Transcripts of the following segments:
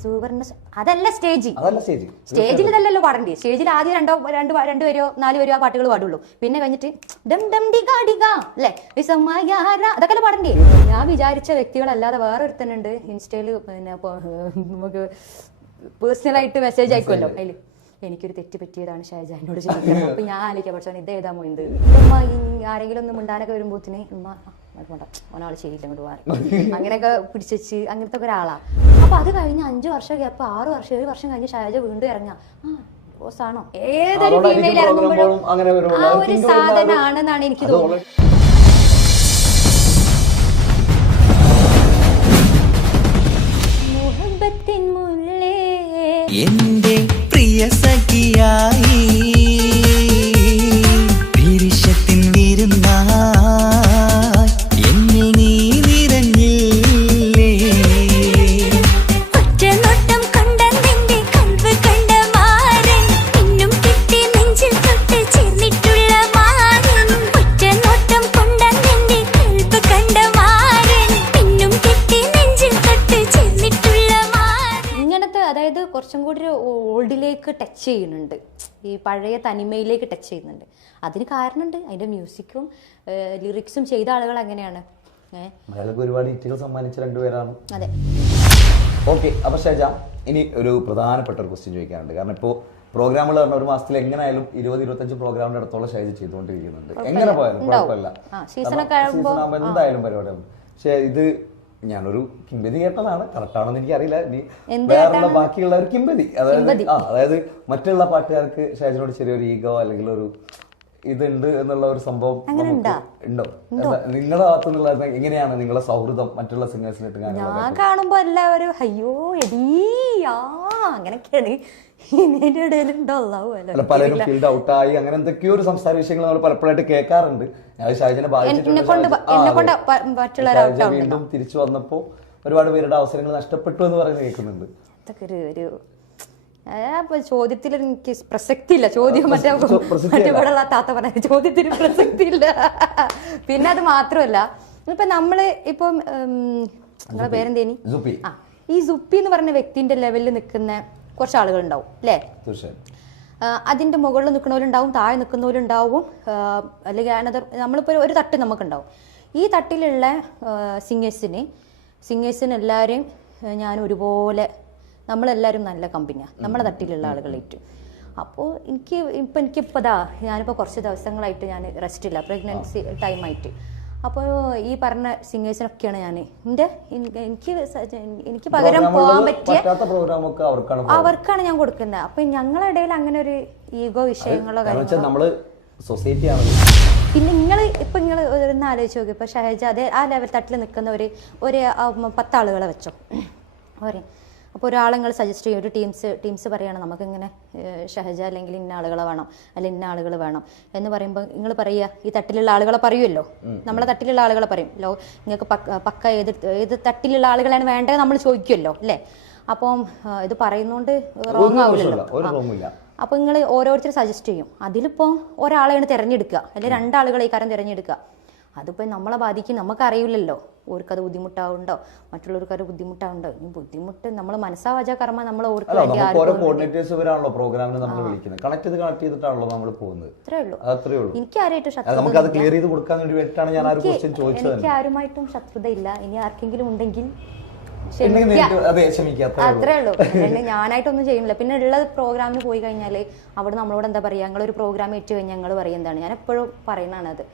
സുവർണ്ണ അതല്ല സ്റ്റേജിൽ ഇതല്ലല്ലോ പാടണ്ടേ. സ്റ്റേജിൽ ആദ്യം രണ്ട് പേരോ 4 പേരോ ആ പാട്ടുകൾ പാടുള്ളൂ. പിന്നെ കഴിഞ്ഞിട്ട് ഡം ഡം ഡിഗ ഡിഗ അല്ലേ അതൊക്കെ പാടണ്ടേ. ഞാൻ വിചാരിച്ച വ്യക്തികളല്ലാതെ വേറെ ഒരുത്തനുണ്ട് ഇൻസ്റ്റയില്. പിന്നെ നമുക്ക് പേഴ്സണലായിട്ട് മെസ്സേജ് അയക്കുമല്ലോ, അതിൽ എനിക്കൊരു തെറ്റ് പറ്റിയതാണ് ഷാജാനോട് ചോദിക്കുന്നത്. അപ്പൊ ഞാൻ ആലോചിക്കാം പഠിച്ചോ ഇതേതാ മൊയ്ത്. ഉമ്മ ആരെങ്കിലും ഒന്ന് മിണ്ടാനൊക്കെ വരുമ്പോത്തിന് ഉമ്മ ഒരാൾ ചെയ്യില്ല അങ്ങോട്ട് മാറി അങ്ങനെയൊക്കെ പിടിച്ചു അങ്ങനത്തെ ഒരാളാ. അപ്പൊ അത് കഴിഞ്ഞ് 5 വർഷം ഗ്യാപ്പ് 6 വർഷം 7 വർഷം കഴിഞ്ഞ് ഷാജ വീണ്ടും ഇറങ്ങാ ബോസാണോ ഏതൊരു ഫീമെയിൽ ഇറങ്ങുമ്പോഴും ആ ഒരു സാധനമാണെന്നാണ് എനിക്ക് തോന്നുന്നത്. മുഹബത്തിൻ മുല്ലേ എന്റെ പ്രിയ സഖിയായി വിരിശത്തിൻ വിരുന്നായി എന്നിൽ നീ നിറഞ്ഞില്ലേ. ഒറ്റ നോട്ടം കൊണ്ടെന്റെ കൽവ് കണ്ട മാരൻ ഇന്നും കിട്ടി നെഞ്ചിൽ തൊട്ട് ചേർന്നിട്ടുള്ള മാരൻ. ഒറ്റ നോട്ടം കൊണ്ടെന്റെ കൽവ് കണ്ട മാരൻ ഇന്നും കിട്ടി നെഞ്ചിൽ തൊട്ട് ചേർന്നിട്ടുള്ള മാരൻ. ഇങ്ങനത്തെ അതായത് കുറച്ചും കൂടി ഒരു ഓൾഡിലേക്ക് ടച്ച് ചെയ്യുന്നുണ്ട്, ഈ പഴയ തനിമയിലേക്ക് ടച്ച് ചെയ്യുന്നുണ്ട്. അതിന് കാരണമുണ്ട്, അതിന്റെ മ്യൂസിക്കും ലിറിക്സും ചെയ്ത ആളുകൾ അങ്ങനെയാണ്. ഒരുപാട് ഹിറ്റുകൾ സമ്മാനിച്ച 2 പേരാണ്. അതെ. ഓക്കെ, അപ്പൊ ഷാജ ഇനി ഒരു പ്രധാനപ്പെട്ട ഒരു ക്വസ്റ്റ്യൻ ചോദിക്കാനുണ്ട്. കാരണം ഇപ്പോൾ പ്രോഗ്രാമുകൾ പറഞ്ഞ ഒരു മാസത്തിൽ എങ്ങനെയായാലും 20-25 പ്രോഗ്രാമിന്റെ അടുത്തോളം ഷാജ ചെയ്തുകൊണ്ടിരിക്കുന്നുണ്ട്. എങ്ങനെ പോയാലും കുഴപ്പമില്ല, സീസൺ ആകുമ്പോൾ എന്തായാലും പരിപാടിയാണ്. പക്ഷെ ഇത് ഞാനൊരു കിംബതി കേട്ടതാണ്, കറക്റ്റാണെന്ന് എനിക്ക് അറിയില്ല. ഇനി വേറെ ബാക്കിയുള്ള ഒരു കിംബതി, അതായത് മറ്റുള്ള പാട്ടുകാർക്ക് ഷാജിനോട് ചെറിയൊരു ഈഗോ അല്ലെങ്കിൽ ഒരു ഇതുണ്ട് എന്നുള്ള ഒരു സംഭവം ഉണ്ടോ? നിങ്ങളുടെ ഭാഗത്തുനിന്നുള്ള എങ്ങനെയാണ് നിങ്ങളെ സൗഹൃദം മറ്റുള്ള സിംഗേഴ്സിനിട്ട്? ഞാൻ കാണുമ്പോ എല്ലാവരും അയ്യോ എടീയാ അങ്ങനെയൊക്കെയാണ്. ഇതിന്റെ ഇടയിലുണ്ടോ പലരും ഫീൽഡ് ഔട്ടായി അങ്ങനെ എന്തൊക്കെയോ ഒരു സംസാര വിഷയങ്ങൾ നമ്മൾ പലപ്പോഴായിട്ട് കേൾക്കാറുണ്ട്. ഷാജിനെ വീണ്ടും തിരിച്ചു വന്നപ്പോ ഒരുപാട് പേരുടെ അവസരങ്ങൾ നഷ്ടപ്പെട്ടു എന്ന് പറയുന്നത് കേൾക്കുന്നുണ്ട്. അതൊക്കെ ഒരു ചോദ്യത്തിൽ എനിക്ക് പ്രസക്തി ഇല്ല. ചോദ്യം മറ്റേ താത്ത പറഞ്ഞ ചോദ്യത്തിന് പ്രസക്തി ഇല്ല. പിന്നെ അത് മാത്രമല്ല, ഇപ്പൊ നമ്മള് ഇപ്പം നിങ്ങളെ പേരെന്തേനി ഈ സുപ്പി എന്ന് പറഞ്ഞ വ്യക്തിന്റെ ലെവലിൽ നിൽക്കുന്ന കുറച്ച് ആളുകൾ ഉണ്ടാവും അല്ലേ? അതിന്റെ മുകളിൽ നിൽക്കുന്നവരുണ്ടാവും, താഴെ നിൽക്കുന്നവരുണ്ടാവും, അല്ലെങ്കിൽ അനദർ നമ്മളിപ്പോ ഒരു തട്ട് നമുക്കുണ്ടാവും. ഈ തട്ടിലുള്ള സിംഗേഴ്സിന് എല്ലാവരെയും ഞാൻ ഒരുപോലെ, നമ്മളെല്ലാവരും നല്ല കമ്പനിയാണ് നമ്മളെ തട്ടിലുള്ള ആളുകളായിട്ട്. അപ്പോൾ എനിക്കിപ്പോൾ ഞാനിപ്പോൾ കുറച്ച് ദിവസങ്ങളായിട്ട് ഞാൻ റെസ്റ്റില്ല, പ്രഗ്നൻസി ടൈമായിട്ട്. അപ്പോൾ ഈ പറഞ്ഞ സിംഗേഴ്സിനൊക്കെയാണ് ഞാൻ എനിക്ക് പകരം പോകാൻ പറ്റിയ അവർക്കാണ് ഞാൻ കൊടുക്കുന്നത്. അപ്പൊ ഞങ്ങളുടെ ഇടയിൽ അങ്ങനെ ഒരു ഈഗോ വിഷയങ്ങളോ കാര്യങ്ങളോ. പിന്നെ നിങ്ങൾ ഒന്ന് ആലോചിച്ച് നോക്കി, ഇപ്പൊ ഷഹജ അതേ ആ ലെവൽ തട്ടിൽ നിൽക്കുന്ന ഒരു 10 ആളുകളെ വെച്ചോ പോരെ. അപ്പോൾ ഒരാളെ നിങ്ങൾ സജസ്റ്റ് ചെയ്യും, ഒരു ടീംസ് പറയുകയാണ് നമുക്കിങ്ങനെ ഷഹജ അല്ലെങ്കിൽ ഇന്ന ആളുകളെ വേണം അല്ലെങ്കിൽ ഇന്ന ആളുകൾ വേണം എന്ന് പറയുമ്പോൾ നിങ്ങൾ പറയുക ഈ തട്ടിലുള്ള ആളുകളെ പറയുമല്ലോ, നമ്മളെ തട്ടിലുള്ള ആളുകളെ പറയും. നിങ്ങൾക്ക് പക്ക ഏത് തട്ടിലുള്ള ആളുകളാണ് വേണ്ടത് നമ്മൾ ചോദിക്കുമല്ലോ അല്ലേ? അപ്പം ഇത് പറയുന്നോണ്ട് റോങ് ആവില്ലല്ലോ. അപ്പൊ നിങ്ങൾ ഓരോരുത്തർ സജസ്റ്റ് ചെയ്യും. അതിലിപ്പോ ഒരാളെയാണ് തിരഞ്ഞെടുക്കുക അല്ലെങ്കിൽ 2 ആളുകളെ ഈ കാര്യം തിരഞ്ഞെടുക്കുക. അതിപ്പോ നമ്മളെ ബാധിക്കും, നമുക്കറിയില്ലല്ലോ. ഓർക്കത് ബുദ്ധിമുട്ടാവുണ്ടോ, മറ്റുള്ളവർക്ക് അത് ബുദ്ധിമുട്ടാവുണ്ടോ. ഇനി ബുദ്ധിമുട്ട് നമ്മൾ മനസ്സാവാച കർമ്മ നമ്മൾ എനിക്ക് ആരുമായിട്ടും ശത്രുത ഇല്ല. ഇനി ആർക്കെങ്കിലും ഉണ്ടെങ്കിൽ അത്രേ ഉള്ളൂ. ഞാനായിട്ടൊന്നും ചെയ്യുന്നില്ല. പിന്നെ ഉള്ളത് പ്രോഗ്രാമിന് പോയി കഴിഞ്ഞാല് അവിടെ നമ്മളോട് എന്താ പറയാ, ഞങ്ങളൊരു പ്രോഗ്രാം ഏറ്റ് കഴിഞ്ഞാൽ ഞങ്ങൾ പറയും എന്താണ്, ഞാൻ എപ്പോഴും പറയുന്നതാണ് അത്,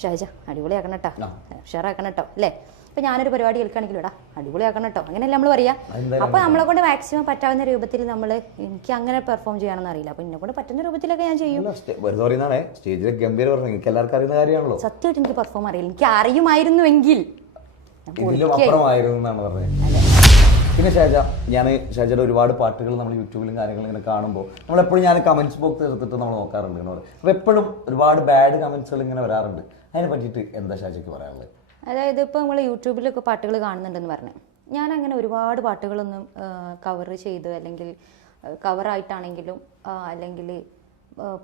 ഷാജ അടിപൊളിയാക്കണം കേട്ടോ, ഉഷാറാക്കണം കേട്ടോ അല്ലേ? ഇപ്പൊ ഞാനൊരു പരിപാടി കേൾക്കുകയാണെങ്കിലും ഇടാ അടിപൊളിയാക്കണം കേട്ടോ, അങ്ങനെയല്ല നമ്മൾ പറയാ. അപ്പൊ നമ്മളെ കൊണ്ട് മാക്സിമം പറ്റാവുന്ന രൂപത്തിൽ നമ്മൾ, എനിക്ക് അങ്ങനെ പെർഫോം ചെയ്യാനൊന്നും അറിയില്ല, അപ്പൊ എന്നെ കൊണ്ട് പറ്റുന്ന രൂപത്തിലൊക്കെ ഞാൻ ചെയ്യും. സത്യമായിട്ട് എനിക്ക് പെർഫോം അറിയില്ല. എനിക്ക് അറിയുമായിരുന്നുവെങ്കിൽ പിന്നെ ഷാജയുടെ ഒരുപാട് പാട്ടുകൾ നമ്മൾ യൂട്യൂബിലും കാര്യങ്ങളും ഇങ്ങനെ കാണുമ്പോൾ നമ്മളെപ്പോഴും ഞാൻ കമന്റ്സ് ബോക്സ് എടുത്തിട്ട് നമ്മൾ നോക്കാറുണ്ട്. അപ്പൊ എപ്പോഴും ഒരുപാട് ബാഡ് കമന്റ്സുകൾ ഇങ്ങനെ വരാറുണ്ട്. അതിനെ പറ്റിയിട്ട് എന്താ ഷാജയ്ക്ക് പറയാനുള്ളത്? അതായത് ഇപ്പൊ നമ്മൾ യൂട്യൂബിലൊക്കെ പാട്ടുകൾ കാണുന്നുണ്ടെന്ന് പറഞ്ഞു, ഞാൻ അങ്ങനെ ഒരുപാട് പാട്ടുകളൊന്നും കവർ ചെയ്ത് അല്ലെങ്കിൽ കവറായിട്ടാണെങ്കിലും അല്ലെങ്കിൽ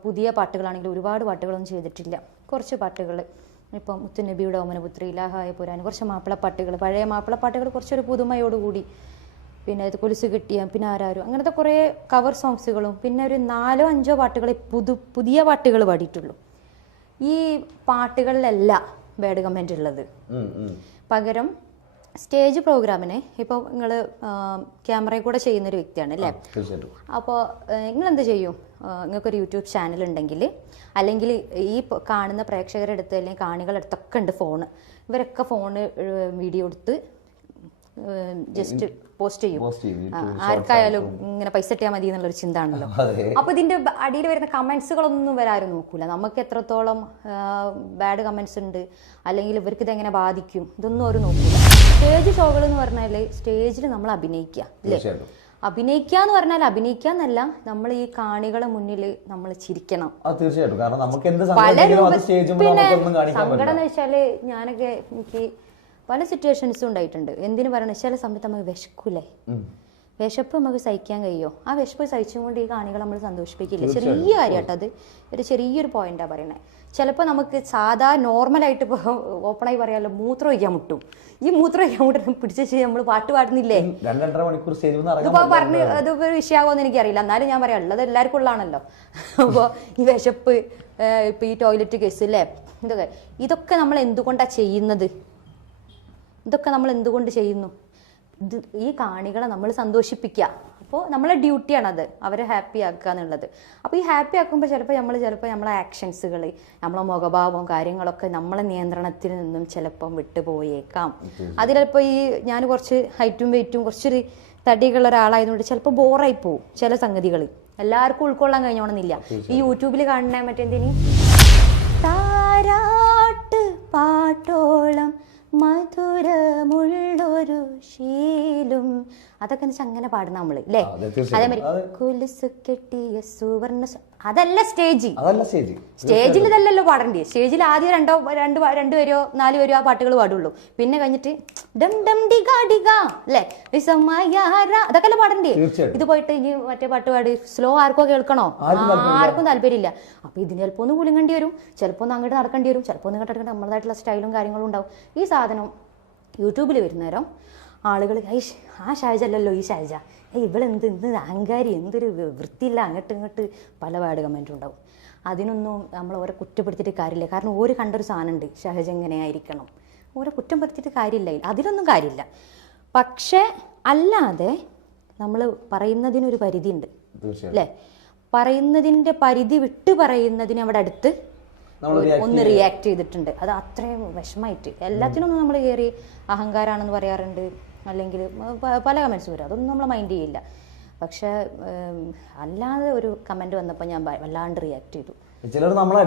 പുതിയ പാട്ടുകളാണെങ്കിലും ഒരുപാട് പാട്ടുകളൊന്നും ചെയ്തിട്ടില്ല. കുറച്ച് പാട്ടുകൾ ഇപ്പം മുത്തുനബിയുടെ ഓമനപുത്രി, ഇലാഹായ പുരാൻ, കുറച്ച് മാപ്പിളപ്പാട്ടുകൾ, പഴയ മാപ്പിളപ്പാട്ടുകൾ കുറച്ചൊരു പുതുമയോടുകൂടി പിന്നെ ഇത് കൊലുസ് കിട്ടിയ പിന്നെ ആരാരും അങ്ങനത്തെ കുറേ കവർ സോങ്സുകളും പിന്നെ ഒരു 4-5 പാട്ടുകളെ പുതിയ പാട്ടുകൾ പാടിയിട്ടുള്ളൂ. ഈ പാട്ടുകളിലല്ല ബാഡ് കമൻറ്റ് ഉള്ളത്. പകരം സ്റ്റേജ് പ്രോഗ്രാമിന് ഇപ്പോൾ നിങ്ങൾ ക്യാമറയിൽ കൂടെ ചെയ്യുന്നൊരു വ്യക്തിയാണ് അല്ലേ? അപ്പോൾ നിങ്ങളെന്ത് ചെയ്യും? നിങ്ങൾക്കൊരു യൂട്യൂബ് ചാനൽ ഉണ്ടെങ്കിൽ അല്ലെങ്കിൽ ഈ കാണുന്ന പ്രേക്ഷകരുടെ അടുത്ത് അല്ലെങ്കിൽ കാണികളുടെ അടുത്തൊക്കെ ഉണ്ട് ഫോണ്. ഇവരൊക്കെ ഫോണ് വീഡിയോ എടുത്ത് ജസ്റ്റ് പോസ്റ്റ് ചെയ്യും. ആർക്കായാലും ഇങ്ങനെ പൈസ ഇട്ടാൽ മതി എന്നുള്ളൊരു ചിന്ത ആണല്ലോ. അപ്പൊ ഇതിന്റെ അടിയിൽ വരുന്ന കമന്റ്സുകളൊന്നും വരാരും നോക്കൂല. നമുക്ക് എത്രത്തോളം ബാഡ് കമന്റ്സ് ഉണ്ട് അല്ലെങ്കിൽ ഇവർക്ക് ഇതെങ്ങനെ ബാധിക്കും ഇതൊന്നും അവർ നോക്കൂല. സ്റ്റേജ് ഷോകൾ എന്ന് പറഞ്ഞാല് സ്റ്റേജിൽ നമ്മൾ അഭിനയിക്കുക അല്ലേ? അഭിനയിക്കുക എന്ന് പറഞ്ഞാൽ അഭിനയിക്കാന്നല്ല, നമ്മൾ ഈ കാണികളെ മുന്നിൽ നമ്മൾ ചിരിക്കണം. പല പിന്നെ സങ്കടം എന്ന് വെച്ചാല് ഞാനൊക്കെ എനിക്ക് പല സിറ്റുവേഷൻസും ഉണ്ടായിട്ടുണ്ട്. എന്തിനു പറയണ ചില സമയത്ത് നമുക്ക് വിശക്കൂലേ? വിശപ്പ് നമുക്ക് സഹിക്കാൻ കഴിയോ? ആ വിശപ്പ് സഹിച്ചും കൊണ്ട് ഈ കാണികൾ നമ്മൾ സന്തോഷിപ്പിക്കില്ല. ചെറിയ കാര്യമാട്ടോ അത്, ഒരു ചെറിയൊരു പോയിന്റാണ് പറയണേ. ചിലപ്പോൾ നമുക്ക് സാധാ നോർമലായിട്ട് ഇപ്പോൾ ഓപ്പണായി പറയാമല്ലോ, മൂത്രം ഒഴിക്കാൻ മുട്ടും. ഈ മൂത്രം ഒഴിക്കാൻ മുട്ടും പിടിച്ച് നമ്മൾ പാട്ട് പാടുന്നില്ലേ? ഇതിപ്പോൾ പറഞ്ഞ് അത് വിഷയമാകുമെന്ന് എനിക്കറിയില്ല. എന്നാലും ഞാൻ പറയാം, ഉള്ളത് എല്ലാവർക്കും ഉള്ളതാണല്ലോ. അപ്പോൾ ഈ വിശപ്പ്, ഇപ്പം ഈ ടോയ്ലറ്റ് കേസ് അല്ലേ, ഇതൊക്കെ നമ്മൾ എന്തുകൊണ്ടാണ് ചെയ്യുന്നത്? ഇതൊക്കെ നമ്മൾ എന്തുകൊണ്ട് ചെയ്യുന്നു? ഇത് ഈ കാണികളെ നമ്മൾ സന്തോഷിപ്പിക്കുക. അപ്പോൾ നമ്മളെ ഡ്യൂട്ടിയാണത്, അവരെ ഹാപ്പി ആക്കുക എന്നുള്ളത്. അപ്പോൾ ഈ ഹാപ്പി ആക്കുമ്പോൾ ചിലപ്പോൾ നമ്മളെ ആക്ഷൻസുകൾ, നമ്മളെ മുഖഭാവവും കാര്യങ്ങളൊക്കെ നമ്മളെ നിയന്ത്രണത്തിൽ നിന്നും ചിലപ്പം വിട്ടുപോയേക്കാം. അതിലിപ്പോൾ ഈ ഞാൻ കുറച്ച് ഹൈറ്റും വെയിറ്റും കുറച്ചൊരു തടിയുള്ള ഒരാളായതുകൊണ്ട് ചിലപ്പോൾ ബോറായി പോവും ചില സംഗതികൾ. എല്ലാവർക്കും ഉൾക്കൊള്ളാൻ കഴിഞ്ഞോണമെന്നില്ല. ഈ യൂട്യൂബിൽ കാണുന്ന മറ്റെന്തിന് താരാട്ട് പാട്ടോളം മധുരമുള്ളൊരു ശീലും, അതൊക്കെ എന്ന് വെച്ചാൽ അങ്ങനെ പാടുന്ന നമ്മള് അല്ലേ? അതേമാതിരി കുലുസു കെട്ടിയ സുവർണ, അതല്ല സ്റ്റേജ്. സ്റ്റേജിൽ ഇതല്ലല്ലോ പാടണ്ടേ. സ്റ്റേജിൽ ആദ്യം 2 പേരോ 4 പേരോ ആ പാട്ടുകൾ പാടുള്ളൂ. പിന്നെ കഴിഞ്ഞിട്ട് ഡം ഡം ഡിഗ ഡിഗ അല്ലേ, അതൊക്കെ അല്ലേ പാടണ്ടേ? ഇത് പോയിട്ട് ഇനി മറ്റേ പാട്ട് പാടി സ്ലോ ആർക്കോ കേൾക്കണോ? ആർക്കും താല്പര്യമില്ല. അപ്പൊ ഇതിന് ചിലപ്പോ ഒന്ന് കുലുങ്ങേണ്ടി വരും, ചിലപ്പോ ഒന്ന് അങ്ങോട്ട് നടക്കേണ്ടി വരും, ചിലപ്പോ ഒന്ന് ഇങ്ങോട്ട് നമ്മളതായിട്ടുള്ള സ്റ്റൈലും കാര്യങ്ങളും ഉണ്ടാവും. ഈ സാധനം യൂട്യൂബിൽ വരുന്നേരം ആളുകൾ ആ ഷാജ അല്ലല്ലോ ഈ ഷാജ, ഇവളെന്ത് അഹങ്കാരി, എന്തൊരു വൃത്തിയില്ല, അങ്ങോട്ട് ഇങ്ങോട്ട് പല ബാഡ് കമൻറ്റും ഉണ്ടാവും. അതിനൊന്നും നമ്മൾ ഓരോ കുറ്റപ്പെടുത്തിയിട്ട് കാര്യമില്ല. കാരണം ഓര് കണ്ടൊരു സാധനമുണ്ട്, ഷഹജ എങ്ങനെയായിരിക്കണം, ഓരോ കുറ്റം പെടുത്തിയിട്ട് കാര്യമില്ല, അതിലൊന്നും കാര്യമില്ല. പക്ഷെ അല്ലാതെ നമ്മൾ പറയുന്നതിനൊരു പരിധി ഉണ്ട് അല്ലേ? പറയുന്നതിൻ്റെ പരിധി വിട്ട് പറയുന്നതിന് അവിടെ അടുത്ത് ഒന്ന് റിയാക്ട് ചെയ്തിട്ടുണ്ട്. അത് അത്രയും വിഷമായിട്ട് എല്ലാത്തിനൊന്നും നമ്മൾ കയറി അഹങ്കാരമാണെന്ന് പറയാറുണ്ട്, അല്ലെങ്കിൽ പല കമൻസ് വരും, അതൊന്നും നമ്മൾ മൈൻഡ് ചെയ്യില്ല. പക്ഷെ അല്ലാതെ ഒരു കമന്റ് വന്നപ്പോൾ ഞാൻ വല്ലാണ്ട് റിയാക്ട് ചെയ്തു. ചിലർ നമ്മളെ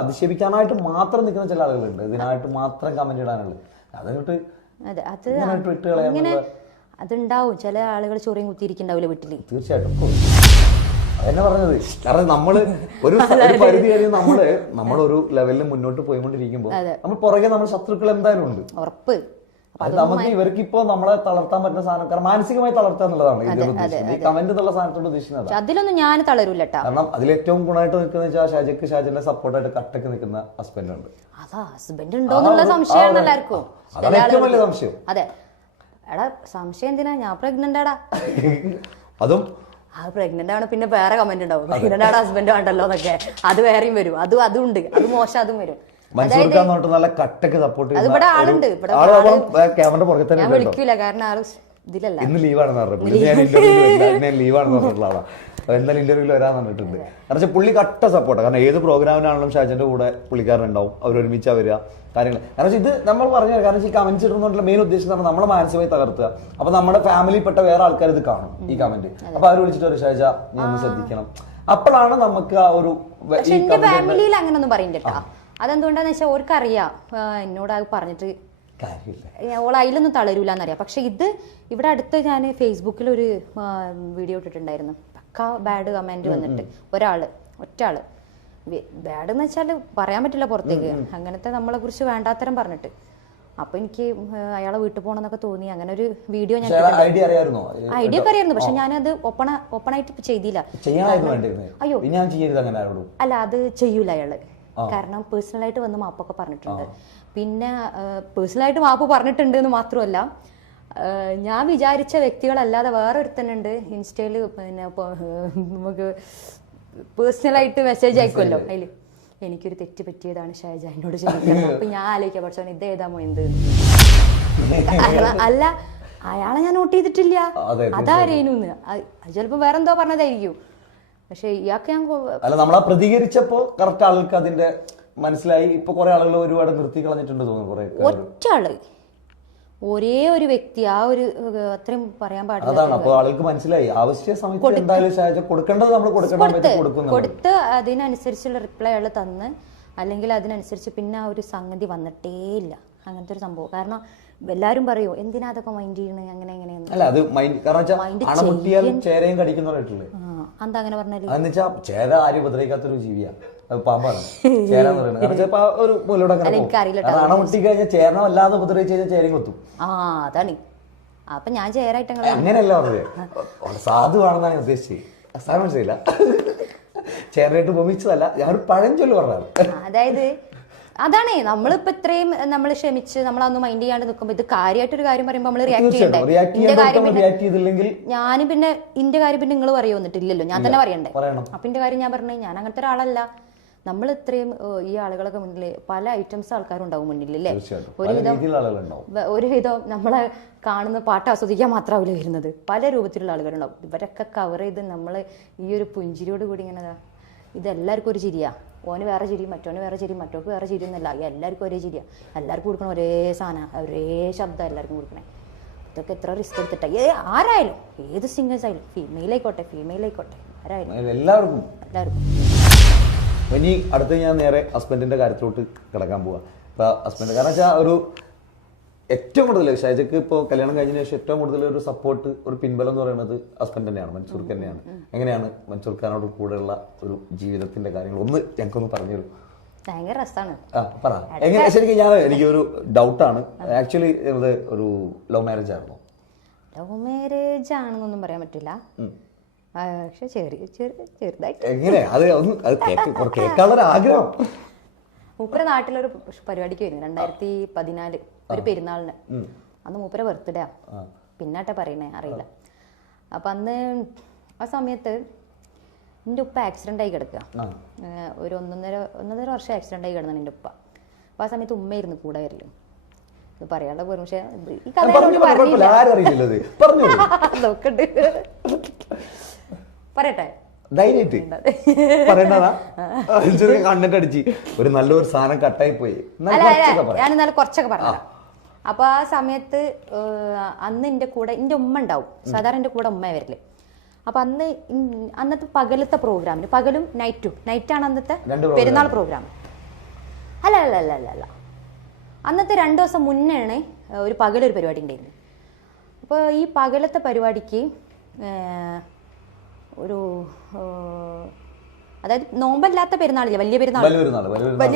അധിക്ഷേപിക്കാനായിട്ട് മാത്രം നിൽക്കുന്ന ചില ആളുകളുണ്ട്, ഇതിനായിട്ട് മാത്രം കമന്റ് ഇടാനുള്ളത്. അതെ, അത് അങ്ങനെ അതുണ്ടാവും. ചില ആളുകൾ ചൊറിയും കുത്തിയിരിക്കുന്നുണ്ടാവില്ല വീട്ടില്. തീർച്ചയായിട്ടും അതെന്നെ പറഞ്ഞത്. കാരണം നമ്മള് ഒരു പരിധി കഴിഞ്ഞ് നമ്മളൊരു ലെവലിൽ മുന്നോട്ട് പോയിക്കൊണ്ടിരിക്കുമ്പോൾ നമ്മൾ പുറകെ നമ്മൾ ശത്രുക്കൾ എന്തായാലും ഉണ്ട്, ഉറപ്പ്. നമുക്ക് ഇവർക്ക് ഇപ്പൊ നമ്മളെ തളർത്താൻ പറ്റുന്ന സാധനം, കാരണം മാനസികമായി തളർത്തുക എന്നുള്ളതാണ് ഈ കമന്റ് എന്നുള്ള സാധനത്തോട് ഉദ്ദേശിക്കുന്നത്. അതിലൊന്നും ഞാൻ തളരൂല. കാരണം അതിൽ ഏറ്റവും ഗുണമായിട്ട് നിൽക്കുന്ന ഷാജന്റെ സപ്പോർട്ടായിട്ട് കട്ടക്ക് നിൽക്കുന്ന ഹസ്ബൻഡ് ഉണ്ട്. അതാ ഹസ്ബൻഡ് ഉണ്ടോന്നുള്ള സംശയമാണ് എല്ലാവർക്കും. അതാണ് ഏറ്റവും വലിയ സംശയം. അതെ, എടാ സംശയം എന്തിനാ? ഞാൻ പ്രഗ്നന്റ് ആടാ. അതും പ്രഗ്നന്റ് ആണ്, പിന്നെ വേറെ കമന്റ് ഉണ്ടാവും, പ്രഗ്നന്റ് ആണ് ഹസ്ബൻഡ് വേണ്ടല്ലോ എന്നൊക്കെ. അത് വേറെയും വരും, അതും ഉണ്ട്, അത് മോശം, അതും വരും. നല്ല കട്ടക്ക് സപ്പോർട്ട് അത് ഇവിടെ ആളുണ്ട്. ഞാൻ വിളിക്കൂല, കാരണം ആള് ഇതിലല്ല. ഇന്ന് ലീവാണെന്ന് പറഞ്ഞു, ലീവാണെന്ന് പറഞ്ഞിട്ടുള്ള ആളാ. എന്തായാലും ഇന്റർവ്യൂവിൽ വരാന്ന് പറഞ്ഞിട്ടുണ്ട്. കാരണം പുള്ളി കട്ട സപ്പോർട്ടാണ്. കാരണം ഏത് പ്രോഗ്രാമിനാണെങ്കിലും ഷാജന്റെ കൂടെ പുള്ളിക്കാരനുണ്ടാവും, അവരൊരുമിച്ചാ വരിക കാര്യങ്ങൾ. കാരണം ഇത് നമ്മൾ പറഞ്ഞു, കാരണം ഈ കമന്റ്സ് ഇടുന്നതുകൊണ്ടുള്ള മെയിൻ ഉദ്ദേശം നമ്മളെ മാനസികമായി തകർത്തുക. അപ്പൊ നമ്മുടെ ഫാമിലിയിൽപ്പെട്ട വേറെ ആൾക്കാർ ഇത് കാണും ഈ കമന്റ്. അപ്പൊ അവർ വിളിച്ചിട്ട് ഒരു ഷാജ നീ ഒന്ന് ശ്രദ്ധിക്കണം. അപ്പോഴാണ് നമുക്ക് ആ ഒരു ഫാമിലിയിൽ അങ്ങനെ ഒന്നും പറയണ്ട. അതെന്തുകൊണ്ടാന്ന് വെച്ചാൽ ഓർക്കറിയാം എന്നോട് അത് പറഞ്ഞിട്ട് ഓൾ അതിലൊന്നും തളരൂലെന്നറിയാം. പക്ഷെ ഇവിടെ അടുത്ത് ഞാൻ ഫേസ്ബുക്കിൽ ഒരു വീഡിയോ ഇട്ടിട്ടുണ്ടായിരുന്നു. പക്ക ബാഡ് കമന്റ് വന്നിട്ട് ഒറ്റാള് ബാഡ് എന്ന് വെച്ചാൽ പറയാൻ പറ്റില്ല പുറത്തേക്ക്, അങ്ങനത്തെ നമ്മളെ കുറിച്ച് വേണ്ടാത്തരം പറഞ്ഞിട്ട്. അപ്പൊ എനിക്ക് അയാളെ വീട്ടിൽ പോകണമെന്നൊക്കെ തോന്നി. അങ്ങനെ ഒരു വീഡിയോ ഞാൻ ഐഡിയ ഒക്കെ അറിയായിരുന്നു, പക്ഷെ ഞാനത് ഓപ്പണായിട്ട് ചെയ്തില്ല. അയ്യോ അല്ല, അത് ചെയ്യൂല അയാള്. കാരണം പേഴ്സണലായിട്ട് വന്ന് മാപ്പൊക്കെ പറഞ്ഞിട്ടുണ്ട്. പിന്നെ പേഴ്സണലായിട്ട് മാപ്പ് പറഞ്ഞിട്ടുണ്ട് എന്ന് മാത്രമല്ല, ഞാൻ വിചാരിച്ച വ്യക്തികളല്ലാതെ വേറെ ഒരുത്തനുണ്ട് ഇൻസ്റ്റയില്, പിന്നെ നമുക്ക് പേഴ്സണലായിട്ട് മെസ്സേജ് അയക്കുമല്ലോ, അതില് എനിക്കൊരു തെറ്റ് പറ്റിയതാണ് ഷൈജ, എന്നോട് ക്ഷമിക്കണം. അപ്പൊ ഞാൻ ആലോചിക്കാം പഠിച്ചോ ഇതേതാമോ എന്ത് അല്ല, അയാളെ ഞാൻ നോട്ട് ചെയ്തിട്ടില്ല, അതാരേനുന്ന്. ചിലപ്പോ വേറെന്തോ പറഞ്ഞതായിരിക്കും. പക്ഷെ ഇയാൾക്ക് ഞാൻ അല്ല, നമ്മളാ പ്രതികരിച്ചപ്പോ കറക്റ്റ് ആൾക്ക് അതിന്റെ മനസ്സിലായി. ഇപ്പൊ കുറെ ആളുകൾ ഒരുപാട് നിർത്തി കളഞ്ഞിട്ടുണ്ട് തോന്നുന്നു. കുറെ ഒറ്റ ആള്, ഒരേ ഒരു വ്യക്തി, ആ ഒരു അത്രയും പറയാൻ പാടില്ല. അതാണ്. അപ്പൊ ആൾക്ക് മനസ്സിലായി ആവശ്യ സമയത്ത് എന്തായാലും കൊടുക്കേണ്ടത് നമ്മൾ കൊടുത്ത് അതിനനുസരിച്ചുള്ള റിപ്ലൈ ആള് തന്ന്, അല്ലെങ്കിൽ അതിനനുസരിച്ച് പിന്നെ ആ ഒരു സംഗതി വന്നിട്ടേ ഇല്ല. അങ്ങനത്തെ ഒരു സംഭവം. കാരണം എല്ലാരും പറയൂ എന്തിനാ അതൊക്കെ മൈൻഡ് ചെയ്യണേ അങ്ങനെ എങ്ങനെയെന്ന്. അല്ല, അത് അണമുട്ടിയാലും ചേരയും കടിക്കുന്നവരായിട്ടില്ലേ. എന്താ അങ്ങനെ പറഞ്ഞാല് എന്ന് വെച്ചാൽ ചേര ആരും ഉപദ്രവിക്കാത്തൊരു ജീവിയാണ്, പാമ്പാണ് ചേരാന്ന് പറയുന്നത്. കാരണം ചിലപ്പോ ഒരു മുലയോടെ അണമുട്ടി കഴിഞ്ഞാൽ ചേരണം അല്ലാതെ ഉപദ്രവിച്ച് കഴിഞ്ഞാൽ ചേരയും കൊത്തും. അതാണ്. അപ്പൊ ഞാൻ ചേരായിട്ട് അങ്ങനെയല്ല പറഞ്ഞത്, സാധുവാണെന്നാണ് ഞാൻ ഉദ്ദേശിച്ചത്. സാർ മനസ്സിലായില്ല, ചേരായിട്ട് ഉപമിച്ചതല്ല, ഞാൻ ഒരു പഴഞ്ചൊല്ല് പറഞ്ഞതാണ്. അതായത് അതാണ് നമ്മളിപ്പോ ഇത്രയും നമ്മൾ ക്ഷമിച്ച് നമ്മളൊന്നും മൈൻഡ് ചെയ്യാണ്ട് നിൽക്കുമ്പോ ഇത് കാര്യമായിട്ടൊരു കാര്യം പറയുമ്പോ നമ്മള് റിയാക്ട് ചെയ്യണ്ടേ. ഞാൻ പിന്നെ ഇന്റെ കാര്യം പിന്നെ നിങ്ങൾ പറയോ വന്നിട്ടില്ലല്ലോ, ഞാൻ തന്നെ പറയണ്ടേ. അപ്പൊ ഇന്റെ കാര്യം ഞാൻ പറഞ്ഞേ, ഞാൻ അങ്ങനത്തെ ഒരാളല്ല. നമ്മൾ ഇത്രയും ഈ ആളുകളൊക്കെ മുന്നില് പല ഐറ്റംസ് ആൾക്കാരുണ്ടാവും മുന്നിലല്ലേ. ഒരുവിധം നമ്മളെ കാണുന്ന പാട്ട് ആസ്വദിക്കാൻ മാത്രമാവില്ല വരുന്നത്, പല രൂപത്തിലുള്ള ആളുകളുണ്ടാവും. ഇവരൊക്കെ കവർ ചെയ്ത് നമ്മള് ഈ ഒരു പുഞ്ചിരിയോട് കൂടി ഇങ്ങനെ ഇതെല്ലാവർക്കും ഒരു ചിരിയാ. ഓന് വേറെ ചിരി, മറ്റോന് വേറെ ചിരി, മറ്റോക്ക് വേറെ ചിരി എന്നല്ല, എല്ലാവർക്കും ഒരേ ചിരിയാ. എല്ലാവർക്കും കൊടുക്കണം ഒരേ സാധനം, ഒരേ ശബ്ദം എല്ലാവർക്കും കൊടുക്കണേ. ഇതൊക്കെ എത്ര റിസ്ക് എടുത്തിട്ടാ. ആരായാലും, ഏത് സിംഗേഴ്സ് ആയാലും, ഫീമെയിൽ ആയിക്കോട്ടെ ആരായാലും, എല്ലാവർക്കും. ഇനി അടുത്ത് ഞാൻ നേരെ ഹസ്ബൻഡിന്റെ കാര്യത്തിലോട്ട് കിടക്കാൻ പോവാ. ഇപ്പൊ ഹസ്ബൻഡ് കാരണം വെച്ചാൽ ഒരു ഏറ്റവും കൂടുതൽ ഷൈജക്ക് ഇപ്പോൾ കല്യാണം കഴിഞ്ഞതിന് ശേഷം ഏറ്റവും കൂടുതൽ ഒരു സപ്പോർട്ട്, ഒരു പിൻബലം എന്ന് പറയുന്നത് ഹസ്ബൻഡ് തന്നെയാണ്, മൻസൂർക്ക് തന്നെയാണ്. എങ്ങനെയാണ് മൻസൂർ ഖാനോട് കൂടെയുള്ള ഒരു ജീവിതത്തിന്റെ കാര്യങ്ങൾ ഒന്ന് ഞങ്ങൾക്കൊന്ന് പറഞ്ഞു തരും. ഭയങ്കര രസമാണ്. പറ എങ്ങനെ. ശരിക്കും എനിക്കൊരു ഡൗട്ടാണ്, ആക്ച്വലി ഒരു ലവ് മാരേജ് ആയിരുന്നു? ലവ് മാരേജ് ആണെന്നൊന്നും പറയാൻ പറ്റില്ല, പക്ഷെ ചെറുതായിട്ട്. എങ്ങനെ അത് കേൾക്കാനുള്ള ആഗ്രഹം. മൂപ്പര നാട്ടിലൊരു പരിപാടിക്ക് വരുന്നു 2014 ഒരു പെരുന്നാളിന്. അന്ന് മൂപ്പര ബർത്ത്ഡേ പിന്നാട്ടെ പറയണേ അറിയില്ല. അപ്പൊ അന്ന് ആ സമയത്ത് എൻ്റെ ഉപ്പ ആക്സിഡന്റ് ആയി കിടക്കുക. ഒരു ഒന്നര വർഷം ആക്സിഡന്റ് ആയി കിടന്നാണ് എൻ്റെ ഉപ്പ. അപ്പൊ ആ സമയത്ത് ഉമ്മയായിരുന്നു കൂടെ വരലും. ഇത് പറയാനുള്ള പോലും, പക്ഷെ ഈ കഥ നോക്കണ്ട് പറയട്ടെ. കണ്ടിട്ട് അടിച്ച് ഒരു നല്ലൊരു സാധനം കട്ടായി പോയി. ഞാൻ ഇന്നലെ കുറച്ചൊക്കെ പറഞ്ഞു. അപ്പൊ ആ സമയത്ത് അന്ന് എന്റെ കൂടെ എന്റെ ഉമ്മ ഉണ്ടാവും. സാധാരണ എന്റെ കൂടെ ഉമ്മ വരല്. അപ്പൊ അന്നത്തെ പകലത്തെ പ്രോഗ്രാമിന്, പകലും നൈറ്റാണ് അന്നത്തെ പെരുന്നാൾ പ്രോഗ്രാം. അല്ല അന്നത്തെ 2 ദിവസം മുന്നെയാണ് ഒരു പകലൊരു പരിപാടി ഉണ്ടായിരുന്നു. അപ്പോൾ ഈ പകലത്തെ പരിപാടിക്ക് ഒരു അതായത് നോമ്പല്ലാത്ത പെരുന്നാളില്ല, വലിയ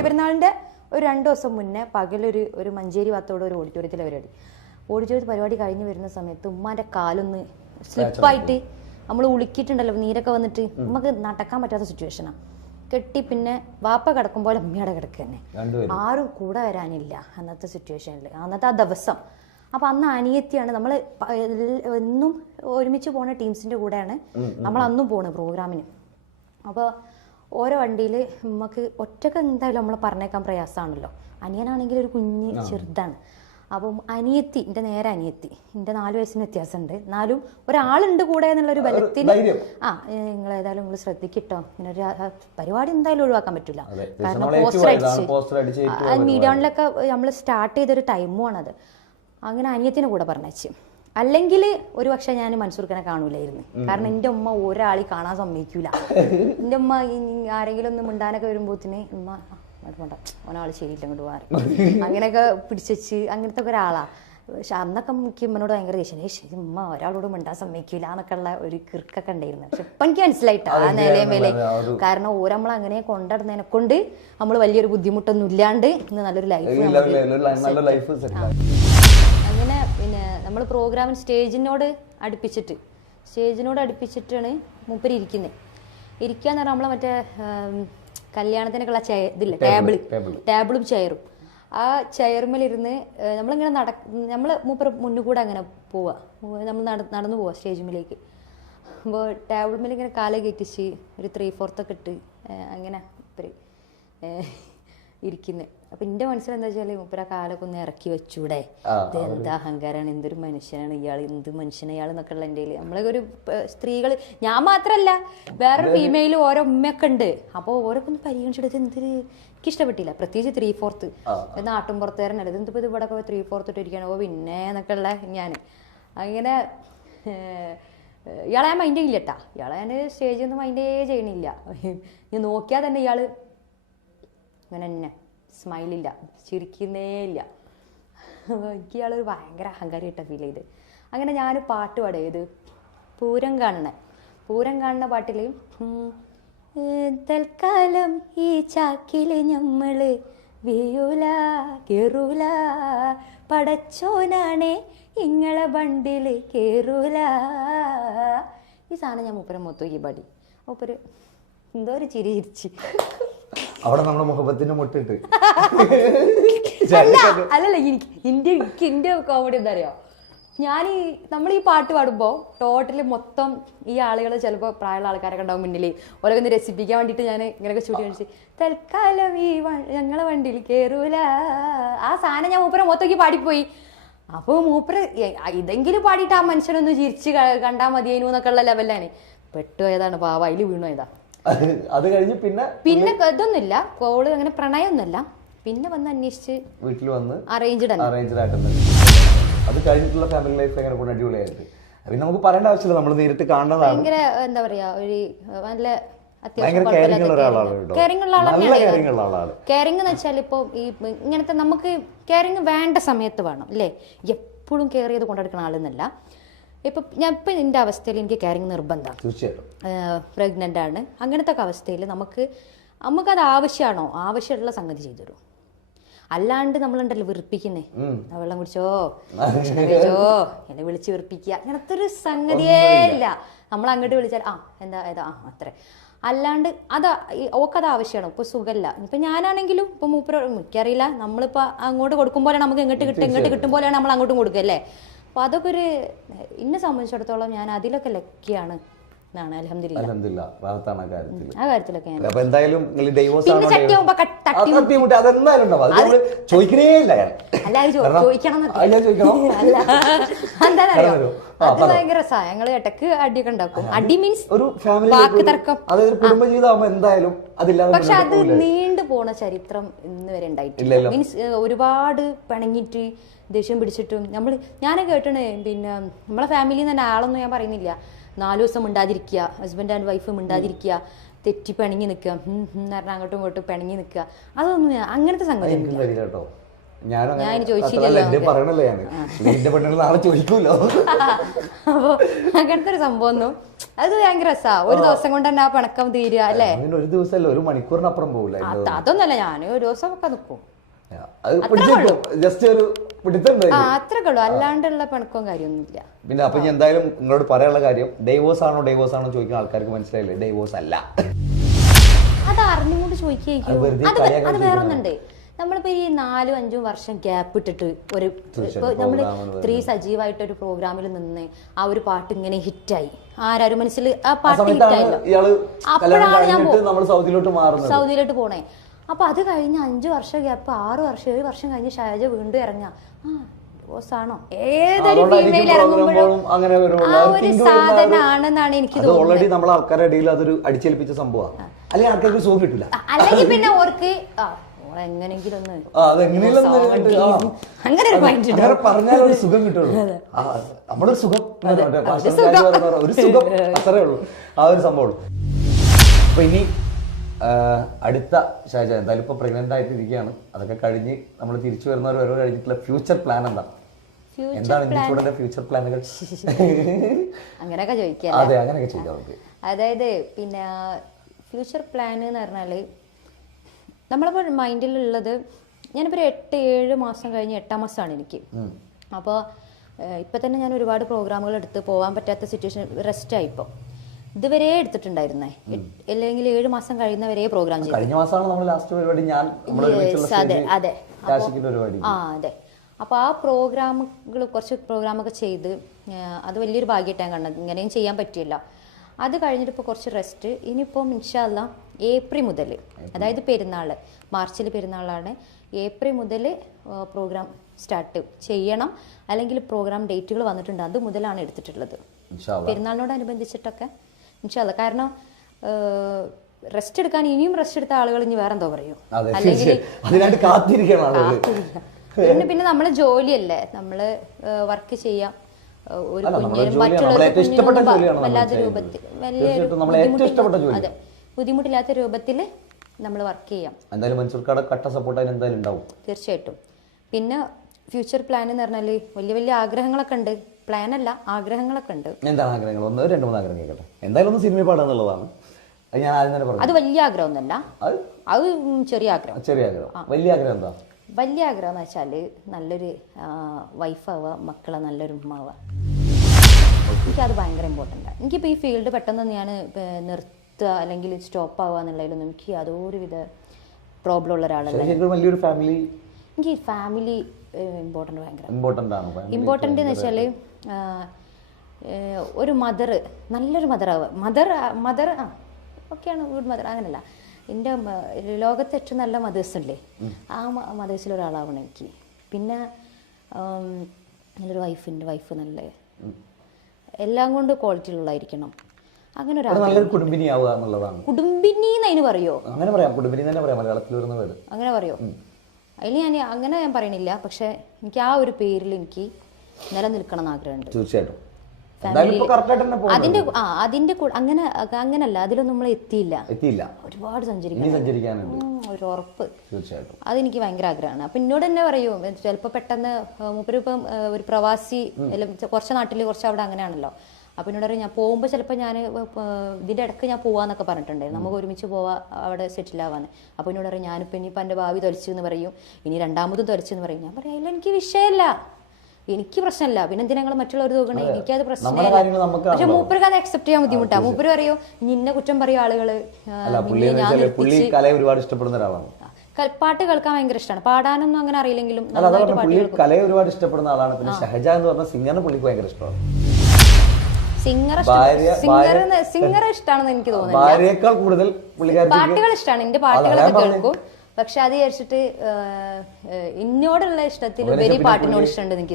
പെരുന്നാളിന്റെ ഒരു 2 ദിവസം മുന്നേ പകലൊരു മഞ്ചേരി ഭാഗത്തോടെ ഒരു ഓഡിറ്റോറിയത്തിലെ പരിപാടി കഴിഞ്ഞ് വരുന്ന സമയത്ത് ഉമ്മാന്റെ കാലൊന്ന് സ്ലിപ്പായിട്ട് നമ്മൾ ഉളുക്കിയിട്ടുണ്ടല്ലോ, നീരൊക്കെ വന്നിട്ട് നമുക്ക് നടക്കാൻ പറ്റാത്ത സിറ്റുവേഷനാണ്. കെട്ടി പിന്നെ വാപ്പ കിടക്കുമ്പോൾ അമ്മയുടെ കിടക്കുക തന്നെ, ആരും കൂടെ വരാനില്ല അന്നത്തെ സിറ്റുവേഷനിൽ, അന്നത്തെ ആ ദിവസം. അപ്പൊ അന്ന് അനിയത്തിയാണ്, നമ്മൾ എന്നും ഒരുമിച്ച് പോണ ടീംസിന്റെ കൂടെയാണ് നമ്മൾ അന്നും പോണത് പ്രോഗ്രാമിന്. അപ്പോൾ ഓരോ വണ്ടിയിൽ നമുക്ക് ഒറ്റക്ക് എന്തായാലും നമ്മൾ പറഞ്ഞേക്കാൻ പ്രയാസമാണല്ലോ. അനിയനാണെങ്കിൽ ഒരു കുഞ്ഞ് ചെറുതാണ്. അപ്പം അനിയത്തി, എൻ്റെ നേരെ അനിയത്തി, എൻ്റെ 4 വയസ്സിന് വ്യത്യാസമുണ്ട്, എന്നാലും ഒരാളുണ്ട് കൂടെ എന്നുള്ളൊരു ബലത്തിന് നിങ്ങൾ ഏതായാലും നിങ്ങൾ ശ്രദ്ധിക്കട്ടോ, ഇങ്ങനെ ഒരു പരിപാടി എന്തായാലും ഒഴിവാക്കാൻ പറ്റില്ല. കാരണം പോസ്റ്റർ അടിച്ച് മീഡിയയിലൊക്കെ നമ്മൾ സ്റ്റാർട്ട് ചെയ്തൊരു ടൈമുമാണത്. അങ്ങനെ അനിയത്തിനെ കൂടെ പറഞ്ഞേച്ച്. അല്ലെങ്കിൽ ഒരു പക്ഷെ ഞാൻ മൻസൂർ ഖാനെ കാണൂലായിരുന്നു. കാരണം എൻ്റെ ഉമ്മ ഒരാളി കാണാൻ സമ്മതിക്കൂല. എൻ്റെ ഉമ്മ ആരെങ്കിലും ഒന്ന് മിണ്ടാനൊക്കെ വരുമ്പോത്തിന് ഉമ്മ വേണ്ട ഒരാൾ ശരിയില്ല അങ്ങോട്ട് പോകാൻ, അങ്ങനെയൊക്കെ പിടിച്ചു അങ്ങനത്തെ ഒക്കെ ഒരാളാ. പക്ഷെ അന്നൊക്കെ എനിക്ക് ഉമ്മനോട് ഭയങ്കര ദേഷ്യം, ഉമ്മ ഒരാളോട് മിണ്ടാൻ സമ്മതിക്കൂല എന്നൊക്കെ ഉള്ള ഒരു കിർക്കൊക്കെ ഉണ്ടായിരുന്നു. പക്ഷെ ഇപ്പൊ എനിക്ക് മനസ്സിലായിട്ടാ ആ നിലയും വില. കാരണം ഓരോ നമ്മൾ അങ്ങനെ കൊണ്ടുനടന്നതിനെ കൊണ്ട് നമ്മൾ വലിയൊരു ബുദ്ധിമുട്ടൊന്നും ഇല്ലാണ്ട് ഇന്ന് നല്ലൊരു ലൈഫ്. അങ്ങനെ പിന്നെ നമ്മൾ പ്രോഗ്രാമിന് സ്റ്റേജിനോട് അടുപ്പിച്ചിട്ടാണ് മൂപ്പര് ഇരിക്കുന്നത്. ഇരിക്കാന്ന് പറഞ്ഞാൽ നമ്മളെ മറ്റേ കല്യാണത്തിനൊക്കെയുള്ള ഇതില്ലേ ടേബിളും ചെയറും. ആ ചെയർമേലിരുന്ന് നമ്മളിങ്ങനെ നമ്മൾ മൂപ്പര് മുന്നുകൂടെ അങ്ങനെ പോവുക, നമ്മൾ നടന്നു പോവുക സ്റ്റേജിലേക്ക്. അപ്പോൾ ടേബിൾ മേലെ ഇങ്ങനെ കാല കയറ്റിച്ച് ഒരു 3/4 ഒക്കെ ഇട്ട് അങ്ങനെ ഒരു ഇരിക്കുന്നത്. അപ്പം എൻ്റെ മനസ്സിലെന്താ വെച്ചാൽ മൂപ്പര കാലൊക്കെ ഒന്ന് ഇറക്കി വെച്ചൂടെ, ഇത് എന്താ അഹങ്കാരമാണ്, എന്തൊരു മനുഷ്യനാണ് ഇയാൾ, എന്ത് മനുഷ്യനാണ് ഇയാൾ എന്നൊക്കെ ഉള്ള എൻ്റെ നമ്മളെ ഒരു സ്ത്രീകൾ, ഞാൻ മാത്രമല്ല വേറൊരു ഫീമെയിൽ ഓരോ ഉമ്മയൊക്കെ ഉണ്ട്. അപ്പോൾ ഓരോക്കെ ഒന്ന് പരിഗണിച്ചിട്ട് എന്തൊരു എനിക്ക് ഇഷ്ടപ്പെട്ടില്ല, പ്രത്യേകിച്ച് 3/4 നാട്ടും പുറത്തുകാരനല്ല, ഇതെന്തിപ്പോൾ ഇത് ഇവിടെ 3/4 ഇട്ടിരിക്കുകയാണ്. ഓ പിന്നെ എന്നൊക്കെ ഉള്ള ഞാൻ അങ്ങനെ ഇയാളെ ഞാൻ മൈൻഡ് ചെയ്യില്ല കേട്ടാ, ഇയാളെ ഞാൻ സ്റ്റേജിൽ ഒന്നും മൈൻഡേ ചെയ്യണില്ല. ഞാൻ നോക്കിയാൽ തന്നെ ഇയാൾ അങ്ങനെ തന്നെ സ്മൈലില്ല, ചിരിക്കുന്നേ ഇല്ല. എനിക്ക് ഇയാളൊരു ഭയങ്കര അഹങ്കാരിയായിട്ടാണ് ഫീൽ ചെയ്ത്. അങ്ങനെ ഞാൻ പാട്ട് പാടിയത് പൂരം കാണുന്ന പാട്ടിൽ തൽക്കാലം ഈ ചാക്കിൽ ഞമ്മള് വീയൂല കേറൂല, പടച്ചോനാണേ ഇങ്ങളെ വണ്ടില് കേറൂല. ഈ സാധനം ഞാൻ മൂപ്പരെ മൊത്തം പാടി. മൂപ്പര് എന്തോ ഒരു ചിരി ചിരിച്ച് അവിടെ നമ്മുടെ മുഖത്തിന്റെ മുട്ടിട്ട് അല്ലല്ല, എൻ്റെ കോമഡി എന്താ അറിയോ, നമ്മൾ ഈ പാട്ട് പാടുമ്പോൾ ടോട്ടല് മൊത്തം ഈ ആളുകൾ ചിലപ്പോൾ പ്രായമുള്ള ആൾക്കാരൊക്കെ ഉണ്ടാവും മുന്നിൽ, ഓരോക്കെ ഒന്ന് രസിപ്പിക്കാൻ വേണ്ടിയിട്ട് ഞാൻ ഇങ്ങനെയൊക്കെ ചൂടി കാണിച്ച് തൽക്കാലം ഈ ഞങ്ങളെ വണ്ടിയിൽ കയറൂല, ആ സാധനം ഞാൻ മൂപ്പരെ മൊത്തമൊക്കെ പാടിപ്പോയി. അപ്പോൾ മൂപ്പര് ഇതെങ്കിലും പാടിയിട്ട് ആ മനുഷ്യനൊന്ന് ചിരിച്ച് കണ്ടാൽ മതിയേനു എന്നൊക്കെ ഉള്ള ലെവലിലാണ്. പെട്ടുപോയതാണ് പാവ, അതിൽ വീണുപോയതാ. അത് കഴിഞ്ഞ് പിന്നെ ഇതൊന്നുമില്ല, കോള് അങ്ങനെ പ്രണയമൊന്നുമല്ല, പിന്നെ വന്ന് അന്വേഷിച്ച് വീട്ടിൽ വന്ന് അറേഞ്ച്ഡ് ആയിട്ടുണ്ട്. അത് കഴിഞ്ഞിട്ടുള്ള ഫാമിലി ലൈഫ് എങ്ങനെ കൊണ്ട് അടിപൊളിയായിട്ട് പിന്നെ നമുക്ക് പറയേണ്ട ആവശ്യമില്ല, നമ്മൾ നേരിട്ട് കാണുന്നതാണ്. ഭയങ്കര എന്താ പറയാ, ഒരു നല്ല കെയറിംഗ് ഉള്ള ആളാണ്. കെയറിംഗ് എന്ന് വെച്ചാൽ ഇപ്പോൾ ഈ ഇങ്ങനത്തെ നമുക്ക് കെയറിംഗ് വേണ്ട സമയത്ത് വേണം അല്ലേ, എപ്പോഴും കെയർ ചെയ്ത് കൊണ്ടെടുക്കുന്ന ആളെന്നല്ല. ഇപ്പം എൻ്റെ അവസ്ഥയിൽ എനിക്ക് കെയറിംഗ് നിർബന്ധമാണ്, തീർച്ചയായിട്ടും. പ്രഗ്നൻ്റ് ആണ്, അങ്ങനത്തെ ഒക്കെ അവസ്ഥയിൽ നമുക്കത് ആവശ്യമാണോ, ആവശ്യമുള്ള സംഗതി ചെയ്തു തരും. അല്ലാണ്ട് നമ്മളുണ്ടല്ലോ വെറുപ്പിക്കുന്നേ, വെള്ളം കുടിച്ചോ കഴിച്ചോ എന്നെ വിളിച്ച് വെറുപ്പിക്കുക, അങ്ങനത്തെ ഒരു സംഗതിയേ ഇല്ല. നമ്മൾ അങ്ങോട്ട് വിളിച്ചാൽ എന്താ അത്രേ. അല്ലാണ്ട് ഓക്കത് ആവശ്യമാണ്. ഇപ്പോൾ സുഖമല്ല, ഇപ്പം ഞാനാണെങ്കിലും ഇപ്പം എനിക്കറിയില്ല, നമ്മളിപ്പോൾ അങ്ങോട്ട് കൊടുക്കുമ്പോഴാണ് നമുക്ക് ഇങ്ങോട്ട് കിട്ടുമ്പോഴാണ് നമ്മൾ അങ്ങോട്ടും കൊടുക്കുക അല്ലേ. അപ്പോൾ അതൊക്കെ ഒരു എന്നെ സംബന്ധിച്ചിടത്തോളം ഞാൻ അതിലൊക്കെ ലക്കിയാണ് എന്നാണ്. അൽഹംദുലില്ലാ ആ കാര്യത്തിലൊക്കെ അത് ഭയങ്കര രസമാണ്. ഞങ്ങള് ഇടക്ക് അടിയൊക്കെ ഉണ്ടാക്കും. അടി മീൻസ് വാക്ക് തർക്കം, പക്ഷെ അത് നീണ്ടു പോണ ചരിത്രം ഇന്ന് വരെ ഉണ്ടായിട്ടില്ല. മീൻസ് ഒരുപാട് പിണങ്ങിട്ട് ദേഷ്യം പിടിച്ചിട്ടും ഞാനേ കേട്ടണേ. പിന്നെ നമ്മളെ ഫാമിലിയിൽ നിന്ന് തന്നെ ആളൊന്നും ഞാൻ പറയുന്നില്ല, 4 ദിവസം മിണ്ടാതിരിക്കുക, ഹസ്ബൻഡ് ആൻഡ് വൈഫ് മിണ്ടാതിരിക്കുക, തെറ്റി പിണങ്ങി നിൽക്കുക, പറഞ്ഞാൽ അങ്ങോട്ടും ഇങ്ങോട്ടും പിണങ്ങി നിൽക്കുക, അതൊന്നും അങ്ങനത്തെ സംഗതി ഞാൻ ചോദിച്ചില്ലല്ലോ. അപ്പൊ അങ്ങനത്തെ ഒരു സംഭവം ഒന്നും അത് ഭയങ്കര രസാ. ഒരു ദിവസം കൊണ്ട് തന്നെ ആ പിണക്കം തീരുക അല്ലേ. ഒരു ദിവസമല്ല, ഒരു മണിക്കൂറിനപ്പുറം പോകില്ല. അതൊന്നല്ല, ഞാൻ ഒരു ദിവസം ഒക്കെ നിൽക്കും, അത്രക്കെ ഉള്ളൂ, അല്ലാണ്ടുള്ള പിണക്കവും കാര്യമൊന്നുമില്ല. പിന്നെ അപ്പൊ എന്തായാലും നിങ്ങളോട് പറയാനുള്ള കാര്യം, ഡൈവോഴ്സ് ആണോ ചോദിക്കുന്ന ആൾക്കാർക്ക് മനസ്സിലായില്ലേ, ഡൈവോഴ്സ് അല്ല. അത് അറിഞ്ഞുകൊണ്ട് ചോദിക്കും. അത് വേറൊന്നുണ്ട്, നമ്മളിപ്പോ ഈ 4-5 വർഷം ഗ്യാപ്പ് ഇട്ടിട്ട് നമ്മള് 3 സജീവമായിട്ട് ഒരു പ്രോഗ്രാമിൽ നിന്ന് ആ ഒരു പാട്ട് ഇങ്ങനെ ഹിറ്റായി, ആരും മനസ്സിൽ ആ പാട്ട് ഹിറ്റായല്ലോ, അപ്പോഴാണ് ഞാൻ സൗദിയിലോട്ട് പോണേ. അപ്പൊ അത് കഴിഞ്ഞ് 5 വർഷം ഗ്യാപ്പ്, 6 വർഷം 7 വർഷം കഴിഞ്ഞ് ഷൈജ വീണ്ടും ഇറങ്ങ ഡിവോഴ്സാണോ, ഏതൊരു ഫീമെയിൽ ഇറങ്ങുമ്പോഴും ആ ഒരു സാധനമാണെന്നാണ് എനിക്ക് തോന്നുന്നത്. നമ്മളെ ആൾക്കാരുടെ ഇടയിൽ അതൊരു അടിച്ചേൽപ്പിച്ച സംഭവമാണ്, അല്ലെങ്കിൽ ആൾക്കാർക്ക് സുഖം കിട്ടില്ല, അല്ലെങ്കിൽ പിന്നെ ഓർക്ക് എങ്ങനെങ്കിലും പറഞ്ഞാൽ സുഖം കിട്ടുള്ളൂ, നമ്മളൊരു സുഖം ഒരു സുഖം അത്രേ ഉള്ളൂ, ആ ഒരു സംഭവം. അപ്പൊ ഇനി അടുത്ത ഷൈജ എന്തായാലും ഇപ്പൊ പ്രഗ്നന്റ് ആയിട്ടിരിക്കുകയാണ്, അതൊക്കെ കഴിഞ്ഞ് നമ്മൾ തിരിച്ചു വരുന്നവർ ഓരോ കഴിഞ്ഞിട്ടുള്ള ഫ്യൂച്ചർ പ്ലാൻ എന്താണ് ഇന്ത്യയുടെ ഫ്യൂച്ചർ പ്ലാനുകൾ? അങ്ങനെയൊക്കെ ചോദിക്കാം. അതെ, അങ്ങനെയൊക്കെ ചോദിക്കാം. അതായത് പിന്നെ ഫ്യൂച്ചർ പ്ലാൻ എന്ന് പറഞ്ഞാല് നമ്മളിപ്പോൾ മൈൻഡിലുള്ളത്, ഞാനിപ്പോൾ 8-7 മാസം കഴിഞ്ഞ് 8ാം മാസമാണ് എനിക്ക്. അപ്പോൾ ഇപ്പം തന്നെ ഞാൻ ഒരുപാട് പ്രോഗ്രാമുകൾ എടുത്ത് പോകാൻ പറ്റാത്ത സിറ്റുവേഷൻ, റെസ്റ്റായി. ഇപ്പോൾ ഇതുവരെ എടുത്തിട്ടുണ്ടായിരുന്നേ, അല്ലെങ്കിൽ 7 മാസം കഴിയുന്നവരെ പ്രോഗ്രാം ചെയ്തു. കഴിഞ്ഞ മാസമാണ് നമ്മൾ ലാസ്റ്റ് പരിപാടി, അതെ. അപ്പോൾ ആ പ്രോഗ്രാമുകൾ കുറച്ച് പ്രോഗ്രാമൊക്കെ ചെയ്ത് അത് വലിയൊരു ഭാഗ്യമായിട്ടാണ് കണ്ടത്. ഇങ്ങനെയും ചെയ്യാൻ പറ്റില്ല. അത് കഴിഞ്ഞിട്ട് ഇപ്പോൾ കുറച്ച് റെസ്റ്റ്. ഇനിയിപ്പോൾ ഇൻഷാ അല്ലാ ഏപ്രിൽ മുതൽ, അതായത് പെരുന്നാൾ, മാർച്ചിൽ പെരുന്നാളാണ്, ഏപ്രിൽ മുതൽ പ്രോഗ്രാം സ്റ്റാർട്ട് ചെയ്യണം. അല്ലെങ്കിൽ പ്രോഗ്രാം ഡേറ്റുകൾ വന്നിട്ടുണ്ട്, അത് മുതലാണ് എടുത്തിട്ടുള്ളത് പെരുന്നാളിനോടനുബന്ധിച്ചിട്ടൊക്കെ ഇൻഷാ അല്ലാ. കാരണം റെസ്റ്റ് എടുക്കാൻ ഇനിയും റെസ്റ്റ് എടുത്ത ആളുകൾ ഇനി വേറെ എന്തോ പറയും, അല്ലെങ്കിൽ പിന്നെ നമ്മളെ ജോലിയല്ലേ, നമ്മള് വർക്ക് ചെയ്യാം. ഒരു വല്ലാത്ത രൂപത്തിൽ അതെ ബുദ്ധിമുട്ടില്ലാത്ത രൂപത്തിൽ നമ്മൾ വർക്ക് ചെയ്യാം. തീർച്ചയായിട്ടും. പിന്നെ ഫ്യൂച്ചർ പ്ലാൻ എന്ന് പറഞ്ഞാല് വലിയ വലിയ ആഗ്രഹങ്ങളൊക്കെ ഉണ്ട്. പ്ലാൻ അല്ല, ആഗ്രഹങ്ങളൊക്കെ ഉണ്ട്. എന്താണ് ആഗ്രഹങ്ങൾ? 1-2-3 ആഗ്രഹം കേൾക്കട്ടെ. എന്തായാലും ഒന്ന് സിനിമ പാടാന്നുള്ളതാണ്. അത് വലിയ ആഗ്രഹമൊന്നുമല്ല, അത് ചെറിയ ആഗ്രഹം. ചെറിയ ആഗ്രഹം. വലിയ ആഗ്രഹം എന്താ? വലിയ ആഗ്രഹം എന്ന് വെച്ചാല് നല്ലൊരു വൈഫാവുക, മക്കളെ നല്ലൊരു ഉമ്മാവുക. എനിക്കത് ഭയങ്കര ഇമ്പോർട്ടൻ്റ്. എനിക്കിപ്പോൾ ഈ ഫീൽഡ് പെട്ടെന്ന് ഞാൻ നിർത്തുക അല്ലെങ്കിൽ സ്റ്റോപ്പ് ആവുക എന്നുള്ളതിലൊന്നും എനിക്ക് യാതൊരുവിധ പ്രോബ്ലം ഉള്ള ഒരാളല്ല. എനിക്ക് ഫാമിലി ഇമ്പോർട്ടൻ്റ്, ഭയങ്കര ഇമ്പോർട്ടൻ്റ് എന്ന് വെച്ചാൽ ഒരു മദർ, നല്ലൊരു മദറാവുക. മദർ ഓക്കെയാണ്, ഗുഡ് മദർ, അങ്ങനല്ല. എൻ്റെ ലോകത്തെ ഏറ്റവും നല്ല മദേഴ്സ് അല്ലേ, ആ മദേഴ്സിലൊരാളാവണം എനിക്ക്. പിന്നെ നല്ലൊരു വൈഫ് നല്ല എല്ലാം കൊണ്ട് ക്വാളിറ്റിയിലുള്ളതായിരിക്കണം. അങ്ങനെ ഒരു കുടുംബിനി എന്നതിന് പറയോ? അങ്ങനെ പറയോ? അതിൽ ഞാൻ പറയണില്ല. പക്ഷെ എനിക്ക് ആ ഒരു പേരിൽ എനിക്ക് നിലനിൽക്കണം എന്ന് ആഗ്രഹമുണ്ട്. തീർച്ചയായിട്ടും. അതിന്റെ അങ്ങനല്ല, അതിലൊന്നും നമ്മൾ എത്തിയില്ല. ഒരുപാട് സഞ്ചരിക്കാനുണ്ട്, ഒരു ഉറപ്പ്. അതെനിക്ക് ഭയങ്കര ആഗ്രഹമാണ്. അപ്പൊ എന്നോട് തന്നെ പറയൂ, ചിലപ്പോ പെട്ടെന്ന് മൂപ്പരിപ്പം ഒരു പ്രവാസി, കുറച്ച് നാട്ടില് കുറച്ച് അവിടെ അങ്ങനെയാണല്ലോ. അപ്പൊ എന്നോട് പറയും, ഞാൻ പോകുമ്പോൾ ചിലപ്പോൾ ഞാൻ ഇതിന്റെ ഇടയ്ക്ക് ഞാൻ പോവാന്നൊക്കെ പറഞ്ഞിട്ടുണ്ടായിരുന്നു, നമുക്ക് ഒരുമിച്ച് പോവാ അവിടെ സെറ്റിൽ ആവാന്ന്. അപ്പൊ എന്നോട് പറയും, ഞാനിപ്പോൾ ഇനിയിപ്പോൾ എൻ്റെ ഭാവി തൊലച്ചു എന്ന് പറയും, ഇനി രണ്ടാമതും തൊലച്ചു എന്ന് പറയും. ഞാൻ പറയാം, ഇല്ല എനിക്ക് വിഷയമല്ല, എനിക്ക് പ്രശ്നമില്ല. പിന്നെ എന്തിനാ ഞങ്ങൾ മറ്റുള്ളവർ തോക്കണേ, എനിക്കത് പ്രശ്നമില്ല. പക്ഷെ മൂപ്പർക്ക് അത് അക്സെപ്റ്റ് ചെയ്യാൻ ബുദ്ധിമുട്ടാണ്. മൂപ്പര് പറയോ, നിന്നെ കുറ്റം പറയും ആളുകള്. പാട്ട് കേൾക്കാൻ ഭയങ്കര ഇഷ്ടമാണ്. പാടാനൊന്നും അങ്ങനെ അറിയില്ലെങ്കിലും കലയെ ഒരുപാട് ഇഷ്ടപ്പെടുന്ന ആളാണ്. പിന്നെ ഷഹജ എന്ന് പറഞ്ഞ സിംഗറിനെ പുള്ളിക്ക് ഭയങ്കര ഇഷ്ടമാണ്. സിംഗർ ഇഷ്ടമാണെന്ന് എനിക്ക് തോന്നുന്നില്ല. പാട്ടുകൾ ഇഷ്ടമാണ്, എന്റെ പാട്ടുകളൊക്കെ കേൾക്കും. പക്ഷെ അത് വിചാരിച്ചിട്ട് എന്നോടുള്ള ഇഷ്ടത്തിൽ ഉപരി പാട്ടിനോട് ഇഷ്ടമുണ്ട് എനിക്ക്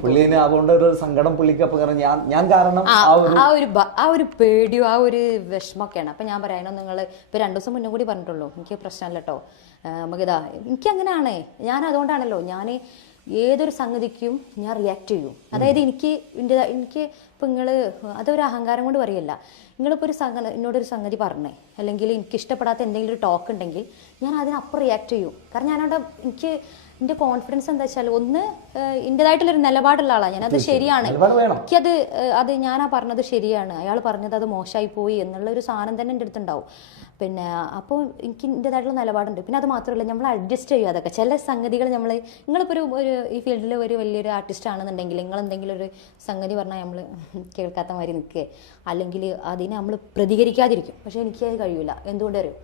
ആ ഒരു പേടിയോ ആ ഒരു വിഷമൊക്കെയാണ്. അപ്പൊ ഞാൻ പറയാനോ, നിങ്ങൾ ഇപ്പൊ 2 ദിവസം മുന്നേ കൂടി പറഞ്ഞിട്ടുള്ളൂ, എനിക്ക് പ്രശ്നമല്ല കേട്ടോ, നമുക്കിതാ എനിക്ക് അങ്ങനെയാണ്. ഞാൻ അതുകൊണ്ടാണല്ലോ ഞാൻ ഏതൊരു സംഗതിക്കും ഞാൻ റിയാക്ട് ചെയ്യും. അതായത് എനിക്ക് ഇപ്പം അതൊരു അഹങ്കാരം കൊണ്ട് പറയല്ല. നിങ്ങളിപ്പോൾ എന്നോടൊരു സംഗതി പറഞ്ഞേ, അല്ലെങ്കിൽ എനിക്ക് ഇഷ്ടപ്പെടാത്ത എന്തെങ്കിലും ഒരു ടോക്ക് ഉണ്ടെങ്കിൽ ഞാൻ അതിനപ്പുറം റിയാക്ട് ചെയ്യും. കാരണം ഞാനവിടെ എൻ്റെ കോൺഫിഡൻസ് എന്താ വെച്ചാൽ, ഒന്ന് എൻ്റെതായിട്ടുള്ളൊരു നിലപാടുള്ള ആളാണ് ഞാൻ. അത് ശരിയാണ്, എനിക്കത് ഞാനാ പറഞ്ഞത് ശരിയാണ്, അയാൾ പറഞ്ഞത് അത് മോശമായി പോയി എന്നുള്ളൊരു സാധനം തന്നെ എൻ്റെ അടുത്തുണ്ടാവും. പിന്നെ അപ്പോൾ എനിക്ക് എൻ്റെതായിട്ടുള്ള നിലപാടുണ്ട്. പിന്നെ അത് മാത്രമല്ല, നമ്മൾ അഡ്ജസ്റ്റ് ചെയ്യുക. അതൊക്കെ ചില സംഗതികൾ നിങ്ങളിപ്പോൾ ഒരു ഈ ഫീൽഡിൽ ഒരു വലിയൊരു ആർട്ടിസ്റ്റ് ആണെന്നുണ്ടെങ്കിൽ, നിങ്ങൾ എന്തെങ്കിലും ഒരു സംഗതി പറഞ്ഞാൽ നമ്മൾ കേൾക്കാത്ത മാതിരി നിൽക്കുക, അല്ലെങ്കിൽ അതിനെ നമ്മൾ പ്രതികരിക്കാതിരിക്കും. പക്ഷേ എനിക്കത് കഴിയില്ല. എന്തുകൊണ്ട് അറിയോ?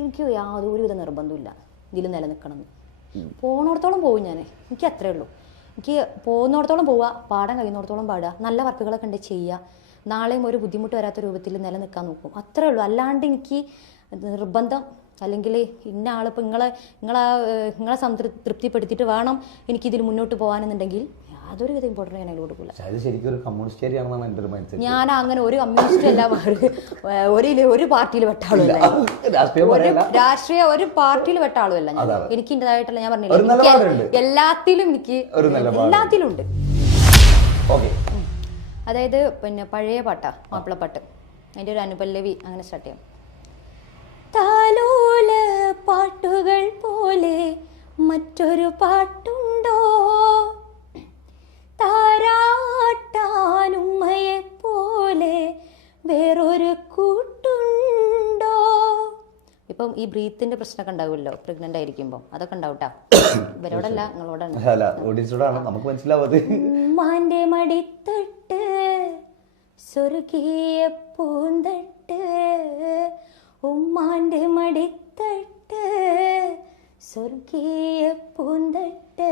എനിക്ക് യാതൊരുവിധ നിർബന്ധമില്ല ഇതിൽ നിലനിൽക്കണം എന്ന്. പോകുന്നിടത്തോളം പോകും ഞാൻ, എനിക്ക് അത്രേ ഉള്ളൂ. എനിക്ക് പോകുന്നിടത്തോളം പോവുക, പാടാൻ കഴിയുന്നിടത്തോളം പാടുക, നല്ല വർക്കുകളൊക്കെ ഉണ്ട് ചെയ്യുക, നാളെയും ഒരു ബുദ്ധിമുട്ട് വരാത്ത രൂപത്തിൽ നിലനിൽക്കാൻ നോക്കും, അത്രേ ഉള്ളൂ. അല്ലാണ്ട് എനിക്ക് നിർബന്ധം അല്ലെങ്കിൽ ഇന്ന ആളിപ്പോൾ നിങ്ങളെ തൃപ്തിപ്പെടുത്തിയിട്ട് വേണം എനിക്കിതിൽ മുന്നോട്ട് പോകാനെന്നുണ്ടെങ്കിൽ യാതൊരുവിധ ഇമ്പോർട്ടൻ്റ് ഞാൻ അതിലോട്ട് പോകില്ല. ഞാൻ അങ്ങനെ ഒരു കമ്മ്യൂണിസ്റ്റ് അല്ല, ഒരു പാർട്ടിയിൽ പെട്ട ആളുമല്ല, ഒരു പാർട്ടിയിൽ പെട്ട ആളുമല്ല ഞാൻ. എനിക്ക് എൻ്റെതായിട്ടുള്ള, ഞാൻ പറഞ്ഞില്ല, എല്ലാത്തിലും ഉണ്ട്. അതായത് പിന്നെ പഴയ പാട്ടാ, മാപ്പിളപ്പാട്ട്, അതിൻ്റെ ഒരു അനുപല്ലവി അങ്ങനെ സ്റ്റാർട്ട് ചെയ്യാം. താലോല പാട്ടുകൾ പോലെ മറ്റൊരു പാട്ടുണ്ടോ, താരാട്ടാനുമ്മയെ പോലെ വേറൊരു കൂട്ടുണ്ടോ. ഇപ്പം ഈ ബ്രീത്തിന്റെ പ്രശ്നമൊക്കെ ഉണ്ടാവുമല്ലോ പ്രഗ്നന്റ് ആയിരിക്കുമ്പോൾ, അതൊക്കെ ഉണ്ടാവട്ടാ. ഇവരോടല്ല, നിങ്ങളോടാണ്. ഉമ്മാന്റെ മടിത്തട്ട് സ്വർഗീയ പൂന്തട്ട്, ഉമ്മാന്റെ മടിത്തട്ട് സ്വർഗീയ പൂന്തട്ട്,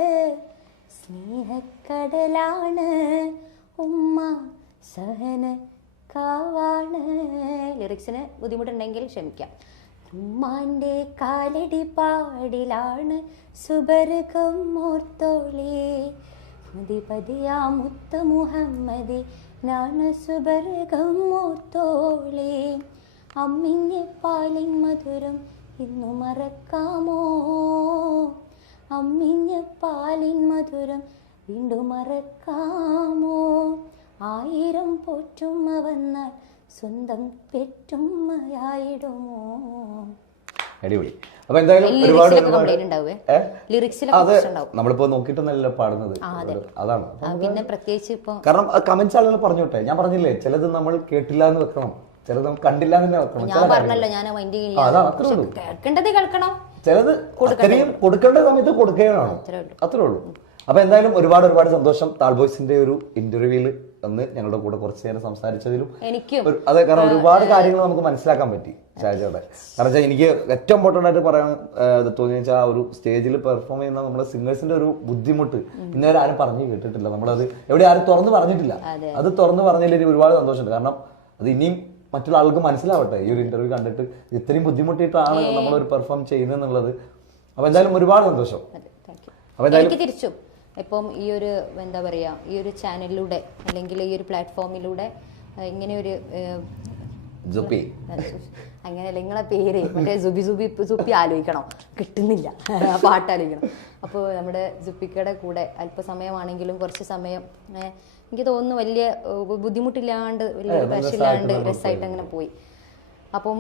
സ്നേഹക്കടലാണ് ഉമ്മ സഹന കാവാണ്. ലിറിക്സിന് ബുദ്ധിമുട്ടുണ്ടെങ്കിൽ ക്ഷമിക്കാം. ഉമ്മാൻ്റെ കാലടി പാടിലാണ് സുബർഗം മോർത്തോളി മതിപതിയാ മുത്ത മുഹമ്മദി നാണ് സുബർഗം മോർത്തോളി. അമ്മിഞ്ഞ പാലിൻ മധുരം ഇന്നു മറക്കാമോ, അമ്മിഞ്ഞ പാലിൻ മധുരം വീണ്ടും മറക്കാമോ. 1000 പോറ്റുമ്മ വന്നാൽ സ്വന്തം പെറ്റുമ്മയായിടുമോ. അടിപൊളി. അപ്പൊ എന്തായാലും ഒരുപാട് നമ്മളിപ്പോ നോക്കിയിട്ടൊന്നല്ല പാടുന്നത്, അതാണ്. പിന്നെ പ്രത്യേകിച്ച് ഇപ്പൊ കാരണം കമന്റ്സ് ആളുകൾ പറഞ്ഞോട്ടെ, ഞാൻ പറഞ്ഞില്ലേ ചിലത് നമ്മൾ കേട്ടില്ല എന്ന് വെക്കണം, ചിലത് നമ്മൾ കണ്ടില്ല എന്ന് വെക്കണം. ഞാൻ പറഞ്ഞല്ലോ, ഞാൻ കേൾക്കേണ്ടത് കേൾക്കണം, ചിലത് കൊടുക്കേണ്ട സമയത്ത് കൊടുക്കുകയാണ്, അത്രേ ഉള്ളൂ. അപ്പൊ എന്തായാലും ഒരുപാട് സന്തോഷം താൾബോയ്സിന്റെ ഒരു ഇന്റർവ്യൂവിൽ വന്ന് ഞങ്ങളുടെ കൂടെ കുറച്ചു നേരം സംസാരിച്ചതിലും എനിക്കും അതെ, കാരണം ഒരുപാട് കാര്യങ്ങൾ നമുക്ക് മനസ്സിലാക്കാൻ പറ്റി ഷാജയുടെ. കാരണം വെച്ചാൽ എനിക്ക് ഏറ്റവും ഇമ്പോർട്ടന്റ് ആയിട്ട് പറയാൻ തോന്നിയ വെച്ചാൽ ആ ഒരു സ്റ്റേജിൽ പെർഫോം ചെയ്യുന്ന നമ്മുടെ സിംഗേഴ്സിന്റെ ഒരു ബുദ്ധിമുട്ട് ഇന്നുവരെ ആരും പറഞ്ഞു കേട്ടിട്ടില്ല, നമ്മളത് എവിടെ ആരും തുറന്ന് പറഞ്ഞിട്ടില്ല. അത് തുറന്ന് പറഞ്ഞതിൽ എനിക്ക് ഒരുപാട് സന്തോഷമുണ്ട്. കാരണം അത് ഇനിയും മറ്റുള്ള ആൾക്ക് മനസ്സിലാവട്ടെ, ഈ ഒരു ഇന്റർവ്യൂ കണ്ടിട്ട് ഇത്രയും ബുദ്ധിമുട്ടിയിട്ടാണ് നമ്മളൊരു പെർഫോം ചെയ്യുന്നത് എന്നുള്ളത്. അപ്പൊ എന്തായാലും ഒരുപാട് സന്തോഷം. അപ്പൊ എനിക്ക് തിരിച്ചും ഇപ്പം ഈ ഒരു എന്താ പറയുക, ഈ ഒരു ചാനലിലൂടെ അല്ലെങ്കിൽ ഈ ഒരു പ്ലാറ്റ്ഫോമിലൂടെ ഇങ്ങനെ ഒരു അങ്ങനെയല്ല നിങ്ങളെ പേര് മറ്റേ സുബി ആലോചിക്കണം, കിട്ടുന്നില്ല പാട്ട് ആലോചിക്കണം. അപ്പോൾ നമ്മുടെ സുപ്പിക്കയുടെ കൂടെ അല്പസമയമാണെങ്കിലും കുറച്ച് സമയം എനിക്ക് തോന്നുന്നു വലിയ ബുദ്ധിമുട്ടില്ലാണ്ട് വലിയ പ്രശ്നമില്ലാണ്ട് രസമായിട്ട് അങ്ങനെ പോയി. അപ്പം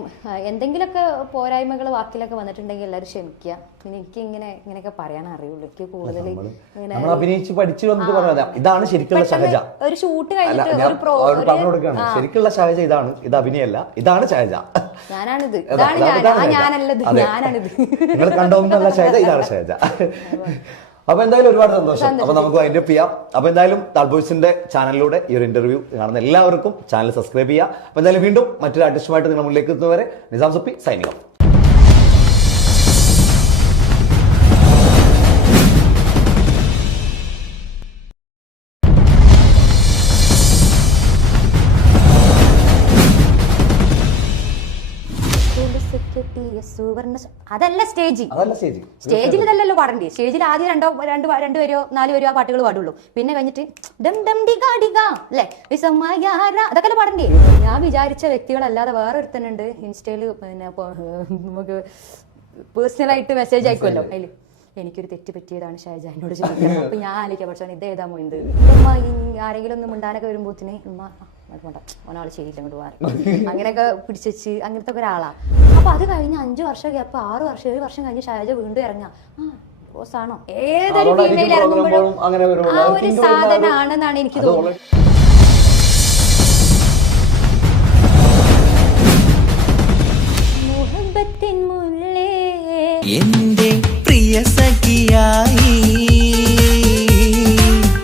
എന്തെങ്കിലുമൊക്കെ പോരായ്മകൾ വാക്കിലൊക്കെ വന്നിട്ടുണ്ടെങ്കിൽ എല്ലാവരും ക്ഷമിക്കുക. എനിക്ക് ഇങ്ങനെയൊക്കെ പറയാൻ അറിയുള്ളൂ. എനിക്ക് കൂടുതൽ അഭിനയിച്ച് പഠിച്ചു വന്നിട്ട് പറഞ്ഞാൽ ഇതാണ് ശരിക്കുള്ള ഷഹജ. ഒരു ഷൂട്ട് കഴിഞ്ഞിട്ട് ശരിക്കുള്ള ഷഹജ ഇതാണ്, ഇത് അഭിനയല്ല, ഇതാണ് ഷഹജ, ഞാനാണിത്, ഞാനല്ലത്, ഞാനാണിത്. നിങ്ങൾ കണ്ടോന്നല്ല ഷഹജ, ഇതാണ് ഷഹജ. അപ്പൊ എന്തായാലും ഒരുപാട് സന്തോഷം. അപ്പൊ നമുക്ക് അതിന്റെ ചെയ്യാം. അപ്പൊ എന്തായാലും താൾബോയ്സിന്റെ ചാനലിലൂടെ ഈ ഒരു ഇന്റർവ്യൂ കാണുന്ന എല്ലാവർക്കും ചാനൽ സബ്സ്ക്രൈബ് ചെയ്യുക. അപ്പൊ എന്തായാലും വീണ്ടും മറ്റൊരു ആർട്ടിസ്റ്റുമായിട്ട് നിങ്ങൾ മുന്നിലേക്ക് എത്തുന്നവരെ നിസാം സുപ്പി സൈനിങ് ഓഫ്. അതല്ല സ്റ്റേജിൽ ഇതല്ലല്ലോ പാടണ്ടേ. സ്റ്റേജിൽ ആദ്യം 2 വരെയോ 4 വരെയോ ആ പാട്ടുകൾ പാടുള്ളൂ. പിന്നെ കഴിഞ്ഞിട്ട് ഡം ഡം ഡിഗ ഡിഗ അല്ലേ അതൊക്കെ പാടണ്ടേ. ഞാൻ വിചാരിച്ച വ്യക്തികളല്ലാതെ വേറെ ഒരുത്തനുണ്ട് ഇൻസ്റ്റയില്, പിന്നെ നമുക്ക് പേഴ്സണലായിട്ട് മെസ്സേജ് അയക്കുമല്ലോ, അതിൽ എനിക്കൊരു തെറ്റ് പറ്റിയതാണ് ഷാജ എന്നോട് ചോദിക്കുന്നത്. അപ്പൊ ഞാൻ ആലോചിക്കാം, പക്ഷേ ഇതേതാ മോയിന്ത് ഉമ്മ ആരെങ്കിലും ഒന്ന് മിണ്ടാനൊക്കെ വരുമ്പോത്തിന് ഉമ്മ ഒരാൾ ശരിയില്ല അങ്ങോട്ട് മാറി അങ്ങനെയൊക്കെ പിടിച്ചു അങ്ങനത്തെ ഒരാളാ. അപ്പൊ അത് കഴിഞ്ഞ് 5 വർഷം ഗ്യാപ്പ് 6 വർഷം 7 വർഷം കഴിഞ്ഞ് ഷാജ വീണ്ടും ഇറങ്ങാ ബോസാണോ ഏതൊരു ഫീമെയിൽ ഇറങ്ങുമ്പോഴും ആ ഒരു സാധനമാണെന്നാണ് എനിക്ക് തോന്നുന്നത്. മുഹബത്തിൻ മുല്ലേ എന്റെ പ്രിയ സഖിയായി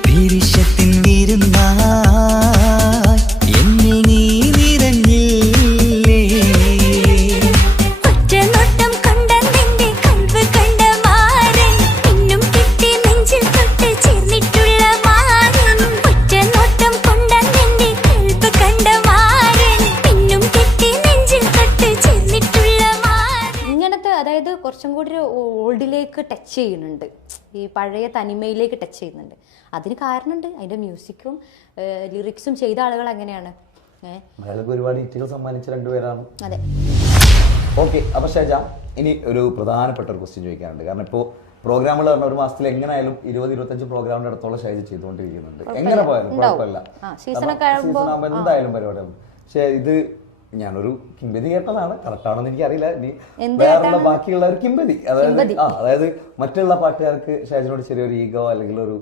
വിരിശത്തിൻ വിരുന്നായി എന്നിൽ നീ നിറഞ്ഞില്ലേ. ഒറ്റ നോട്ടം കൊണ്ടെന്റെ കൽവ് കണ്ട മാരൻ പിന്നും കിട്ടി നെഞ്ചിൽ തൊട്ട് ചേർന്നിട്ടുള്ള മാരൻ. ഒറ്റ നോട്ടം കൊണ്ടെന്റെ കൽവ് കണ്ട മാരൻ പിന്നും കിട്ടി നെഞ്ചിൽ തൊട്ട് ചേർന്നിട്ടുള്ള മാരൻ. ഇങ്ങനത്തെ അതായത് കുറച്ചും കൂടി ഒരു ഓൾഡിലേക്ക് ടച്ച് ചെയ്യുന്നുണ്ട്, ഈ പഴയ തനിമയിലേക്ക് ടച്ച് ചെയ്യുന്നുണ്ട്. അതിന് കാരണമുണ്ട്, അതിന്റെ മ്യൂസിക്കും ലിറിക്സും ചെയ്ത ആളുകൾ അങ്ങനെയാണ്. ഒരുപാട് ഹിറ്റുകൾ സമ്മാനിച്ച 2 പേരാണ്. അതെ. ഓക്കെ. അപ്പൊ ഷാജ ഇനി ഒരു പ്രധാനപ്പെട്ട ഒരു ക്വസ്റ്റ്യൻ ചോദിക്കാനുണ്ട്. കാരണം ഇപ്പോൾ പ്രോഗ്രാമുകൾ പറഞ്ഞ ഒരു മാസത്തിൽ എങ്ങനെയായാലും 20-25 പ്രോഗ്രാമിന്റെ അടുത്തോളം ഷാജ ചെയ്തുകൊണ്ടിരിക്കുന്നുണ്ട്. എങ്ങനെ പോയാലും കുഴപ്പമില്ല, സീസണാകുമ്പോൾ എന്തായാലും പരിപാടിയാണ്. പക്ഷെ ഇത് ഞാനൊരു കിംബതി കേട്ടതാണ്, കറക്റ്റാണെന്ന് എനിക്കറിയില്ല. ഇനി വേറെ ബാക്കിയുള്ള ഒരു കിംബതി, അതായത് മറ്റുള്ള പാട്ടുകാർക്ക് ഷാജിനോട് ചെറിയൊരു ഈഗോ അല്ലെങ്കിൽ ഒരു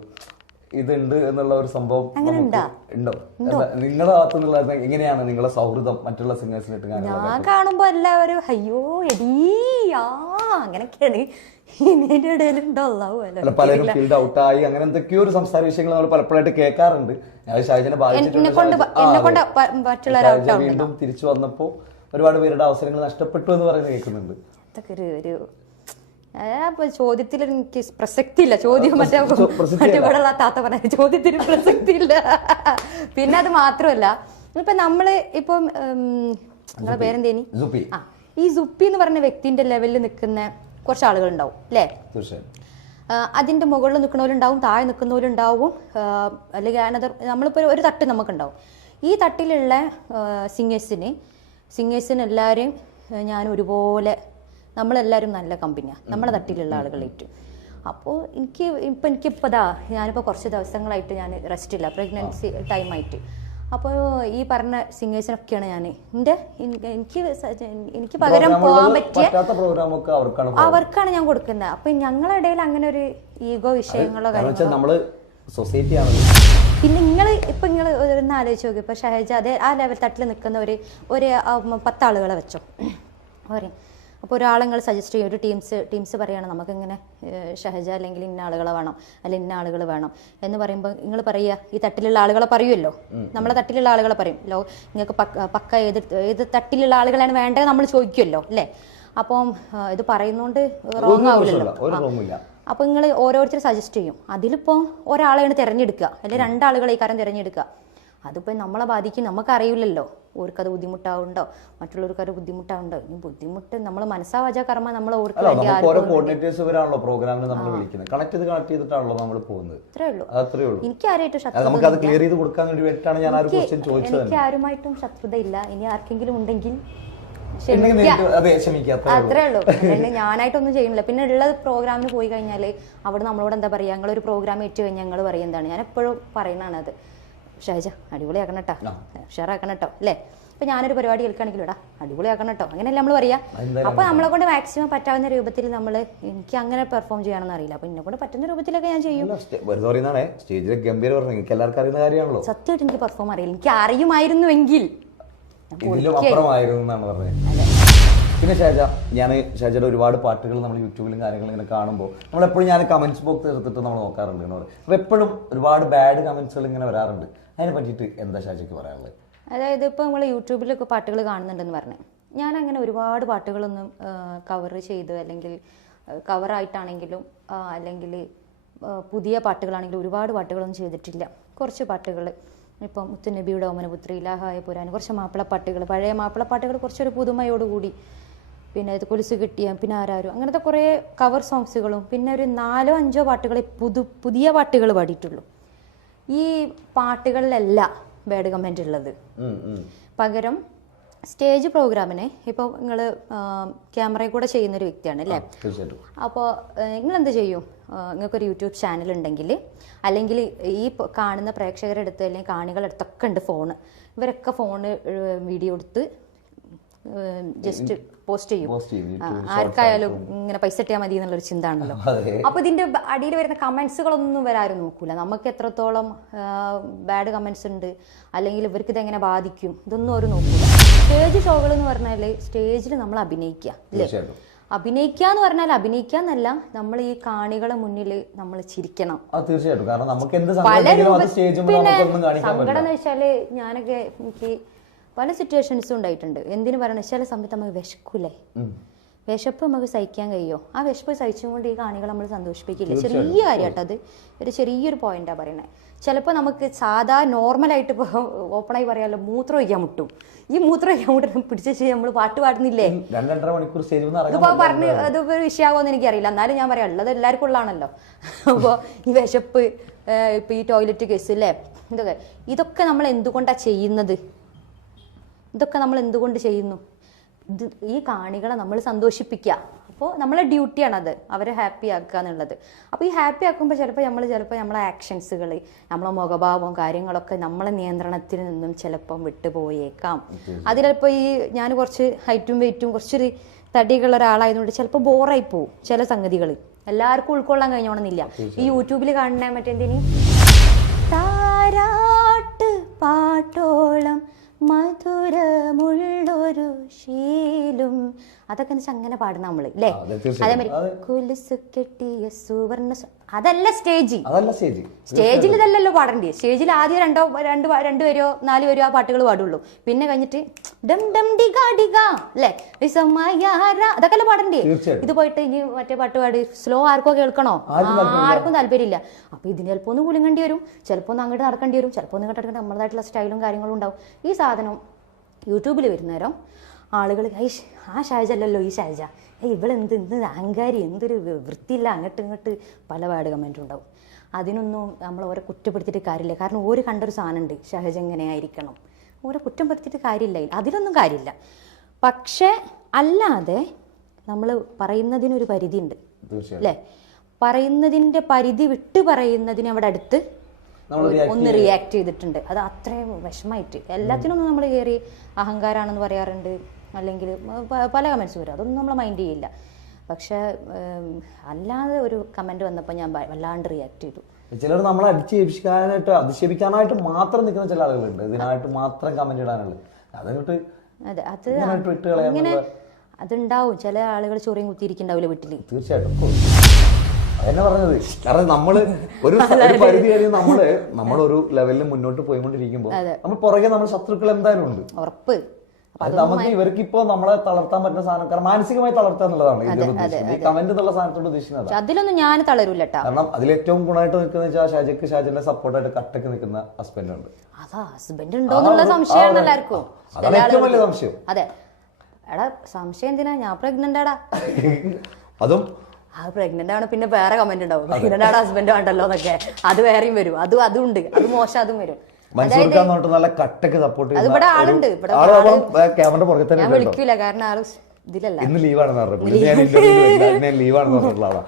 ഇതുണ്ട് എന്നുള്ള ഒരു സംഭവം ഉണ്ടോ? നിങ്ങളുടെ ഭാഗത്തുനിന്നുള്ള എങ്ങനെയാണ് നിങ്ങളെ സൗഹൃദം മറ്റുള്ള സിംഗേഴ്സിനിട്ട്? ഞാൻ കാണുമ്പോ എല്ലാവരും അയ്യോ എടീയാ അങ്ങനെയൊക്കെയാണ് പലരും ഫീൽഡ് ഔട്ടായി അങ്ങനെ എന്തൊക്കെയോ ഒരു സംസാര വിഷയങ്ങൾ നമ്മൾ പലപ്പോഴായിട്ട് കേൾക്കാറുണ്ട്. ഷാജിനെ ബാധിച്ചിട്ടുണ്ട്. വീണ്ടും തിരിച്ചു വന്നപ്പോ ഒരുപാട് പേരുടെ അവസരങ്ങൾ നഷ്ടപ്പെട്ടു എന്ന് പറയുന്നത് കേൾക്കുന്നുണ്ട്. അതൊക്കെ ഒരു ചോദ്യത്തിൽ എനിക്ക് പ്രസക്തി ഇല്ല. ചോദ്യം മറ്റേ ഇവിടെയുള്ള താത്ത പറഞ്ഞ ചോദ്യത്തിന് പ്രസക്തി ഇല്ല. പിന്നെ അത് മാത്രമല്ല, ഇപ്പൊ നമ്മള് ഇപ്പം നിങ്ങളെ പേരെന്തേനി, ഈ സുപ്പി എന്ന് പറഞ്ഞ വ്യക്തിന്റെ ലെവലിൽ നിൽക്കുന്ന കുറച്ച് ആളുകൾ ഉണ്ടാവും അല്ലേ? അതിന്റെ മുകളിൽ നിൽക്കുന്നവരുണ്ടാവും, താഴെ നിൽക്കുന്നവരുണ്ടാവും, അല്ലെങ്കിൽ അനദർ നമ്മളിപ്പോ ഒരു തട്ട് നമുക്കുണ്ടാവും. ഈ തട്ടിലുള്ള സിംഗേഴ്സിന് എല്ലാവരെയും ഞാൻ ഒരുപോലെ, നമ്മളെല്ലാവരും നല്ല കമ്പനിയാണ് നമ്മളെ തട്ടിലുള്ള ആളുകളേറ്റു. അപ്പോൾ എനിക്കിപ്പോൾ ഞാനിപ്പോൾ കുറച്ച് ദിവസങ്ങളായിട്ട് ഞാൻ റെസ്റ്റ് ഇല്ല, പ്രഗ്നൻസി ടൈമായിട്ട്. അപ്പോൾ ഈ പറഞ്ഞ സിംഗേഴ്സിനൊക്കെയാണ് ഞാൻ എനിക്ക് പകരം പോകാൻ പറ്റിയ അവർക്കാണ് ഞാൻ കൊടുക്കുന്നത്. അപ്പൊ ഞങ്ങളുടെ ഇടയിൽ അങ്ങനെ ഒരു ഈഗോ വിഷയങ്ങളോ കാര്യങ്ങളോ പിന്നെ നിങ്ങൾ ഒന്ന് ആലോചിച്ച് നോക്കി. ഇപ്പൊ ഷഹജാദ് ആ ലെവൽ തട്ടിൽ നിൽക്കുന്ന ഒരു 10 ആളുകളെ വെച്ചോ പറയും. അപ്പോൾ ഒരാളെ നിങ്ങൾ സജസ്റ്റ് ചെയ്യും, ഒരു ടീംസ് പറയുകയാണ് നമുക്കിങ്ങനെ ഷഹജ അല്ലെങ്കിൽ ഇന്ന ആളുകളെ വേണം, അല്ലെങ്കിൽ ഇന്ന ആളുകൾ വേണം എന്ന് പറയുമ്പോൾ നിങ്ങൾ പറയുക ഈ തട്ടിലുള്ള ആളുകളെ പറയുമല്ലോ, നമ്മളെ തട്ടിലുള്ള ആളുകളെ പറയും. നിങ്ങൾക്ക് പക്ക ഏത് തട്ടിലുള്ള ആളുകളാണ് വേണ്ടത് നമ്മൾ ചോദിക്കുമല്ലോ അല്ലേ? അപ്പം ഇത് പറയുന്നോണ്ട് റോങ് ആവില്ലല്ലോ. അപ്പൊ നിങ്ങൾ ഓരോരുത്തർ സജസ്റ്റ് ചെയ്യും. അതിലിപ്പോ ഒരാളെയാണ് തിരഞ്ഞെടുക്കുക, അല്ലെങ്കിൽ 2 ആളുകളെ ഈ കാര്യം തിരഞ്ഞെടുക്കുക. അതിപ്പോ നമ്മളെ ബാധിക്കും, നമുക്കറിയില്ലല്ലോ. ഓർക്കത് ബുദ്ധിമുട്ടാവുണ്ടോ, മറ്റുള്ളവർക്ക് അത് ബുദ്ധിമുട്ടാവുണ്ടോ. ഇനി ബുദ്ധിമുട്ട് നമ്മൾ മനസ്സാവാച കർമ്മ നമ്മൾ എനിക്ക് ആരുമായിട്ടും ശത്രുത ഇല്ല. ഇനി ആർക്കെങ്കിലും ഉണ്ടെങ്കിൽ അത്രേ ഉള്ളൂ. ഞാനായിട്ടൊന്നും ചെയ്യുന്നില്ല. പിന്നെ ഉള്ളത് പ്രോഗ്രാമിന് പോയി കഴിഞ്ഞാല് അവിടെ നമ്മളോട് എന്താ പറയാ, ഞങ്ങളൊരു പ്രോഗ്രാം ഏറ്റു കഴിഞ്ഞാൽ ഞങ്ങൾ പറയും എന്താണ്, ഞാൻ എപ്പോഴും പറയുന്നതാണ് അത്, ഷഹജ അടിപൊളിയാക്കണം കേട്ടോ, ഉഷാറാക്കണം കേട്ടോ അല്ലേ? ഇപ്പൊ ഞാനൊരു പരിപാടി കേൾക്കുകയാണെങ്കിലും ഇടാ അടിപൊളിയാക്കണം കേട്ടോ, അങ്ങനെയല്ല നമ്മൾ പറയാ. അപ്പൊ നമ്മളെ കൊണ്ട് മാക്സിമം പറ്റാവുന്ന രൂപത്തിൽ നമ്മൾ, എനിക്ക് അങ്ങനെ പെർഫോം ചെയ്യാനൊന്നും അറിയില്ല, അപ്പൊ എന്നെ കൊണ്ട് പറ്റുന്ന രൂപത്തിലൊക്കെ ഞാൻ ചെയ്യും. സത്യമായിട്ട് എനിക്ക് പെർഫോം അറിയില്ല. എനിക്ക് അറിയുമായിരുന്നുവെങ്കിൽ പിന്നെ ഷാജയുടെ ഒരുപാട് പാട്ടുകൾ നമ്മൾ യൂട്യൂബിലും കാര്യങ്ങളും ഇങ്ങനെ കാണുമ്പോൾ നമ്മളെപ്പോഴും ഞാൻ കമന്റ്സ് ബോക്സ് എടുത്തിട്ട് നമ്മൾ നോക്കാറുണ്ട്. അപ്പൊ എപ്പോഴും ഒരുപാട് ബാഡ് കമന്റ്സുകൾ ഇങ്ങനെ വരാറുണ്ട്. അതിനെ പറ്റിയിട്ട് എന്താ ഷാജയ്ക്ക് പറയാനുള്ളത്? അതായത് ഇപ്പൊ നമ്മൾ യൂട്യൂബിലൊക്കെ പാട്ടുകൾ കാണുന്നുണ്ടെന്ന് പറഞ്ഞു, ഞാൻ അങ്ങനെ ഒരുപാട് പാട്ടുകളൊന്നും കവർ ചെയ്ത്, അല്ലെങ്കിൽ കവറായിട്ടാണെങ്കിലും അല്ലെങ്കിൽ പുതിയ പാട്ടുകളാണെങ്കിലും ഒരുപാട് പാട്ടുകളൊന്നും ചെയ്തിട്ടില്ല. കുറച്ച് പാട്ടുകൾ, ഇപ്പം മുത്തുനബിയുടെ ഓമനപുത്രി, ഇലാഹായ പുരാൻ, കുറച്ച് മാപ്പിളപ്പാട്ടുകൾ, പഴയ മാപ്പിളപ്പാട്ടുകൾ കുറച്ചൊരു പുതുമയോടുകൂടി, പിന്നെ ഇത് കൊലുസ് കിട്ടിയ, പിന്നെ ആരാരും, അങ്ങനത്തെ കുറേ കവർ സോങ്സുകളും, പിന്നെ ഒരു 4-5 പാട്ടുകളെ പുതിയ പാട്ടുകൾ പാടിയിട്ടുള്ളൂ. ഈ പാട്ടുകളിലല്ല ബാഡ് കമന്റ് ഉള്ളത്. പകരം സ്റ്റേജ് പ്രോഗ്രാമിന് ഇപ്പോൾ നിങ്ങൾ ക്യാമറയിൽ കൂടെ ചെയ്യുന്നൊരു വ്യക്തിയാണ് അല്ലേ? അപ്പോൾ നിങ്ങളെന്ത് ചെയ്യും? നിങ്ങൾക്കൊരു യൂട്യൂബ് ചാനൽ ഉണ്ടെങ്കിൽ, അല്ലെങ്കിൽ ഈ കാണുന്ന പ്രേക്ഷകരുടെ അടുത്ത് അല്ലെങ്കിൽ കാണികളുടെ അടുത്തൊക്കെ ഉണ്ട് ഫോണ്, ഇവരൊക്കെ ഫോണ് വീഡിയോ എടുത്ത് ജസ്റ്റ് പോസ്റ്റ് ചെയ്യും. ആർക്കായാലും ഇങ്ങനെ പൈസ ഇട്ടാൽ മതി എന്നുള്ളൊരു ചിന്ത ആണല്ലോ. അപ്പൊ ഇതിന്റെ അടിയിൽ വരുന്ന കമന്റ്സുകളൊന്നും വരാരും നോക്കൂല. നമുക്ക് എത്രത്തോളം ബാഡ് കമന്റ്സ് ഉണ്ട്, അല്ലെങ്കിൽ ഇവർക്ക് ഇതെങ്ങനെ ബാധിക്കും, ഇതൊന്നും അവർ നോക്കൂല. സ്റ്റേജ് ഷോകൾ എന്ന് പറഞ്ഞാല് സ്റ്റേജിൽ നമ്മൾ അഭിനയിക്കുക അല്ലേ? അഭിനയിക്കുക എന്ന് പറഞ്ഞാൽ അഭിനയിക്കാന്നല്ല, നമ്മൾ ഈ കാണികളെ മുന്നിൽ നമ്മൾ ചിരിക്കണം. പല പിന്നെ സങ്കടം എന്ന് വെച്ചാല് ഞാനൊക്കെ എനിക്ക് പല സിറ്റുവേഷൻസും ഉണ്ടായിട്ടുണ്ട്. എന്തിനു പറയണ ചില സമയത്ത് നമുക്ക് വിശക്കൂലേ, വിശപ്പ് നമുക്ക് സഹിക്കാൻ കഴിയോ? ആ വിശപ്പ് സഹിച്ചുകൊണ്ട് ഈ കാണികൾ നമ്മൾ സന്തോഷിപ്പിക്കില്ല. ചെറിയ കാര്യമാട്ടോ അത്, ഒരു ചെറിയൊരു പോയിന്റാണ് പറയണേ. ചിലപ്പോൾ നമുക്ക് സാധാ നോർമലായിട്ട് ഇപ്പോൾ ഓപ്പണായി പറയാമല്ലോ, മൂത്രം ഒഴിക്കാൻ മുട്ടും. ഈ മൂത്രം ഒഴിക്കാൻ മുട്ടും പിടിച്ച് നമ്മൾ പാട്ട് പാടുന്നില്ലേ, ഇതിപ്പോ പറഞ്ഞ് അതിപ്പോ വിഷയമാകുമെന്ന് എനിക്കറിയില്ല. എന്നാലും ഞാൻ പറയാം, ഉള്ളത് എല്ലാവർക്കും ഉള്ളതാണല്ലോ. അപ്പോൾ ഈ വിശപ്പ്, ഇപ്പൊ ഈ ടോയ്ലറ്റ് കേസ് അല്ലേ, ഇതൊക്കെ നമ്മൾ എന്തുകൊണ്ടാണ് ചെയ്യുന്നത്? ഇതൊക്കെ നമ്മൾ എന്തുകൊണ്ട് ചെയ്യുന്നു? ഈ കാണികളെ നമ്മൾ സന്തോഷിപ്പിക്കുക. അപ്പോൾ നമ്മളെ ഡ്യൂട്ടിയാണത്, അവരെ ഹാപ്പി ആക്കുക എന്നുള്ളത്. അപ്പോൾ ഈ ഹാപ്പി ആക്കുമ്പോൾ ചിലപ്പോൾ നമ്മളെ ആക്ഷൻസുകൾ, നമ്മളെ മുഖഭാവവും കാര്യങ്ങളൊക്കെ നമ്മളെ നിയന്ത്രണത്തിൽ നിന്നും ചിലപ്പം വിട്ടുപോയേക്കാം. അതിലിപ്പോൾ ഈ ഞാൻ കുറച്ച് ഹൈറ്റും വെയിറ്റും കുറച്ചൊരു തടിയുള്ള ഒരാളായതുകൊണ്ട് ചിലപ്പോൾ ബോറായി പോവും ചില സംഗതികൾ. എല്ലാവർക്കും ഉൾക്കൊള്ളാൻ കഴിഞ്ഞോണമെന്നില്ല. ഈ യൂട്യൂബിൽ കാണുന്ന മറ്റെന്തിന് താരാട്ട് പാട്ടോളം മധുരമുള്ളൊരു ശീലും, അതൊക്കെ എന്ന് വെച്ചാൽ അങ്ങനെ പാടുന്ന നമ്മള് അല്ലേ? അതേമാതിരി കുലുസ് കെട്ടിയ സുവർണ, അതല്ല സ്റ്റേജ്. സ്റ്റേജിൽ ഇതല്ലല്ലോ പാടണ്ടേ. സ്റ്റേജിൽ ആദ്യം 2 പേരോ 4 പേരോ ആ പാട്ടുകൾ പാടുള്ളൂ. പിന്നെ കഴിഞ്ഞിട്ട് ഡം ഡം ഡിഗ ഡിഗ അല്ലേ അതൊക്കെ അല്ലേ പാടണ്ടേ? ഇത് പോയിട്ട് ഇനി മറ്റേ പാട്ട് പാടി സ്ലോ ആർക്കോ കേൾക്കണോ? ആർക്കും താല്പര്യമില്ല. അപ്പൊ ഇതിന് ചിലപ്പോ ഒന്ന് കുലുങ്ങേണ്ടി വരും, ചിലപ്പോ ഒന്ന് അങ്ങോട്ട് നടക്കേണ്ടി വരും, ചിലപ്പോ ഒന്ന് ഇങ്ങോട്ട് നമ്മളതായിട്ടുള്ള സ്റ്റൈലും കാര്യങ്ങളും ഉണ്ടാവും. ഈ സാധനം യൂട്യൂബിൽ വരുന്നേരം ആളുകൾ ആ ഷാജ അല്ലല്ലോ ഈ ഷാജ, ഇവളെന്ത് അഹങ്കാരി, എന്തൊരു വൃത്തിയില്ല, അങ്ങോട്ട് ഇങ്ങോട്ട് പല പാട് കമൻറ്റും ഉണ്ടാവും. അതിനൊന്നും നമ്മൾ ഓരോ കുറ്റപ്പെടുത്തിയിട്ട് കാര്യമില്ല. കാരണം ഓര് കണ്ടൊരു സാധനമുണ്ട് ഷഹജ എങ്ങനെയായിരിക്കണം, ഓരോ കുറ്റം പെടുത്തിയിട്ട് കാര്യമില്ല, അതിലൊന്നും കാര്യമില്ല. പക്ഷെ അല്ലാതെ നമ്മൾ പറയുന്നതിനൊരു പരിധി ഉണ്ട് അല്ലേ? പറയുന്നതിൻ്റെ പരിധി വിട്ട് പറയുന്നതിന് അവിടെ അടുത്ത് ഒന്ന് റിയാക്ട് ചെയ്തിട്ടുണ്ട്. അത് അത്രയും വിഷമമായിട്ട് എല്ലാത്തിനൊന്നും നമ്മൾ കയറി അഹങ്കാരമാണെന്ന് പറയാറുണ്ട്, അല്ലെങ്കിൽ പല കമൻസ് വരും, അതൊന്നും നമ്മൾ മൈൻഡ് ചെയ്യില്ല. പക്ഷെ അല്ലാതെ ഒരു കമന്റ് വന്നപ്പോൾ ഞാൻ വല്ലാണ്ട് റിയാക്ട് ചെയ്തു. ചിലർ നമ്മളെ അധിക്ഷേപിക്കാനായിട്ട് മാത്രം നിൽക്കുന്ന ചില ആളുകളുണ്ട്, ഇതിനായിട്ട് മാത്രം കമന്റ് ഇടാനുള്ളത്. അതങ്ങോട്ട് അതെ, അത് അങ്ങനെ അതുണ്ടാവും. ചില ആളുകൾ ചൊറിയും കുത്തിയിരിക്കുന്നുണ്ടാവില്ല വീട്ടില്. തീർച്ചയായിട്ടും അതെന്നെ പറഞ്ഞത്. കാരണം നമ്മള് ഒരു പരിധി കഴിഞ്ഞ് നമ്മളൊരു ലെവലിൽ മുന്നോട്ട് പോയിക്കൊണ്ടിരിക്കുമ്പോൾ നമ്മൾ പുറകെ നമ്മൾ ശത്രുക്കൾ എന്തായാലും ഉണ്ട്, ഉറപ്പ്. നമുക്ക് ഇവർക്ക് ഇപ്പൊ നമ്മളെ തളർത്താൻ പറ്റുന്ന സാധനം, കാരണം മാനസികമായി തളർത്തുക എന്നുള്ളതാണ് ഈ കമന്റ് എന്നുള്ള സാധനത്തോട് ഉദ്ദേശിക്കുന്നത്. അതിലൊന്നും ഞാൻ തളരൂല. കാരണം അതിൽ ഏറ്റവും ഗുണമായിട്ട് നിൽക്കുന്ന വെച്ചാൽ ഷാജിന്റെ സപ്പോർട്ടായിട്ട് കട്ടക്ക് നിൽക്കുന്ന ഹസ്ബൻഡ് ഉണ്ട്. അതാ ഹസ്ബൻഡ് ഉണ്ടോന്നുള്ള സംശയമാണ് എല്ലാവർക്കും. അതാണ് ഏറ്റവും വലിയ സംശയം. അതെ, എടാ സംശയം എന്തിനാ, ഞാൻ പ്രഗ്നന്റ് ആടാ. അതും പ്രഗ്നന്റ് ആണ്, പിന്നെ വേറെ കമന്റ് ഉണ്ടാവും, പ്രഗ്നന്റ് ആണ് ഹസ്ബൻഡ് വേണ്ടല്ലോ എന്നൊക്കെ. അത് വേറെയും വരും, അതും ഉണ്ട്, അത് മോശം, അതും വരും. നല്ല കട്ടക്ക് സപ്പോർട്ട് ഇവിടെ ആളുണ്ട്, ഞാൻ വിളിക്കൂല കാരണം ആള് ഇതിലല്ല. ഇന്ന് ലീവാണെന്ന് പറഞ്ഞിട്ടുണ്ട്, ലീവാണെന്ന് പറഞ്ഞിട്ടുള്ള ആളാ.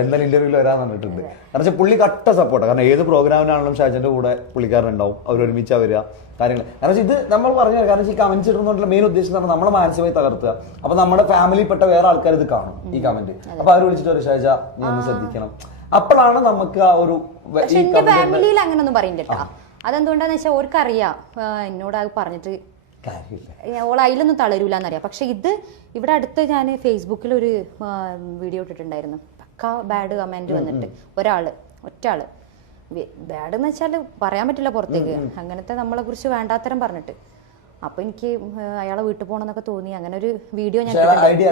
എന്തായാലും ഇന്റർവ്യൂവിൽ വരാന്ന് പറഞ്ഞിട്ടുണ്ട്. കാരണം പുള്ളി കട്ട സപ്പോർട്ടാണ്. കാരണം ഏത് പ്രോഗ്രാമിനാണെങ്കിലും ഷാജന്റെ കൂടെ പുള്ളിക്കാരനുണ്ടാവും, അവരൊരുമിച്ചാ വരിക കാര്യങ്ങൾ. കാരണം ഇത് നമ്മൾ പറഞ്ഞു, കാരണം ഈ കമന്റ്സ് ഇടുന്നതുകൊണ്ടുള്ള മെയിൻ ഉദ്ദേശം എന്ന് പറഞ്ഞാൽ നമ്മളെ മാനസികമായി തകർത്തുക. അപ്പൊ നമ്മുടെ ഫാമിലിപ്പെട്ട വേറെ ആൾക്കാർ ഇത് കാണും ഈ കമന്റ്, അപ്പൊ അവർ വിളിച്ചിട്ട് ഒരു ഷാജ നീ ഒന്ന് ശ്രദ്ധിക്കണം. അപ്പോഴാണ് നമുക്ക് ആ ഒരു ഫാമിലിയിൽ അങ്ങനൊന്നും പറയണ്ട. അതെന്തുകൊണ്ടാന്ന് വെച്ചാൽ ഓർക്കറിയാം എന്നോട് അത് പറഞ്ഞിട്ട് ഓൾ അതിലൊന്നും തളരൂലെന്നറിയാം. പക്ഷെ ഇവിടെ അടുത്ത് ഞാൻ ഫേസ്ബുക്കിൽ ഒരു വീഡിയോ ഇട്ടിട്ടുണ്ടായിരുന്നു, പക്ക ബാഡ് കമന്റ് വന്നിട്ട് ഒറ്റാള് ബാഡ് എന്ന് വെച്ചാൽ പറയാൻ പറ്റില്ല പുറത്തേക്ക്, അങ്ങനത്തെ നമ്മളെ കുറിച്ച് വേണ്ടാത്തരം പറഞ്ഞിട്ട്. അപ്പൊ എനിക്ക് അയാളെ വീട്ടിൽ പോകണമെന്നൊക്കെ തോന്നി. അങ്ങനെ ഒരു വീഡിയോ ഞാൻ ഐഡിയ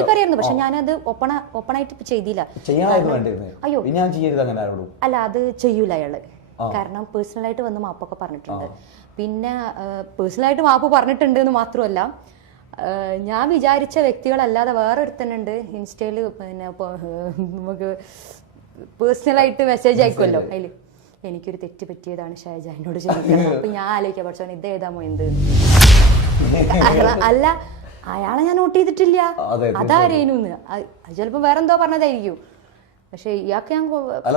ഒക്കെ അറിയായിരുന്നു, പക്ഷെ ഞാനത് ഓപ്പണായിട്ട് ചെയ്തില്ല. അയ്യോ അല്ല, അത് ചെയ്യൂല അയാള്. കാരണം പേഴ്സണലായിട്ട് വന്ന് മാപ്പൊക്കെ പറഞ്ഞിട്ടുണ്ട്. പിന്നെ പേഴ്സണലായിട്ട് മാപ്പ് പറഞ്ഞിട്ടുണ്ട് എന്ന് മാത്രമല്ല, ഞാൻ വിചാരിച്ച വ്യക്തികളല്ലാതെ വേറെ ഒരുത്തനുണ്ട് ഇൻസ്റ്റയില്, പിന്നെ നമുക്ക് പേഴ്സണലായിട്ട് മെസ്സേജ് അയക്കുമല്ലോ, അതില് എനിക്കൊരു തെറ്റ് പറ്റിയതാണ് ഷാജ, എന്നോട് ക്ഷമിക്കണം. അപ്പൊ ഞാൻ ആലോചിക്കാം, പക്ഷേ ഇതേതാമോ എന്ത് അല്ല, അയാളെ ഞാൻ നോട്ട് ചെയ്തിട്ടില്ല, അതാരേനുന്ന്. ചിലപ്പോ വേറെന്തോ പറഞ്ഞതായിരിക്കും. പക്ഷെ ഇയാൾക്ക് ഞാൻ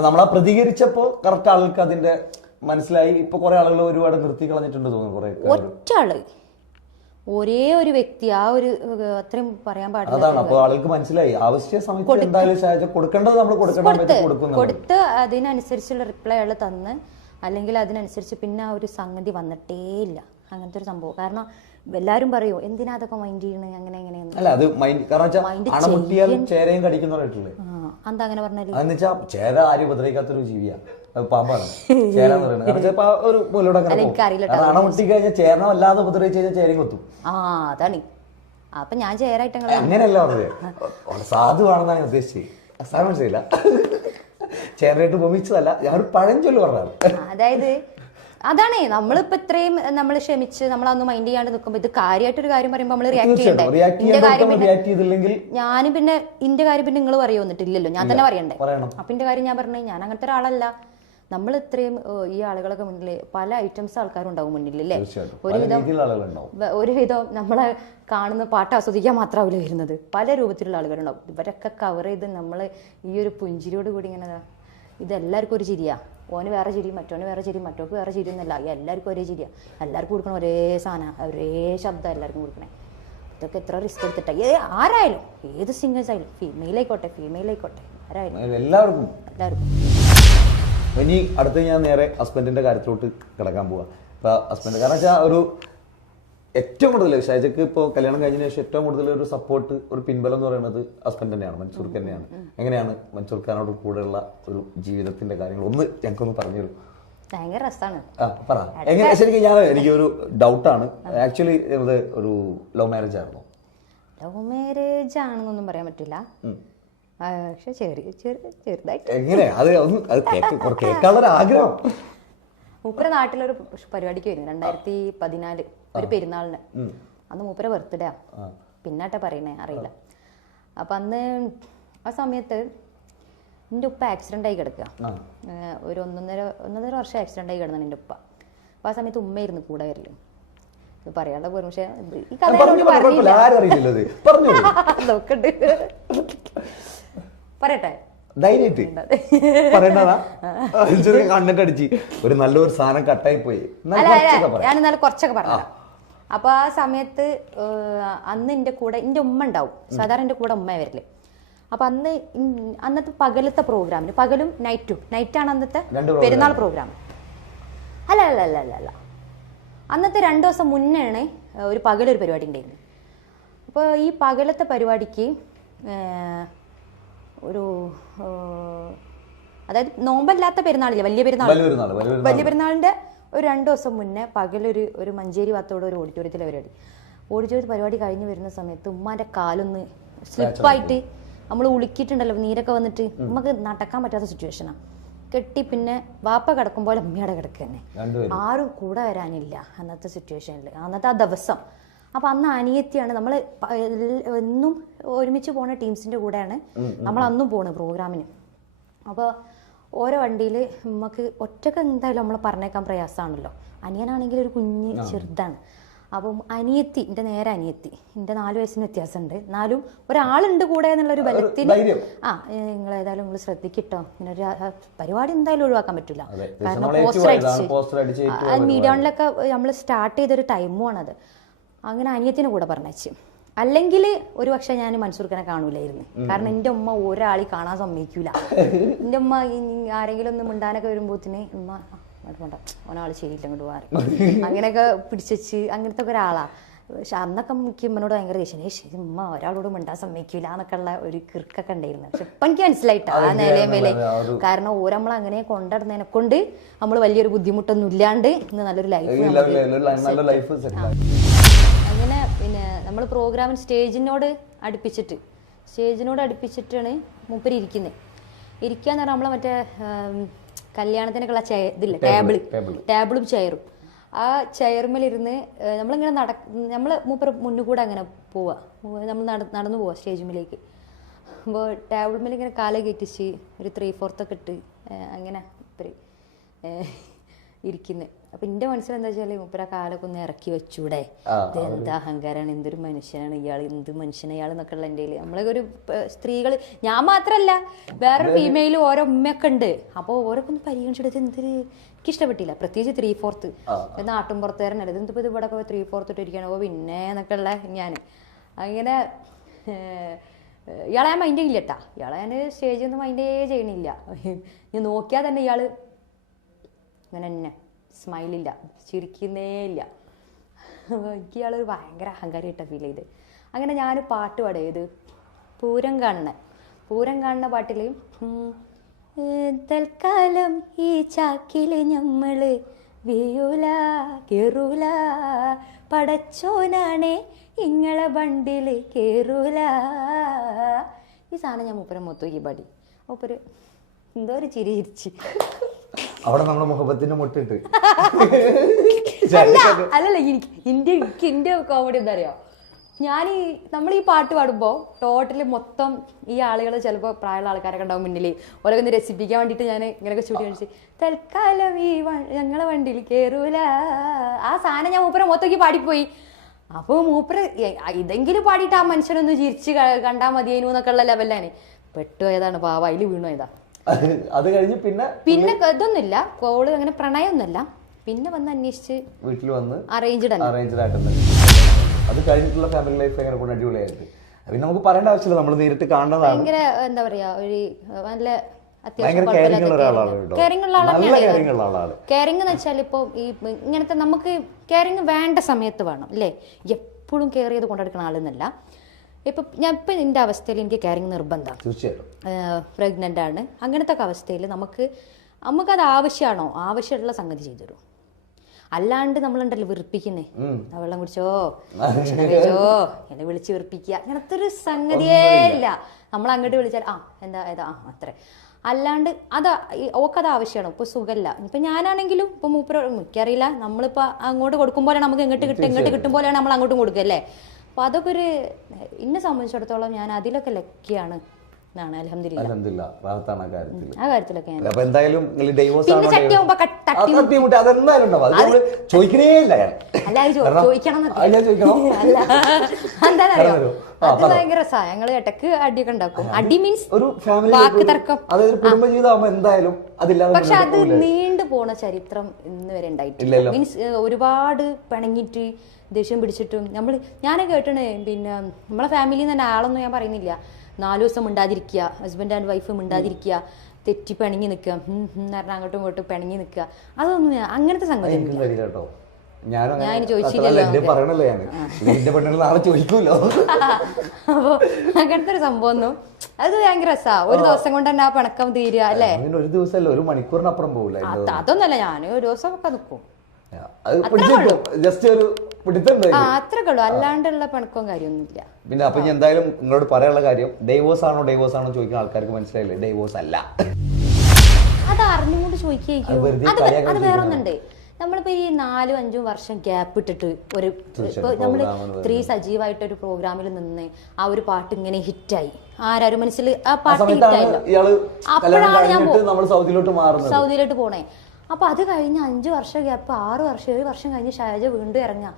നമ്മളെ പ്രതികരിച്ചപ്പോ കറക്റ്റ് ആൾക്ക് അതിന്റെ മനസ്സിലായി. ഇപ്പൊ കുറെ ആളുകൾ ഒരുപാട് നിർത്തി കളഞ്ഞിട്ടുണ്ട് തോന്നുന്നു. ഒറ്റാള് ഒരേ ഒരു വ്യക്തി, ആ ഒരു അത്രയും പറയാൻ പാടില്ല. അതാണ് അപ്പൊ ആൾക്ക് മനസ്സിലായി ആവശ്യ സമയത്ത് എന്തായാലും കൊടുക്കേണ്ടത് നമ്മൾ കൊടുത്ത് അതിനനുസരിച്ചുള്ള റിപ്ലൈ ആള് തന്ന്, അല്ലെങ്കിൽ അതിനനുസരിച്ച് പിന്നെ ആ ഒരു സംഗതി വന്നിട്ടേ ഇല്ല, അങ്ങനത്തെ ഒരു സംഭവം. കാരണം എല്ലാരും പറയൂ എന്തിനാ അതൊക്കെ മൈൻഡ് ചെയ്യണേ അങ്ങനെ എങ്ങനെയെന്ന്. അല്ല അത് ചേരയും കടിക്കുന്നവരായിട്ടില്ലേ. എന്താ അങ്ങനെ പറഞ്ഞാല് എന്നുവെച്ചാ ചേര ആരും ഉപദ്രവിക്കാത്തൊരു ജീവിയാ, പാമ്പാണ് ചേരാന്ന് പറയുന്നത്. ഒരു അണമുട്ടി കഴിഞ്ഞാൽ ചേരണം അല്ലാതെ ഉപദ്രവിച്ച് കഴിഞ്ഞാൽ ചേരയും കൊത്തും. അതാണ്. അപ്പൊ ഞാൻ ചേരായിട്ട് അങ്ങനെയല്ല പറഞ്ഞത്, സാധുവാണെന്നാണ് ഉദ്ദേശിച്ചത്. മനസ്സിലായില്ല, ചേരായിട്ട് ഉപമിച്ചതല്ല, ഞാൻ ഒരു പഴഞ്ചൊല്ല് പറഞ്ഞാണ്. അതായത് അതാണ് നമ്മളിപ്പോ ഇത്രയും നമ്മൾ ക്ഷമിച്ച് നമ്മളൊന്നും മൈൻഡ് ചെയ്യാണ്ട് നിൽക്കുമ്പോ ഇത് കാര്യമായിട്ടൊരു കാര്യം പറയുമ്പോൾ നമ്മൾ റിയാക്ട് ചെയ്യണ്ടേ. ഞാനും പിന്നെ ഇന്റെ കാര്യം പിന്നെ നിങ്ങൾ പറയോ വന്നിട്ടില്ലല്ലോ, ഞാൻ തന്നെ പറയണ്ടേ. അപ്പൊ ഇന്റെ കാര്യം ഞാൻ പറഞ്ഞേ, ഞാൻ അങ്ങനത്തെ ഒരാളല്ല. നമ്മൾ ഇത്രയും ഈ ആളുകളൊക്കെ മുന്നില് പല ഐറ്റംസ് ആൾക്കാരുണ്ടാവും മുന്നിലല്ലേ. ഒരുവിധം നമ്മളെ കാണുന്ന പാട്ട് ആസ്വദിക്കാൻ മാത്രമാവില്ല വരുന്നത്, പല രൂപത്തിലുള്ള ആളുകളുണ്ടാവും. ഇവരൊക്കെ കവർ ചെയ്ത് നമ്മള് ഈ ഒരു പുഞ്ചിരിയോട് കൂടി ഇങ്ങനെ, ഇതെല്ലാവർക്കും ഒരു ചിരിയാ. ഓന് വേറെ ചിരി, മറ്റോന് വേറെ ചിരി, മറ്റോക്ക് വേറെ ചിരി എന്നല്ല, എല്ലാവർക്കും ഒരേ ചിരിയാ. എല്ലാവർക്കും കൊടുക്കണം ഒരേ സാധനം, ഒരേ ശബ്ദം എല്ലാവർക്കും കൊടുക്കണേ. ഇതൊക്കെ എത്ര റിസ്ക് എടുത്തിട്ടാ. ആരായാലും, ഏത് സിംഗേഴ്സ് ആയാലും, ഫീമെയിൽ ആയിക്കോട്ടെ ആരായാലും, എല്ലാവർക്കും. ഇനി അടുത്ത് ഞാൻ നേരെ ഹസ്ബൻഡിന്റെ കാര്യത്തിലോട്ട് കിടക്കാൻ പോവാ. ഇപ്പൊ ഹസ്ബൻഡ് കാരണം വെച്ചാൽ ഒരു ഏറ്റവും കൂടുതൽ ഷാജക്ക് ഇപ്പോൾ കല്യാണം കഴിഞ്ഞതിന് ശേഷം ഏറ്റവും കൂടുതൽ ഒരു സപ്പോർട്ട്, ഒരു പിൻബലം എന്ന് പറയുന്നത് ഹസ്ബൻഡ് തന്നെയാണ്, മൻസൂർ തന്നെയാണ്. എങ്ങനെയാണ് മൻസൂർ ഖാനോട് കൂടെയുള്ള ഒരു ജീവിതത്തിന്റെ കാര്യങ്ങൾ ഒന്ന് ഞങ്ങൾക്കൊന്ന് പറഞ്ഞു തരും? ഭയങ്കര രസമാണ്. പറ എങ്ങനെ ശരിക്കും എനിക്കൊരു ഡൗട്ടാണ്. ആക്ച്വലി ഇത് ഒരു ലവ് മാരേജ് ആയിരുന്നു? ലവ് മാരേജ് ആണെന്നൊന്നും പറയാൻ പറ്റില്ല, പക്ഷെ ചെറുതായിട്ട്. എങ്ങനെ അത് കേൾക്കാനുള്ള ആഗ്രഹം? മൂപ്പര നാട്ടിലൊരു പരിപാടിക്ക് വരുന്നു 2014 ഒരു പെരുന്നാളിന്. അന്ന് മൂപ്പര ബർത്ത്ഡേ പിന്നാട്ടെ പറയണേ അറിയില്ല. അപ്പൊ അന്ന് ആ സമയത്ത് എൻ്റെ ഉപ്പ ആക്സിഡന്റ് ആയി കിടക്കുക. ഒരു ഒന്നര വർഷം ആക്സിഡന്റ് ആയി കിടന്നാണ് എൻ്റെ ഉപ്പ. അപ്പൊ ആ സമയത്ത് ഉമ്മയായിരുന്നു കൂടെ വരല്. പറയാതെ പോലും, പക്ഷെ ഈ കഥ നോക്കണ്ട് പറയട്ടെ കണ്ണിട്ട് അടിച്ച് ഒരു നല്ലൊരു സാധനം കട്ടായി പോയി. ഞാൻ ഇന്നലെ കുറച്ചൊക്കെ പറഞ്ഞു. അപ്പൊ ആ സമയത്ത് അന്ന് എൻ്റെ കൂടെ എൻ്റെ ഉമ്മ ഉണ്ടാവും. സാധാരണ എൻ്റെ കൂടെ ഉമ്മ വരല്. അപ്പൊ അന്നത്തെ പകലത്തെ പ്രോഗ്രാമിന്, പകലും നൈറ്റാണ് അന്നത്തെ പെരുന്നാൾ പ്രോഗ്രാം. അല്ല അന്നത്തെ 2 ദിവസം മുന്നെയാണ് ഒരു പകലൊരു പരിപാടി ഉണ്ടായിരുന്നു. അപ്പോൾ ഈ പകലത്തെ പരിപാടിക്ക് ഒരു അതായത് നോമ്പല്ലാത്ത പെരുന്നാളില്ല, വലിയ പെരുന്നാളിന്റെ ഒരു 2 ദിവസം മുന്നേ പകലൊരു മഞ്ചേരി ഭാഗത്തോടെ ഒരു ഓഡിറ്റോറിയത്തിലെ പരിപാടി കഴിഞ്ഞ് വരുന്ന സമയത്ത് ഉമ്മാന്റെ കാലൊന്ന് സ്ലിപ്പായിട്ട് നമ്മൾ ഉളുക്കിയിട്ടുണ്ടല്ലോ, നീരൊക്കെ വന്നിട്ട് നമുക്ക് നടക്കാൻ പറ്റാത്ത സിറ്റുവേഷനാണ്. കെട്ടി പിന്നെ വാപ്പ കിടക്കുമ്പോൾ അമ്മയുടെ കിടക്കുക തന്നെ, ആരും കൂടെ വരാനില്ല അന്നത്തെ സിറ്റുവേഷനിൽ, അന്നത്തെ ആ ദിവസം. അപ്പൊ അന്ന് അനിയത്തിയാണ്, നമ്മൾ എന്നും ഒരുമിച്ച് പോണ ടീംസിന്റെ കൂടെയാണ് നമ്മൾ അന്നും പോണത് പ്രോഗ്രാമിന്. അപ്പോൾ ഓരോ വണ്ടിയിൽ നമുക്ക് ഒറ്റക്ക് എന്തായാലും നമ്മൾ പറഞ്ഞേക്കാൻ പ്രയാസമാണല്ലോ. അനിയനാണെങ്കിൽ ഒരു കുഞ്ഞ് ചെറുതാണ്. അപ്പം അനിയത്തി, എൻ്റെ നേരെ അനിയത്തി, എൻ്റെ 4 വയസ്സിന് വ്യത്യാസമുണ്ട്, എന്നാലും ഒരാളുണ്ട് കൂടെ എന്നുള്ളൊരു ബലത്തിന് നിങ്ങൾ ഏതായാലും നിങ്ങൾ ശ്രദ്ധിക്കട്ടോ, ഇങ്ങനെ ഒരു പരിപാടി എന്തായാലും ഒഴിവാക്കാൻ പറ്റില്ല. കാരണം പോസ്റ്റർ അടിച്ച് മീഡിയയിലൊക്കെ നമ്മൾ സ്റ്റാർട്ട് ചെയ്തൊരു ടൈമുമാണത്. അങ്ങനെ അനിയത്തിനെ കൂടെ പറഞ്ഞേച്ച്. അല്ലെങ്കിൽ ഒരു പക്ഷെ ഞാൻ മൻസൂർഖാനെ കാണൂലായിരുന്നു. കാരണം എൻ്റെ ഉമ്മ ഒരാളി കാണാൻ സമ്മതിക്കൂല. എൻ്റെ ഉമ്മ ആരെങ്കിലും ഒന്ന് മിണ്ടാനൊക്കെ വരുമ്പോത്തിന് ഉമ്മ വേണ്ട ഒരാൾ ശരിയില്ല അങ്ങോട്ട് മാറി അങ്ങനെയൊക്കെ പിടിച്ചു, അങ്ങനത്തെ ഒക്കെ ഒരാളാ. പക്ഷെ അന്നൊക്കെ എനിക്ക് ഉമ്മനോട് ഭയങ്കര ദേഷ്യം, ഉമ്മ ഒരാളോട് മിണ്ടാൻ സമ്മതിക്കൂല എന്നൊക്കെ ഉള്ള ഒരു കിർക്കൊക്കെ ഉണ്ടായിരുന്നു. പക്ഷെ ഇപ്പൊ എനിക്ക് മനസ്സിലായിട്ടാ ആ നിലയും വില. കാരണം ഓരോ നമ്മൾ അങ്ങനെ കൊണ്ടുവരുന്നതിനെ കൊണ്ട് നമ്മൾ വലിയൊരു ബുദ്ധിമുട്ടൊന്നും ഇല്ലാണ്ട് ഇന്ന് നല്ലൊരു ലൈഫ്. അങ്ങനെ പിന്നെ നമ്മൾ പ്രോഗ്രാമിന് സ്റ്റേജിനോട് അടുപ്പിച്ചിട്ടാണ് മൂപ്പര് ഇരിക്കുന്നത്. ഇരിക്കാന്ന് പറഞ്ഞാൽ നമ്മളെ മറ്റേ കല്യാണത്തിനൊക്കെയുള്ള ഇതില്ല, ടേബിളും ചെയറും. ആ ചെയർമേലിരുന്ന് നമ്മളിങ്ങനെ നമ്മൾ മൂപ്പര് മുന്നിൽ കൂടെ അങ്ങനെ പോവാ, നമ്മൾ നടന്നു പോവാ സ്റ്റേജിലേക്ക്. അപ്പോൾ ടേബിൾമേൽ ഇങ്ങനെ കാല കയറ്റിച്ച് ഒരു 3/4 ഒക്കെ ഇട്ട് അങ്ങനെ മൂപ്പര് ഇരിക്കുന്നത്. അപ്പൊ എന്റെ മനസ്സിലെന്താ വെച്ചാല് മൂപ്പര കാലൊക്കെ ഒന്ന് ഇറക്കി വെച്ചൂടെ, എന്താ അഹങ്കാരാണ്, എന്തൊരു മനുഷ്യനാണ് ഇയാൾ, എന്ത് മനുഷ്യനാണ് ഇയാൾ എന്നൊക്കെ ഉള്ള എൻ്റെ നമ്മളെ ഒരു സ്ത്രീകള്, ഞാൻ മാത്രല്ല വേറൊരു ഫീമെയിലും ഓരോ ഉമ്മയൊക്കെ ഉണ്ട്. അപ്പോൾ ഓരോക്കെ ഒന്ന് പരിഗണിച്ചിട്ട് എന്തൊരു എനിക്ക് ഇഷ്ടപ്പെട്ടില്ല. പ്രത്യേകിച്ച് 3/4 നാട്ടും പുറത്തുകാരനല്ല, ഇതെന്തിപ്പോ ഇവിടെ 3/4 ഇട്ടിരിക്കുകയാണ്. ഓ പിന്നെ എന്നൊക്കെ ഉള്ള ഞാൻ അങ്ങനെ ഇയാളെ ഞാൻ മൈൻഡ് ചെയ്യില്ലട്ടാ. ഇയാളെ ഞാൻ സ്റ്റേജിൽ ഒന്നും മൈൻഡേ ചെയ്യണില്ല. ഞാൻ നോക്കിയാൽ തന്നെ ഇയാള് അങ്ങനെ തന്നെ സ്മൈലില്ല, ചിരിക്കുന്നേ ഇല്ല. എനിക്ക് ഇയാളൊരു ഭയങ്കര അഹങ്കാരിയായിട്ടാണ് ഫീൽ ചെയ്ത്. അങ്ങനെ ഞാൻ പാട്ട് പാടിയത് പൂരം കാണുന്ന പാട്ടിൽ തൽക്കാലം ഈ ചാക്കില് ഞമ്മള് വീയൂല കേറൂല, പടച്ചോനാണേ ഇങ്ങളെ വണ്ടില് കേറൂല. ഈ സാധനം ഞാൻ മൂപ്പരെ മൊത്തം പാടി. മൂപ്പര് എന്തോ ഒരു ചിരി ചിരിച്ച് അവിടെ നമ്മുടെ മുഖത്തിന്റെ മുട്ടിട്ട് അല്ലല്ല, എന്റെ കോമഡി എന്താ അറിയോ, നമ്മൾ ഈ പാട്ട് പാടുമ്പോൾ ടോട്ടല് മൊത്തം ഈ ആളുകൾ ചിലപ്പോൾ പ്രായമുള്ള ആൾക്കാരൊക്കെ ഉണ്ടാവും മുന്നിൽ, ഓരോക്കെ ഒന്ന് രസിപ്പിക്കാൻ വേണ്ടിയിട്ട് ഞാൻ ഇങ്ങനെയൊക്കെ ചൂടി കാണിച്ച് തൽക്കാലം ഈ ഞങ്ങളെ വണ്ടിയിൽ കയറൂല. ആ സാധനം ഞാൻ മൂപ്പരെ മൊത്തമൊക്കെ പാടിപ്പോയി. അപ്പോൾ മൂപ്പര് ഇതെങ്കിലും പാടിയിട്ട് ആ മനുഷ്യനൊന്ന് ചിരിച്ച് കണ്ടാൽ മതിയേനു എന്നൊക്കെ ഉള്ള ലെവലിലാണ്. പെട്ടുപോയതാണ് പാവ, അതിൽ വീണുപോയതാ. അത് കഴിഞ്ഞ് പിന്നെ ഇതൊന്നുമില്ല, കോള് അങ്ങനെ പ്രണയമൊന്നുമല്ല. പിന്നെ വന്ന് അന്വേഷിച്ച് വീട്ടിൽ വന്ന് അറേഞ്ച്ഡ് ആയിട്ടുണ്ട്. അത് കഴിഞ്ഞിട്ടുള്ള ഫാമിലി ലൈഫ് എങ്ങനെ കൊണ്ട് അടിപൊളിയായിട്ട് പിന്നെ നമുക്ക് പറയേണ്ട ആവശ്യമില്ല, നമ്മൾ നേരിട്ട് കാണുന്നതാണ്. ഭയങ്കര എന്താ പറയാ, ഒരു നല്ല കെയറിംഗ് ഉള്ള ആളാണ്. കെയറിംഗ് എന്ന് വെച്ചാൽ ഇപ്പൊ ഈ ഇങ്ങനത്തെ നമുക്ക് കെയറിംഗ് വേണ്ട സമയത്ത് വേണം അല്ലേ, എപ്പോഴും കെയർ ചെയ്ത് കൊണ്ടെടുക്കുന്ന ആളെന്നല്ല. ഇപ്പം എൻ്റെ അവസ്ഥയിൽ എനിക്ക് കെയറിങ് നിർബന്ധമാണ്. തീർച്ചയായിട്ടും പ്രഗ്നൻ്റ് ആണ്, അങ്ങനത്തെ ഒക്കെ അവസ്ഥയിൽ നമുക്ക് നമുക്കത് ആവശ്യമാണോ, ആവശ്യമുള്ള സംഗതി ചെയ്തു തരും. അല്ലാണ്ട് നമ്മളുണ്ടല്ലോ വെറുപ്പിക്കുന്നേ, വെള്ളം കുടിച്ചോ, ഭക്ഷണം കഴിച്ചോ, എന്നെ വിളിച്ച് വെറുപ്പിക്കുക, അങ്ങനത്തെ ഒരു സംഗതിയേ ഇല്ല. നമ്മൾ അങ്ങോട്ട് വിളിച്ചാൽ എന്താ ഏതാ അത്രേ. അല്ലാണ്ട് ഓക്കത് ആവശ്യമാണ്. ഇപ്പൊ സുഖമില്ല, ഇപ്പൊ ഞാനാണെങ്കിലും ഇപ്പൊ എനിക്കറിയില്ല, നമ്മളിപ്പോ അങ്ങോട്ട് കൊടുക്കുമ്പോഴാണ് നമുക്ക് ഇങ്ങോട്ട് കിട്ടും പോലെയാണ് നമ്മൾ അങ്ങോട്ടും കൊടുക്കുക അല്ലേ. അപ്പൊ അതൊക്കെ ഒരു എന്നെ സംബന്ധിച്ചിടത്തോളം ഞാൻ അതിലൊക്കെ ലക്കിയാണ്. അൽഹംദുലില്ലാ റാഹത്താണ് ആ കാര്യത്തിലൊക്കെ. അപ്പൊ എന്തായാലും പിന്നെ ചട്ടിയാകുമ്പോ അതെന്തായാലും ഉണ്ടാവും. അത് നമ്മള് ചോദിക്കണേ ഇല്ല. എന്താണെന്നറിയോ, അത് ഭയങ്കര രസമാണ്. ഞങ്ങള് ഇടക്ക് അടിയൊക്കെ ഉണ്ടാക്കും. അടി മീൻസ് ഒരു ഫാമിലി വാക്ക് തർക്കം, അതായത് കുടുംബജീവിതമാകുമ്പോ എന്തായാലും അതില്ലാതെ. പക്ഷെ അത് നീണ്ടു പോണ ചരിത്രം ഇന്ന് വരെ ഉണ്ടായിട്ടില്ല. മീൻസ് ഒരുപാട് പിണങ്ങിട്ട് ദേഷ്യം പിടിച്ചിട്ടും ഞാനേ കേട്ടണേ. പിന്നെ നമ്മളെ ഫാമിലിയിൽ തന്നെ ആളൊന്നും ഞാൻ പറയുന്നില്ല, 4 ദിവസം മിണ്ടാതിരിക്കുക, ഹസ്ബൻഡ് ആൻഡ് വൈഫ് മിണ്ടാതിരിക്കുക, തെറ്റി പിണങ്ങി നിൽക്കുക, പറഞ്ഞാൽ അങ്ങോട്ടും ഇങ്ങോട്ടും പിണങ്ങി നിൽക്കുക, അതൊന്നും അങ്ങനത്തെ സംഗതി ഞാൻ ചോദിച്ചില്ലല്ലോ. അപ്പൊ അങ്ങനത്തെ ഒരു സംഭവം ഒന്നും അത് ഭയങ്കര രസാ. ഒരു ദിവസം കൊണ്ട് തന്നെ ആ പിണക്കം തീരുക അല്ലേ. ഒരു ദിവസമല്ല, ഒരു മണിക്കൂറിനപ്പുറം പോകില്ല. അതൊന്നല്ല, ഞാൻ ഒരു ദിവസം ഒക്കെ നിൽക്കും, അത്രേ ഉള്ളൂ. അല്ലാണ്ടുള്ള പിണക്കവും കാര്യമൊന്നുമില്ല. പിന്നെ അപ്പൊ എന്തായാലും നിങ്ങളോട് പറയാനുള്ള കാര്യം, ഡൈവോഴ്സ് ആണോ ചോദിക്കുന്ന ആൾക്കാർക്ക് മനസ്സിലായില്ലേ, ഡൈവോഴ്സ് അല്ല. അത് അറിഞ്ഞുകൊണ്ട് ചോദിക്കും. അത് വേറെ ഒന്നുണ്ട്. നമ്മളിപ്പോ ഈ 4-5 വർഷം ഗ്യാപ്പ് ഇട്ടിട്ട് ഇപ്പൊ നമ്മള് 3 സജീവമായിട്ട് ഒരു പ്രോഗ്രാമിൽ നിന്ന് ആ ഒരു പാട്ട് ഇങ്ങനെ ഹിറ്റായി, ആരും മനസ്സിൽ ആ പാട്ട് ഹിറ്റായല്ലോ, അപ്പോഴാണ് ഞാൻ സൗദിയിലോട്ട് പോണേ. അപ്പൊ അത് കഴിഞ്ഞ് 5 വർഷം ഗ്യാപ്പ്, 6 വർഷം 7 വർഷം കഴിഞ്ഞ് ഷൈജ വീണ്ടും ഇറങ്ങാ,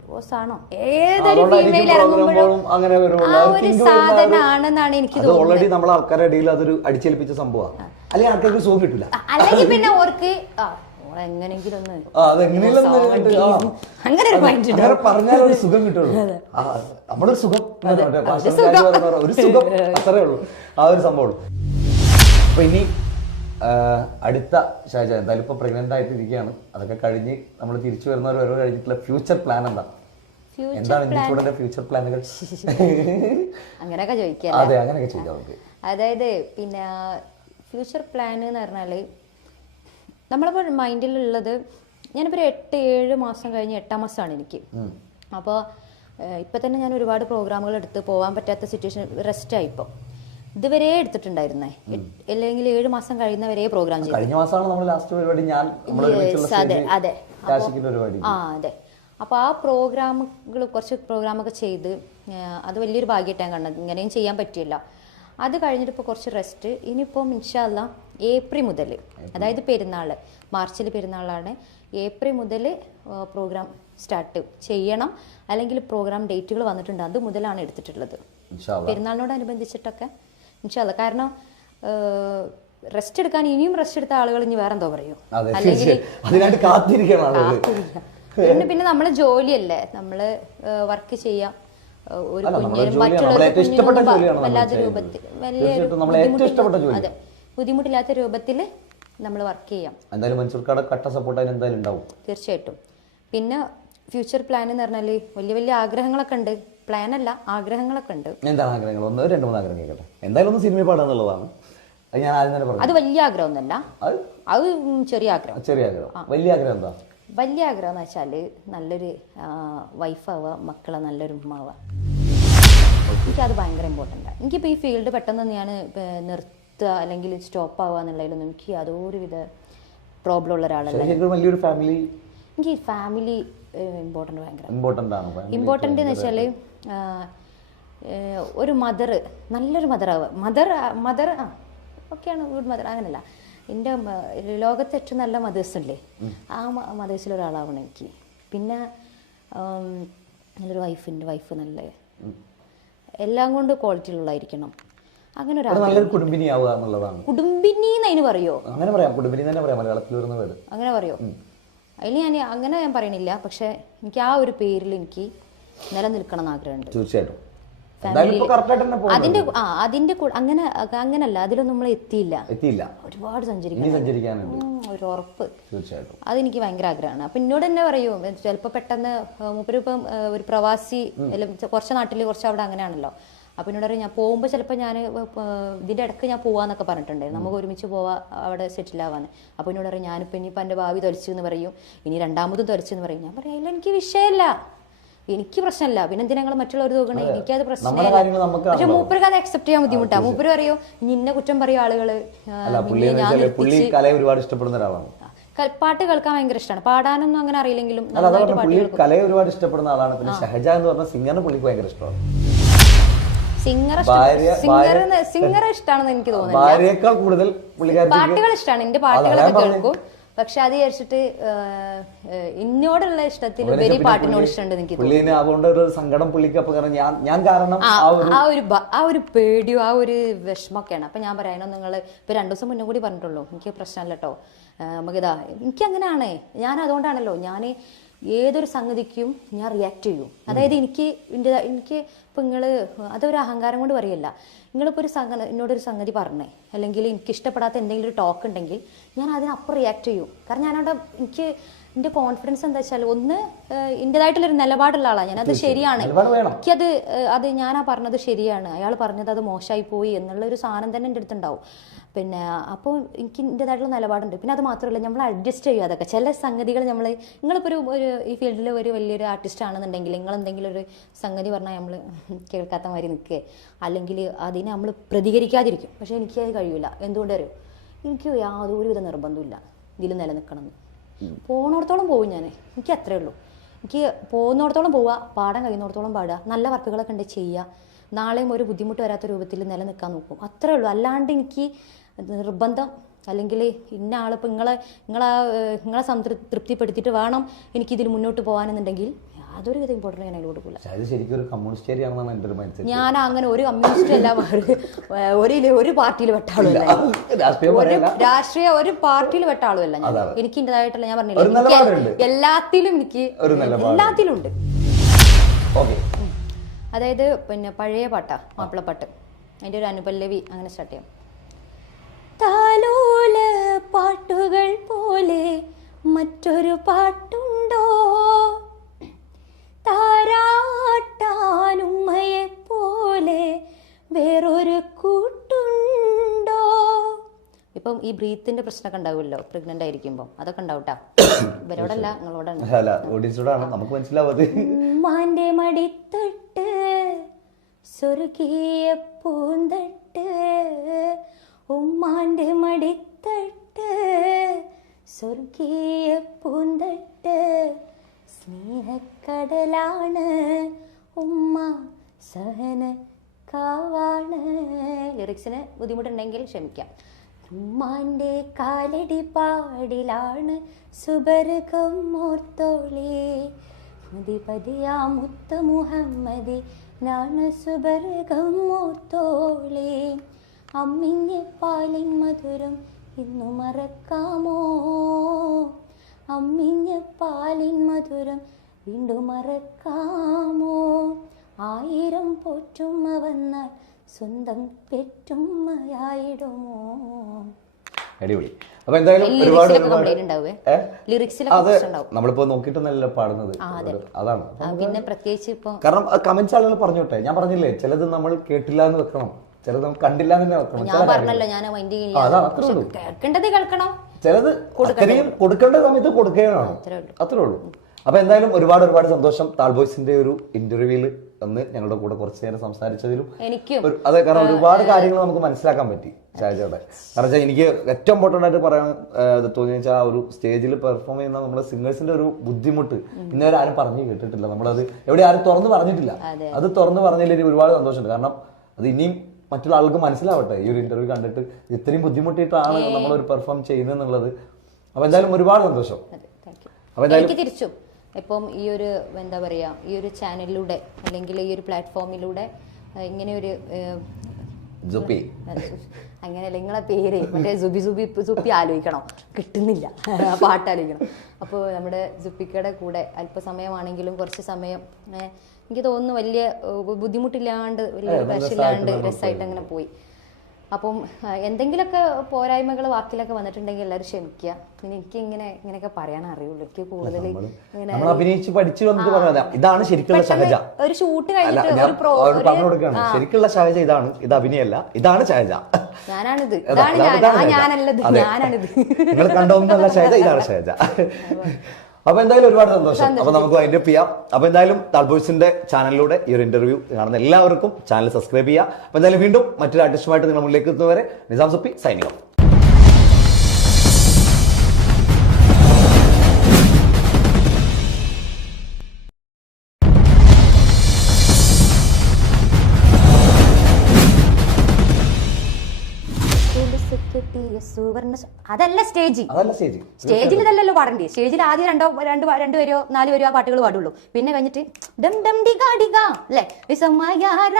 ഡിവോഴ്സാണോ? ഏതൊരു ഫീമെയിൽ ഇറങ്ങുമ്പോഴും ആ ഒരു സാധനമാണെന്നാണ് എനിക്ക് തോന്നുന്നത്. നമ്മളെ ആൾക്കാരുടെ ഇടയിൽ അതൊരു അടിച്ചേൽപ്പിച്ച സംഭവമാണ്. അല്ലെങ്കിൽ ആൾക്കാർക്ക് സുഖം കിട്ടില്ല. അല്ലെങ്കിൽ പിന്നെ ഓർക്ക് എങ്ങനെങ്കിലും പറഞ്ഞാൽ സുഖം കിട്ടുള്ളൂ. നമ്മളൊരു സുഖം, ഒരു സുഖം അത്രേ ഉള്ളൂ, ആ ഒരു സംഭവം. അപ്പൊ ഇനി അടുത്ത ഷൈജ എന്തായാലും ഇപ്പൊ പ്രഗ്നന്റ് ആയിട്ടിരിക്കുകയാണ്. അതൊക്കെ കഴിഞ്ഞ് നമ്മൾ തിരിച്ചു വരുന്നവർ ഓരോ കഴിഞ്ഞിട്ടുള്ള ഫ്യൂച്ചർ പ്ലാൻ എന്താണ് ഇൻസ്റ്റിറ്റ്യൂട്ടിന്റെ ഫ്യൂച്ചർ പ്ലാനുകൾ? അങ്ങനെയൊക്കെ ചോദിക്കാം. അതെ, അങ്ങനെയൊക്കെ ചോദിക്കാം നമുക്ക്. അതായത് പിന്നെ ഫ്യൂച്ചർ പ്ലാൻ എന്ന് പറഞ്ഞാല് നമ്മളിപ്പോൾ മൈൻഡിലുള്ളത്, ഞാനിപ്പോൾ 8-7 മാസം കഴിഞ്ഞ് 8-ാം മാസമാണ് എനിക്ക്. അപ്പോൾ ഇപ്പം തന്നെ ഞാൻ ഒരുപാട് പ്രോഗ്രാമുകൾ എടുത്ത് പോകാൻ പറ്റാത്ത സിറ്റുവേഷൻ, റെസ്റ്റായി. ഇപ്പോൾ ഇതുവരെ എടുത്തിട്ടുണ്ടായിരുന്നേ, അല്ലെങ്കിൽ 7 മാസം കഴിയുന്നവരെ പ്രോഗ്രാം ചെയ്തു. കഴിഞ്ഞ മാസമാണ് നമ്മൾ ലാസ്റ്റ് പരിപാടി. അതെ. അതെ. അപ്പോൾ ആ പ്രോഗ്രാമുകൾ, കുറച്ച് പ്രോഗ്രാമൊക്കെ ചെയ്ത് അത് വലിയൊരു ഭാഗ്യമായിട്ടാണ് കണ്ടത്. ഇങ്ങനെയും ചെയ്യാൻ പറ്റില്ല. അത് കഴിഞ്ഞിട്ട് ഇപ്പോൾ കുറച്ച് റെസ്റ്റ്. ഇനിയിപ്പോൾ ഇൻഷാ അല്ലാ ഏപ്രിൽ മുതൽ, അതായത് പെരുന്നാൾ, മാർച്ചിൽ പെരുന്നാളാണ്, ഏപ്രിൽ മുതൽ പ്രോഗ്രാം സ്റ്റാർട്ട് ചെയ്യണം. അല്ലെങ്കിൽ പ്രോഗ്രാം ഡേറ്റുകൾ വന്നിട്ടുണ്ട്, അത് മുതലാണ് എടുത്തിട്ടുള്ളത്, പെരുന്നാളിനോടനുബന്ധിച്ചിട്ടൊക്കെ ഇൻഷാ അല്ലാ. കാരണം റെസ്റ്റ് എടുക്കാൻ ഇനിയും റെസ്റ്റ് എടുത്ത ആളുകൾ ഇനി വേറെ എന്തോ പറയും, അല്ലെങ്കിൽ പിന്നെ നമ്മളെ ജോലിയല്ലേ, നമ്മള് വർക്ക് ചെയ്യാം. ഒരു വല്ലാത്ത രൂപത്തിൽ, അതെ, ബുദ്ധിമുട്ടില്ലാത്ത രൂപത്തിൽ നമ്മൾ വർക്ക് ചെയ്യാം. തീർച്ചയായിട്ടും. പിന്നെ ഫ്യൂച്ചർ പ്ലാൻ എന്ന് പറഞ്ഞാല് വലിയ വലിയ ആഗ്രഹങ്ങളൊക്കെ ഉണ്ട്. പ്ലാൻ അല്ല, ആഗ്രഹങ്ങളൊക്കെ ഉണ്ട്. എന്താണ് ആഗ്രഹങ്ങൾ? 1-2 ആഗ്രഹം കേൾക്കട്ടെ. എന്തായാലും ഒന്ന് സിനിമ പാടാന്നുള്ളതാണ്. അത് വലിയ ആഗ്രഹമൊന്നുമല്ല, അത് ചെറിയ ആഗ്രഹം. വലിയ ആഗ്രഹം എന്താ? വലിയ ആഗ്രഹം എന്ന് വെച്ചാല് നല്ലൊരു വൈഫാവുക, മക്കളെ നല്ലൊരു ഉമ്മാവുക. എനിക്കത് ഭയങ്കര ഇമ്പോർട്ടൻ്റ്. എനിക്കിപ്പോൾ ഈ ഫീൽഡ് പെട്ടെന്ന് ഞാൻ നിർത്തുക അല്ലെങ്കിൽ സ്റ്റോപ്പ് ആവുക എന്നുള്ളതിലൊന്നും എനിക്ക് യാതൊരുവിധ പ്രോബ്ലം ഉള്ള ഒരാളല്ല. എനിക്ക് ഫാമിലി ഇമ്പോർട്ടൻ്റ്, ഭയങ്കര ഇമ്പോർട്ടൻ്റ് എന്ന് വെച്ചാൽ ഒരു മദർ, നല്ലൊരു മദറാവുക. മദർ ഓക്കെയാണ്, ഗുഡ് മദർ, അങ്ങനല്ല. എൻ്റെ ലോകത്തെ ഏറ്റവും നല്ല മദേഴ്സില്ലേ, ആ മദേഴ്സിലൊരാളാവണം എനിക്ക്. പിന്നെ നല്ലൊരു വൈഫ് നല്ല എല്ലാം കൊണ്ട് ക്വാളിറ്റി ഉള്ളതായിരിക്കണം. അങ്ങനെ ഒരു കുടുംബിനി എന്നതിന് പറയോ? അങ്ങനെ പറയോ? അതിൽ ഞാൻ പറയണില്ല. പക്ഷെ എനിക്ക് ആ ഒരു പേരിൽ എനിക്ക് നിലനിൽക്കണം എന്ന് ആഗ്രഹമുണ്ട്. തീർച്ചയായിട്ടും. അതിന്റെ അങ്ങനല്ല, അതിലൊന്നും നമ്മൾ എത്തിയില്ല. ഒരുപാട് സഞ്ചരിക്കാനുണ്ട്, ഒരു ഉറപ്പ്. അതെനിക്ക് ഭയങ്കര ആഗ്രഹമാണ്. അപ്പൊ എന്നോട് തന്നെ പറയൂ, ചിലപ്പോ പെട്ടെന്ന് മൂപ്പരിപ്പം ഒരു പ്രവാസി, കുറച്ച് നാട്ടില് കുറച്ച് അവിടെ അങ്ങനെയാണല്ലോ. അപ്പോൾ എന്നോട് പറയും ഞാൻ പോകുമ്പോൾ ചിലപ്പോൾ ഞാൻ ഇതിൻ്റെ ഇടയ്ക്ക് ഞാൻ പോവാന്നൊക്കെ പറഞ്ഞിട്ടുണ്ടായിരുന്നു, നമുക്ക് ഒരുമിച്ച് പോവാ അവിടെ സെറ്റിൽ ആവാന്ന്. അപ്പോൾ എന്നോട് പറയും ഞാനിപ്പോൾ ഇനിയിപ്പോൾ എൻ്റെ ഭാവി തൊലിച്ചു എന്ന് പറയും, ഇനി രണ്ടാമതും തൊലിച്ചു എന്ന് പറയും. ഞാൻ പറയാം ഇല്ല എനിക്ക് വിഷയമല്ല, എനിക്ക് പ്രശ്നമല്ല, പിന്നെ എന്തിനാ ഞങ്ങൾ മറ്റുള്ളവർ നോക്കണേ, എനിക്കത് പ്രശ്നമില്ല. പക്ഷെ മൂപ്പർക്ക് അത് അക്സെപ്റ്റ് ചെയ്യാൻ ബുദ്ധിമുട്ടാണ്. മൂപ്പര് പറയും നിന്നെ കുറ്റം പറയും ആളുകള്, ഒരുപാട് ഇഷ്ടപ്പെടുന്ന ഒരാളാണ്. പാട്ട് കേൾക്കാൻ ഭയങ്കര ഇഷ്ടമാണ്, പാടാനൊന്നും അങ്ങനെ അറിയില്ലെങ്കിലും കലയെ ഒരുപാട് ഇഷ്ടപ്പെടുന്ന ആളാണ്. പിന്നെ ഷഹജ എന്ന് പറഞ്ഞ സിംഗറിന് പുള്ളിക്ക് ഭയങ്കര ഇഷ്ടമാണ്. സിംഗർ ഇഷ്ടമാണെന്ന് എനിക്ക് തോന്നുന്നു, കൂടുതൽ പാട്ടുകൾ ഇഷ്ടമാണ്, എന്റെ പാട്ടുകളൊക്കെ കേൾക്കും. പക്ഷെ അത് വിചാരിച്ചിട്ട് എന്നോടുള്ള ഇഷ്ടത്തിൽ ഉപരി പാട്ടിനോട് ഇഷ്ടമുണ്ട് എനിക്ക് തോന്നുന്നു. അതുകൊണ്ട് ഒരു സങ്കടം പുള്ളിക്ക് അപ്പൊ ഞാൻ കാരണം ആ ഒരു പേടിയോ ആ ഒരു വിഷമൊക്കെയാണ്. അപ്പൊ ഞാൻ പറയാനോ നിങ്ങൾ ഇപ്പൊ 2 ദിവസം മുന്നേ കൂടി പറഞ്ഞിട്ടുള്ളൂ എനിക്ക് പ്രശ്നമല്ല കേട്ടോ, നമുക്കിതാ എനിക്ക് അങ്ങനെയാണ്. ഞാൻ അതുകൊണ്ടാണല്ലോ ഞാൻ ഏതൊരു സംഗതിക്കും ഞാൻ റിയാക്ട് ചെയ്യും. അതായത് എനിക്ക് ഇപ്പം നിങ്ങൾ അതൊരു അഹങ്കാരം കൊണ്ട് പറയല്ല, നിങ്ങളിപ്പോൾ എന്നോടൊരു സംഗതി പറഞ്ഞേ അല്ലെങ്കിൽ എനിക്ക് ഇഷ്ടപ്പെടാത്ത എന്തെങ്കിലും ഒരു ടോക്ക് ഉണ്ടെങ്കിൽ ഞാൻ അതിനപ്പുറം റിയാക്ട് ചെയ്യും. കാരണം ഞാനവിടെ എൻ്റെ കോൺഫിഡൻസ് എന്താ വെച്ചാൽ ഒന്ന് എൻ്റെതായിട്ടുള്ളൊരു നിലപാടുള്ള ആളാണ് ഞാൻ, അത് ശരിയാണ്, എനിക്കത് ഞാനാ പറഞ്ഞത് ശരിയാണ്, അയാൾ പറഞ്ഞത് അത് മോശമായി പോയി എന്നുള്ളൊരു സാധനം തന്നെ എൻ്റെ അടുത്തുണ്ടാവും. പിന്നെ അപ്പോൾ എനിക്ക് എൻ്റെതായിട്ടുള്ള നിലപാടുണ്ട്. പിന്നെ അത് മാത്രമല്ല നമ്മൾ അഡ്ജസ്റ്റ് ചെയ്യുക, അതൊക്കെ ചില സംഗതികൾ നിങ്ങളിപ്പോൾ ഒരു ഈ ഫീൽഡിൽ ഒരു വലിയൊരു ആർട്ടിസ്റ്റ് ആണെന്നുണ്ടെങ്കിൽ നിങ്ങൾ എന്തെങ്കിലും ഒരു സംഗതി പറഞ്ഞാൽ നമ്മൾ കേൾക്കാത്ത മാതിരി നിൽക്കുക, അല്ലെങ്കിൽ അതിനെ നമ്മൾ പ്രതികരിക്കാതിരിക്കും. പക്ഷേ എനിക്കത് കഴിയില്ല. എന്തുകൊണ്ട് അറിയോ, എനിക്ക് യാതൊരുവിധ നിർബന്ധമില്ല ഇതിൽ നിലനിൽക്കണം എന്ന്. പോകുന്നിടത്തോളം പോകും ഞാൻ, എനിക്ക് അത്രേ ഉള്ളൂ. എനിക്ക് പോകുന്നിടത്തോളം പോവുക, പാടാൻ കഴിയുന്നിടത്തോളം പാടുക, നല്ല വർക്കുകളൊക്കെ ഉണ്ട് ചെയ്യുക, നാളെയും ഒരു ബുദ്ധിമുട്ട് വരാത്ത രൂപത്തിൽ നിലനിൽക്കാൻ നോക്കും, അത്രേ ഉള്ളൂ. അല്ലാണ്ട് എനിക്ക് നിർബന്ധം അല്ലെങ്കിൽ ഇന്ന ആളിപ്പോൾ നിങ്ങളെ തൃപ്തിപ്പെടുത്തിയിട്ട് വേണം എനിക്കിതിൽ മുന്നോട്ട് പോകാനെന്നുണ്ടെങ്കിൽ യാതൊരു വിധ ഇമ്പോർട്ടൻ്റ് ഞാൻ അതിലോട്ട് പോകില്ല. ഞാൻ അങ്ങനെ ഒരു കമ്മ്യൂണിസ്റ്റ് അല്ല, ഒരു പാർട്ടിയിൽ പെട്ട ആളുമല്ല, രാഷ്ട്രീയ ഒരു പാർട്ടിയിൽ പെട്ട ആളുമല്ല ഞാൻ. എനിക്ക് എൻ്റെതായിട്ടുള്ള ഞാൻ പറഞ്ഞില്ല എല്ലാത്തിലും ഉണ്ട്. അതായത് പിന്നെ പഴയ പാട്ടാ മാപ്പിളപ്പാട്ട്, അതിൻ്റെ ഒരു അനുപല്ലവി അങ്ങനെ സ്റ്റാർട്ട് ചെയ്യാം. താലോല പാട്ടുകൾ പോലെ മറ്റൊരു പാട്ടുണ്ടോ, താരാട്ടാനുമ്മയെ പോലെ വേറൊരു കൂട്ടുണ്ടോ. ഇപ്പം ഈ ബ്രീത്തിന്റെ പ്രശ്നമൊക്കെ ഉണ്ടാവുമല്ലോ പ്രഗ്നന്റ് ആയിരിക്കുമ്പോൾ, അതൊക്കെ ഉണ്ടാവട്ടാ, ഇവരോടല്ല നിങ്ങളോടാണ്. ഉമ്മാന്റെ മടിത്തട്ട് സ്വർഗീയ പൂന്തട്ട്, ഉമ്മാന്റെ മടിത്തട്ട് സ്വർഗീയ പൂന്തട്ട്, സ്നേഹക്കടലാണ് ഉമ്മ സഹന കാവാണ്. ലിറിക്സിന് ബുദ്ധിമുട്ടുണ്ടെങ്കിൽ ക്ഷമിക്കാം. ഉമ്മാന്റെ കാലടി പാടിലാണ് സുബർഗം മോർത്തോളി, മതിപതിയാ മുത്ത മുഹമ്മദി നാണ് സുബർഗം മോർത്തോളി. അമ്മിഞ്ഞ പാലിൻ മധുരം ഇന്നു മറക്കാമോ, അമ്മിഞ്ഞ പാലിൻ മധുരം വീണ്ടും മറക്കാമോ, 1000 പോറ്റുമ്മ വന്നാൽ സ്വന്തം പെറ്റുമ്മയായിടുമോ. അടിപൊളി. അപ്പൊ എന്തായാലും നമ്മളിപ്പോ നോക്കിയിട്ടൊന്നല്ല പാടുന്നത്, അതാണ്. പിന്നെ പ്രത്യേകിച്ച് ഇപ്പൊ കാരണം കമന്റ്സ് ആളുകൾ പറഞ്ഞോട്ടെ, ഞാൻ പറഞ്ഞില്ലേ ചിലത് നമ്മൾ കേട്ടില്ല എന്ന് വെക്കണം, ചിലത് നമ്മൾ കണ്ടില്ല എന്ന് വെക്കണം. ഞാൻ പറഞ്ഞല്ലോ ഞാൻ കേൾക്കേണ്ടത് കേൾക്കണം, ചിലത് കൊടുക്കേണ്ട സമയത്ത് കൊടുക്കുകയാണ്, അത്രേ ഉള്ളൂ. അപ്പൊ എന്തായാലും ഒരുപാട് സന്തോഷം താൾബോയ്സിന്റെ ഒരു ഇന്റർവ്യൂവിൽ വന്ന് ഞങ്ങളുടെ കൂടെ കുറച്ചു നേരം സംസാരിച്ചതിലും അതെ, കാരണം ഒരുപാട് കാര്യങ്ങൾ നമുക്ക് മനസ്സിലാക്കാൻ പറ്റി ഷാജയുടെ. കാരണം വെച്ചാൽ എനിക്ക് ഏറ്റവും ഇമ്പോർട്ടന്റ് ആയിട്ട് പറയാൻ തോന്നിയ വെച്ചാൽ ആ ഒരു സ്റ്റേജിൽ പെർഫോം ചെയ്യുന്ന നമ്മുടെ സിംഗേഴ്സിന്റെ ഒരു ബുദ്ധിമുട്ട് ഇന്നുവരെ ആരും പറഞ്ഞു കേട്ടിട്ടില്ല, നമ്മളത് എവിടെ ആരും തുറന്ന് പറഞ്ഞിട്ടില്ല. അത് തുറന്ന് പറഞ്ഞതിൽ എനിക്ക് ഒരുപാട് സന്തോഷമുണ്ട്. കാരണം അത് ഇനിയും മറ്റുള്ള ആൾക്ക് മനസ്സിലാവട്ടെ, ഈ ഒരു ഇന്റർവ്യൂ കണ്ടിട്ട് ഇത്രയും ബുദ്ധിമുട്ടിയിട്ടാണ് നമ്മളൊരു പെർഫോം ചെയ്യുന്നത് എന്നുള്ളത്. അപ്പൊ എന്തായാലും ഒരുപാട് സന്തോഷം. അപ്പൊ എനിക്ക് തിരിച്ചും ഇപ്പം ഈ ഒരു എന്താ പറയുക, ഈ ഒരു ചാനലിലൂടെ അല്ലെങ്കിൽ ഈ ഒരു പ്ലാറ്റ്ഫോമിലൂടെ ഇങ്ങനെ ഒരു അങ്ങനെയല്ല നിങ്ങളെ പേര് മറ്റേ സുബി ആലോചിക്കണം, കിട്ടുന്നില്ല പാട്ട് ആലോചിക്കണം. അപ്പോൾ നമ്മുടെ സുപ്പിക്കയുടെ കൂടെ അല്പസമയമാണെങ്കിലും കുറച്ച് സമയം എനിക്ക് തോന്നുന്നു വലിയ ബുദ്ധിമുട്ടില്ലാണ്ട് വലിയ പ്രശ്നമില്ലാണ്ട് രസമായിട്ട് അങ്ങനെ പോയി. അപ്പം എന്തെങ്കിലുമൊക്കെ പോരായ്മകൾ വാക്കിലൊക്കെ വന്നിട്ടുണ്ടെങ്കിൽ എല്ലാവരും ക്ഷമിക്കുക. പിന്നെ എനിക്ക് ഇങ്ങനെയൊക്കെ പറയാൻ അറിയുള്ളൂ. എനിക്ക് കൂടുതൽ നമ്മൾ അഭിനയിച്ച് പഠിച്ചു വന്നിട്ട് പറഞ്ഞാൽ ഇതാണ് ശരിക്കുള്ള ഷഹജ. ഒരു ഷൂട്ട് കഴിഞ്ഞിട്ട് പറഞ്ഞു കൊടുക്കുകയാണ്, ശരിക്കുള്ള ഷഹജ ഇതാണ്, ഇത് അഭിനയല്ല, ഇതാണ് ഷഹജ, ഞാനാണിത്, ഞാനല്ലത്, ഞാനാണിത്. നിങ്ങൾ കണ്ടൊന്നല്ല ഷഹജ, ഇതാണ് ഷഹജ. അപ്പൊ എന്തായാലും ഒരുപാട് സന്തോഷം. അപ്പൊ നമുക്ക് അതിന്റെ ചെയ്യാം. അപ്പൊ എന്തായാലും താൽബോയ്സിന്റെ ചാനലിലൂടെ ഈ ഒരു ഇന്റർവ്യൂ കാണുന്ന എല്ലാവർക്കും ചാനൽ സബ്സ്ക്രൈബ് ചെയ്യുക. അപ്പൊ എന്തായാലും വീണ്ടും മറ്റൊരു ആർട്ടിസ്റ്റുമായിട്ട് നിങ്ങൾ മുന്നിലേക്ക് എത്തുന്നവരെ നിസാം സുപ്പി സൈനിങ് ഓഫ്. അതല്ല സ്റ്റേജിൽ ഇതല്ലല്ലോ പാടണ്ടേ. സ്റ്റേജിൽ ആദ്യം രണ്ട് വരെയോ 4 വരെയോ ആ പാട്ടുകൾ പാടുള്ളൂ. പിന്നെ കഴിഞ്ഞിട്ട് ഡം ഡം ഡിഗ ഡിഗ അല്ലേ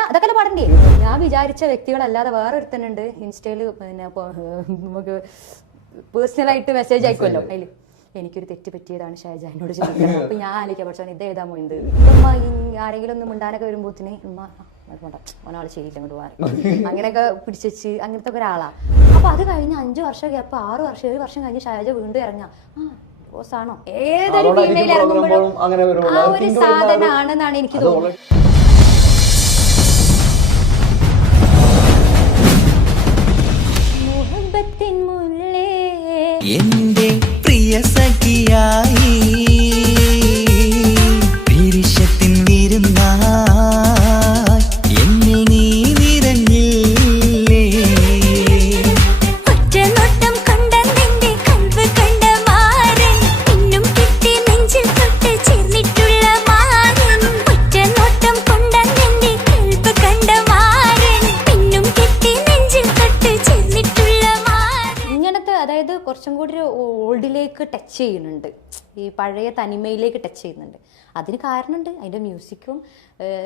അതൊക്കെ പാടണ്ടേ. ഞാൻ വിചാരിച്ച വ്യക്തികളല്ലാതെ വേറെ ഒരുത്തനുണ്ട് ഇൻസ്റ്റയില്, പിന്നെ നമുക്ക് പേഴ്സണലായിട്ട് മെസ്സേജ് അയക്കുമല്ലോ, അതില് എനിക്കൊരു തെറ്റ് പറ്റിയതാണ് ഷഹജ എന്നോട് ചോദിക്കുന്നത്. അപ്പൊ ഞാൻ ആലോചിക്കാം, പക്ഷേ ഇതേതാ മൊയ്ത് ഉമ്മ ആരെങ്കിലും ഒന്ന് മിണ്ടാനൊക്കെ വരുമ്പോത്തിന് ഉമ്മ ഒരാൾ ശരിയില്ല ഇങ്ങോട്ട് പോകാൻ അങ്ങനെയൊക്കെ പിടിച്ചു അങ്ങനത്തെ ഒരാളാ. അപ്പൊ അത് കഴിഞ്ഞ് 5 വർഷം ഗ്യാപ്പ് 6 വർഷം 7 വർഷം കഴിഞ്ഞ് ഷഹജ വീണ്ടും ഇറങ്ങാ ബോസാണോ ഏതൊരു ഫീമെയിൽ ഇറങ്ങുമ്പോഴും ആ ഒരു സാധനമാണെന്നാണ് എനിക്ക് തോന്നുന്നത്. മുഹബത്തിൻ മുല്ലേ എന്റെ പ്രിയ സഖിയായി വിരിശത്തിൻ വിരുന്നായി എന്നിൽ നീ നിറഞ്ഞില്ലേ. ഒറ്റ നോട്ടം കൊണ്ട നിന്റെ കൽവ് കണ്ട മാരൻ പിന്നും കിട്ടി നെഞ്ചിൽ തൊട്ട് ചേർന്നിട്ടുള്ള മാരൻ. ഒറ്റ നോട്ടം കൊണ്ട നിന്റെ കൽവ് കണ്ട മാരൻ പിന്നും കിട്ടി നെഞ്ചിൽ തൊട്ട് ചേർന്നിട്ടുള്ള മാരൻ. ഇങ്ങനത്തെ അതായത് കുറച്ചും കൂടി ഒരു ഓൾഡിലേക്ക് ടച്ച് ചെയ്യുന്നുണ്ട്, ഈ പഴയ തനിമയിലേക്ക് ടച്ച് ചെയ്യുന്നുണ്ട്. അതിന് കാരണമുണ്ട്, അതിന്റെ മ്യൂസിക്കും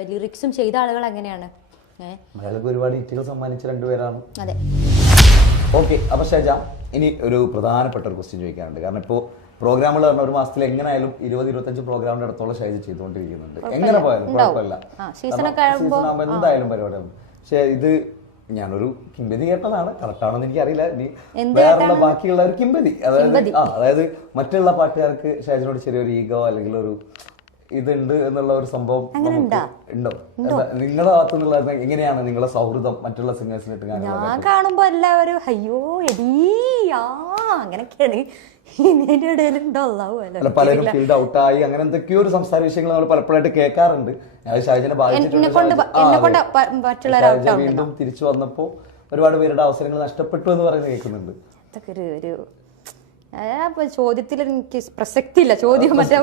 ലിറിക്സും ചെയ്ത ആളുകൾ അങ്ങനെയാണ്. മലയാളിക്ക് ഒരുപാട് ഹിറ്റുകൾ സമ്മാനിച്ച രണ്ടുപേരാണ്. അതെ. ഓക്കെ, അപ്പൊ ഷഹജ ഇനി ഒരു പ്രധാനപ്പെട്ട ഒരു ക്വസ്റ്റ്യൻ ചോദിക്കാനുണ്ട്. കാരണം ഇപ്പോൾ പ്രോഗ്രാമുകൾ പറഞ്ഞ ഒരു മാസത്തിൽ എങ്ങനെയായാലും 20-25 പ്രോഗ്രാമിന്റെ അടുത്തോളം ഷഹജ ചെയ്തുകൊണ്ടിരിക്കുന്നുണ്ട്. എങ്ങനെ പോയാലും കുഴപ്പമില്ല, സീസൺ ആകുമ്പോൾ എന്തായാലും പരിപാടിയാണ്. പക്ഷെ ഇത് ഞാനൊരു കിംബതി കേട്ടതാണ്, കറക്റ്റാണെന്ന് എനിക്ക് അറിയില്ല. ഇനി വേറെ ബാക്കിയുള്ള ഒരു കിംബതി, അതായത് മറ്റുള്ള പാട്ടുകാർക്ക് ഷഹജനോട് ചെറിയൊരു ഈഗോ അല്ലെങ്കിൽ ഒരു ഇതുണ്ട് എന്നുള്ള ഒരു സംഭവം ഉണ്ടോ? നിങ്ങളുടെ ഭാഗത്തുനിന്നുള്ള എങ്ങനെയാണ് നിങ്ങളെ സൗഹൃദം മറ്റുള്ള സിംഗേഴ്സിനിട്ട്? ഞാൻ കാണുമ്പോ എല്ലാവരും അയ്യോ എടീയാ അങ്ങനെയൊക്കെയാണ് ഇതിന്റെ ഇടയിലുണ്ടോ. പലരും ഫീൽഡ് ഔട്ടായി അങ്ങനെ എന്തൊക്കെയോ ഒരു സംസാര വിഷയങ്ങൾ നമ്മൾ പലപ്പോഴായിട്ട് കേൾക്കാറുണ്ട്. ഷഹജനെ വീണ്ടും തിരിച്ചു വന്നപ്പോ ഒരുപാട് പേരുടെ അവസരങ്ങൾ നഷ്ടപ്പെട്ടു എന്ന് പറയുന്നത് കേൾക്കുന്നുണ്ട്. അതൊക്കെ ഒരു ചോദ്യത്തിൽ എനിക്ക് പ്രസക്തി ഇല്ല. ചോദ്യം മറ്റേ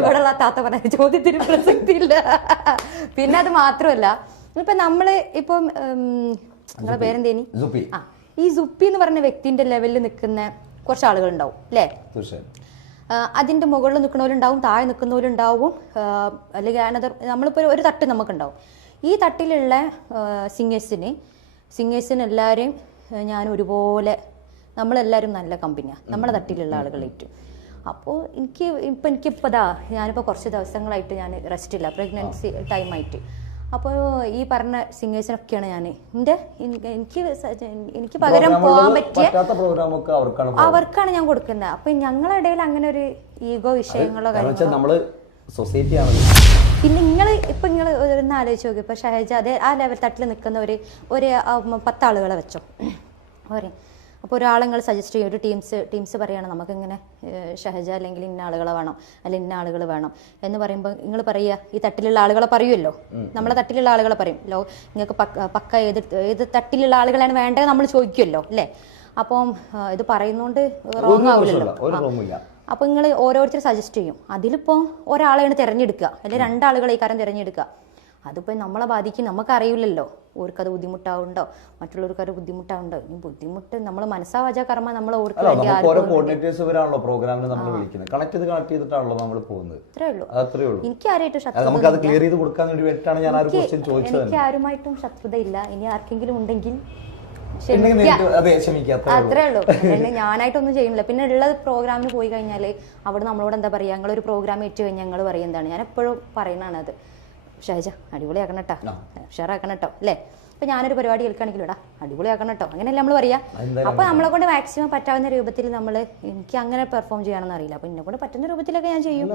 ഇവിടെയുള്ള താത്ത പറഞ്ഞ ചോദ്യത്തിന് പ്രസക്തി ഇല്ല. പിന്നെ അത് മാത്രമല്ല, ഇപ്പൊ നമ്മള് ഇപ്പം നിങ്ങളുടെ പേരെന്തേനി, ഈ സുപ്പി എന്ന് പറഞ്ഞ വ്യക്തിന്റെ ലെവലിൽ നിൽക്കുന്ന കുറച്ച് ആളുകൾ ഉണ്ടാവും അല്ലേ? അതിന്റെ മുകളിൽ നിൽക്കുന്നവരുണ്ടാവും, താഴെ നിൽക്കുന്നവരുണ്ടാവും, അല്ലെങ്കിൽ അനദർ നമ്മളിപ്പോ ഒരു തട്ട് നമുക്കുണ്ടാവും. ഈ തട്ടിലുള്ള സിംഗേഴ്സിന് എല്ലാവരെയും ഞാൻ ഒരുപോലെ, നമ്മളെല്ലാവരും നല്ല കമ്പനിയാണ് നമ്മളെ തട്ടിലുള്ള ആളുകളേറ്റു. അപ്പോൾ എനിക്കിപ്പോൾ ഞാനിപ്പോൾ കുറച്ച് ദിവസങ്ങളായിട്ട് ഞാൻ റെസ്റ്റില്ല, പ്രഗ്നൻസി ടൈമായിട്ട്. അപ്പോൾ ഈ പറഞ്ഞ സിംഗേഴ്സിനൊക്കെയാണ് ഞാൻ എനിക്ക് പകരം പോകാൻ പറ്റിയ അവർക്കാണ് ഞാൻ കൊടുക്കുന്നത്. അപ്പൊ ഞങ്ങളുടെ ഇടയിൽ അങ്ങനെ ഒരു ഈഗോ വിഷയങ്ങളോ കാര്യങ്ങളോ പിന്നെ നിങ്ങൾ ഒന്ന് ആലോചിച്ച് നോക്കി. ഇപ്പൊ ഷഹജ അതേ ആ ലെവൽ തട്ടിൽ നിൽക്കുന്ന ഒരു 10 ആളുകളെ വെച്ചോ പോരെ. അപ്പോൾ ഒരാളെ നിങ്ങൾ സജസ്റ്റ് ചെയ്യും, ഒരു ടീംസ് പറയുകയാണ് നമുക്കിങ്ങനെ ഷഹജ അല്ലെങ്കിൽ ഇന്ന ആളുകളെ വേണം അല്ലെങ്കിൽ ഇന്ന ആളുകൾ വേണം എന്ന് പറയുമ്പോൾ നിങ്ങൾ പറയുക ഈ തട്ടിലുള്ള ആളുകളെ പറയുമല്ലോ, നമ്മളെ തട്ടിലുള്ള ആളുകളെ പറയും. നിങ്ങൾക്ക് പക്ക ഏത് തട്ടിലുള്ള ആളുകളാണ് വേണ്ടത് നമ്മൾ ചോദിക്കുമല്ലോ അല്ലേ? അപ്പം ഇത് പറയുന്നോണ്ട് റോങ് ആവില്ലല്ലോ. അപ്പൊ നിങ്ങൾ ഓരോരുത്തർ സജസ്റ്റ് ചെയ്യും. അതിലിപ്പോൾ ഒരാളെയാണ് തിരഞ്ഞെടുക്കുക അല്ലെങ്കിൽ 2 ആളുകളെ ഈ കാര്യം തിരഞ്ഞെടുക്കുക. അതിപ്പോൾ നമ്മളെ ബാധിക്കും, നമുക്കറിയില്ലല്ലോ. ഓർക്കത് ബുദ്ധിമുട്ടാവുണ്ടോ, മറ്റുള്ളവർക്ക് അത് ബുദ്ധിമുട്ടാവുണ്ടോ. ഈ ബുദ്ധിമുട്ട് നമ്മൾ മനസ്സാവാച കർമ്മ നമ്മൾ എനിക്ക് ആരുമായിട്ടും ശത്രുതയില്ല. ഇനി ആർക്കെങ്കിലും ഉണ്ടെങ്കിൽ അത്രേ ഉള്ളൂ. ഞാനായിട്ടൊന്നും ചെയ്യുന്നില്ല. പിന്നെ ഉള്ളത് പ്രോഗ്രാമിന് പോയി കഴിഞ്ഞാല് അവിടെ നമ്മളോട് എന്താ പറയാ, ഞങ്ങളൊരു പ്രോഗ്രാം ഏറ്റ് കഴിഞ്ഞാൽ ഞങ്ങൾ പറയുന്നതാണ്. ഞാൻ എപ്പോഴും പറയുന്നതാണ് അത്, ഷഹജ അടിപൊളിയാക്കണം കേട്ടോ, ഉഷാറാക്കണം കേട്ടോ അല്ലേ? ഇപ്പൊ ഞാനൊരു പരിപാടി കേൾക്കുകയാണെങ്കിലും ഇടാ അടിപൊളിയാക്കണം കേട്ടോ അങ്ങനെയല്ല നമ്മൾ പറയാ. അപ്പൊ നമ്മളെ കൊണ്ട് മാക്സിമം പറ്റാവുന്ന രൂപത്തിൽ എനിക്ക് അങ്ങനെ പെർഫോം ചെയ്യാനൊന്നും അറിയില്ല, അപ്പൊ എന്നെ കൊണ്ട് പറ്റുന്ന രൂപത്തിലൊക്കെ ഞാൻ ചെയ്യും.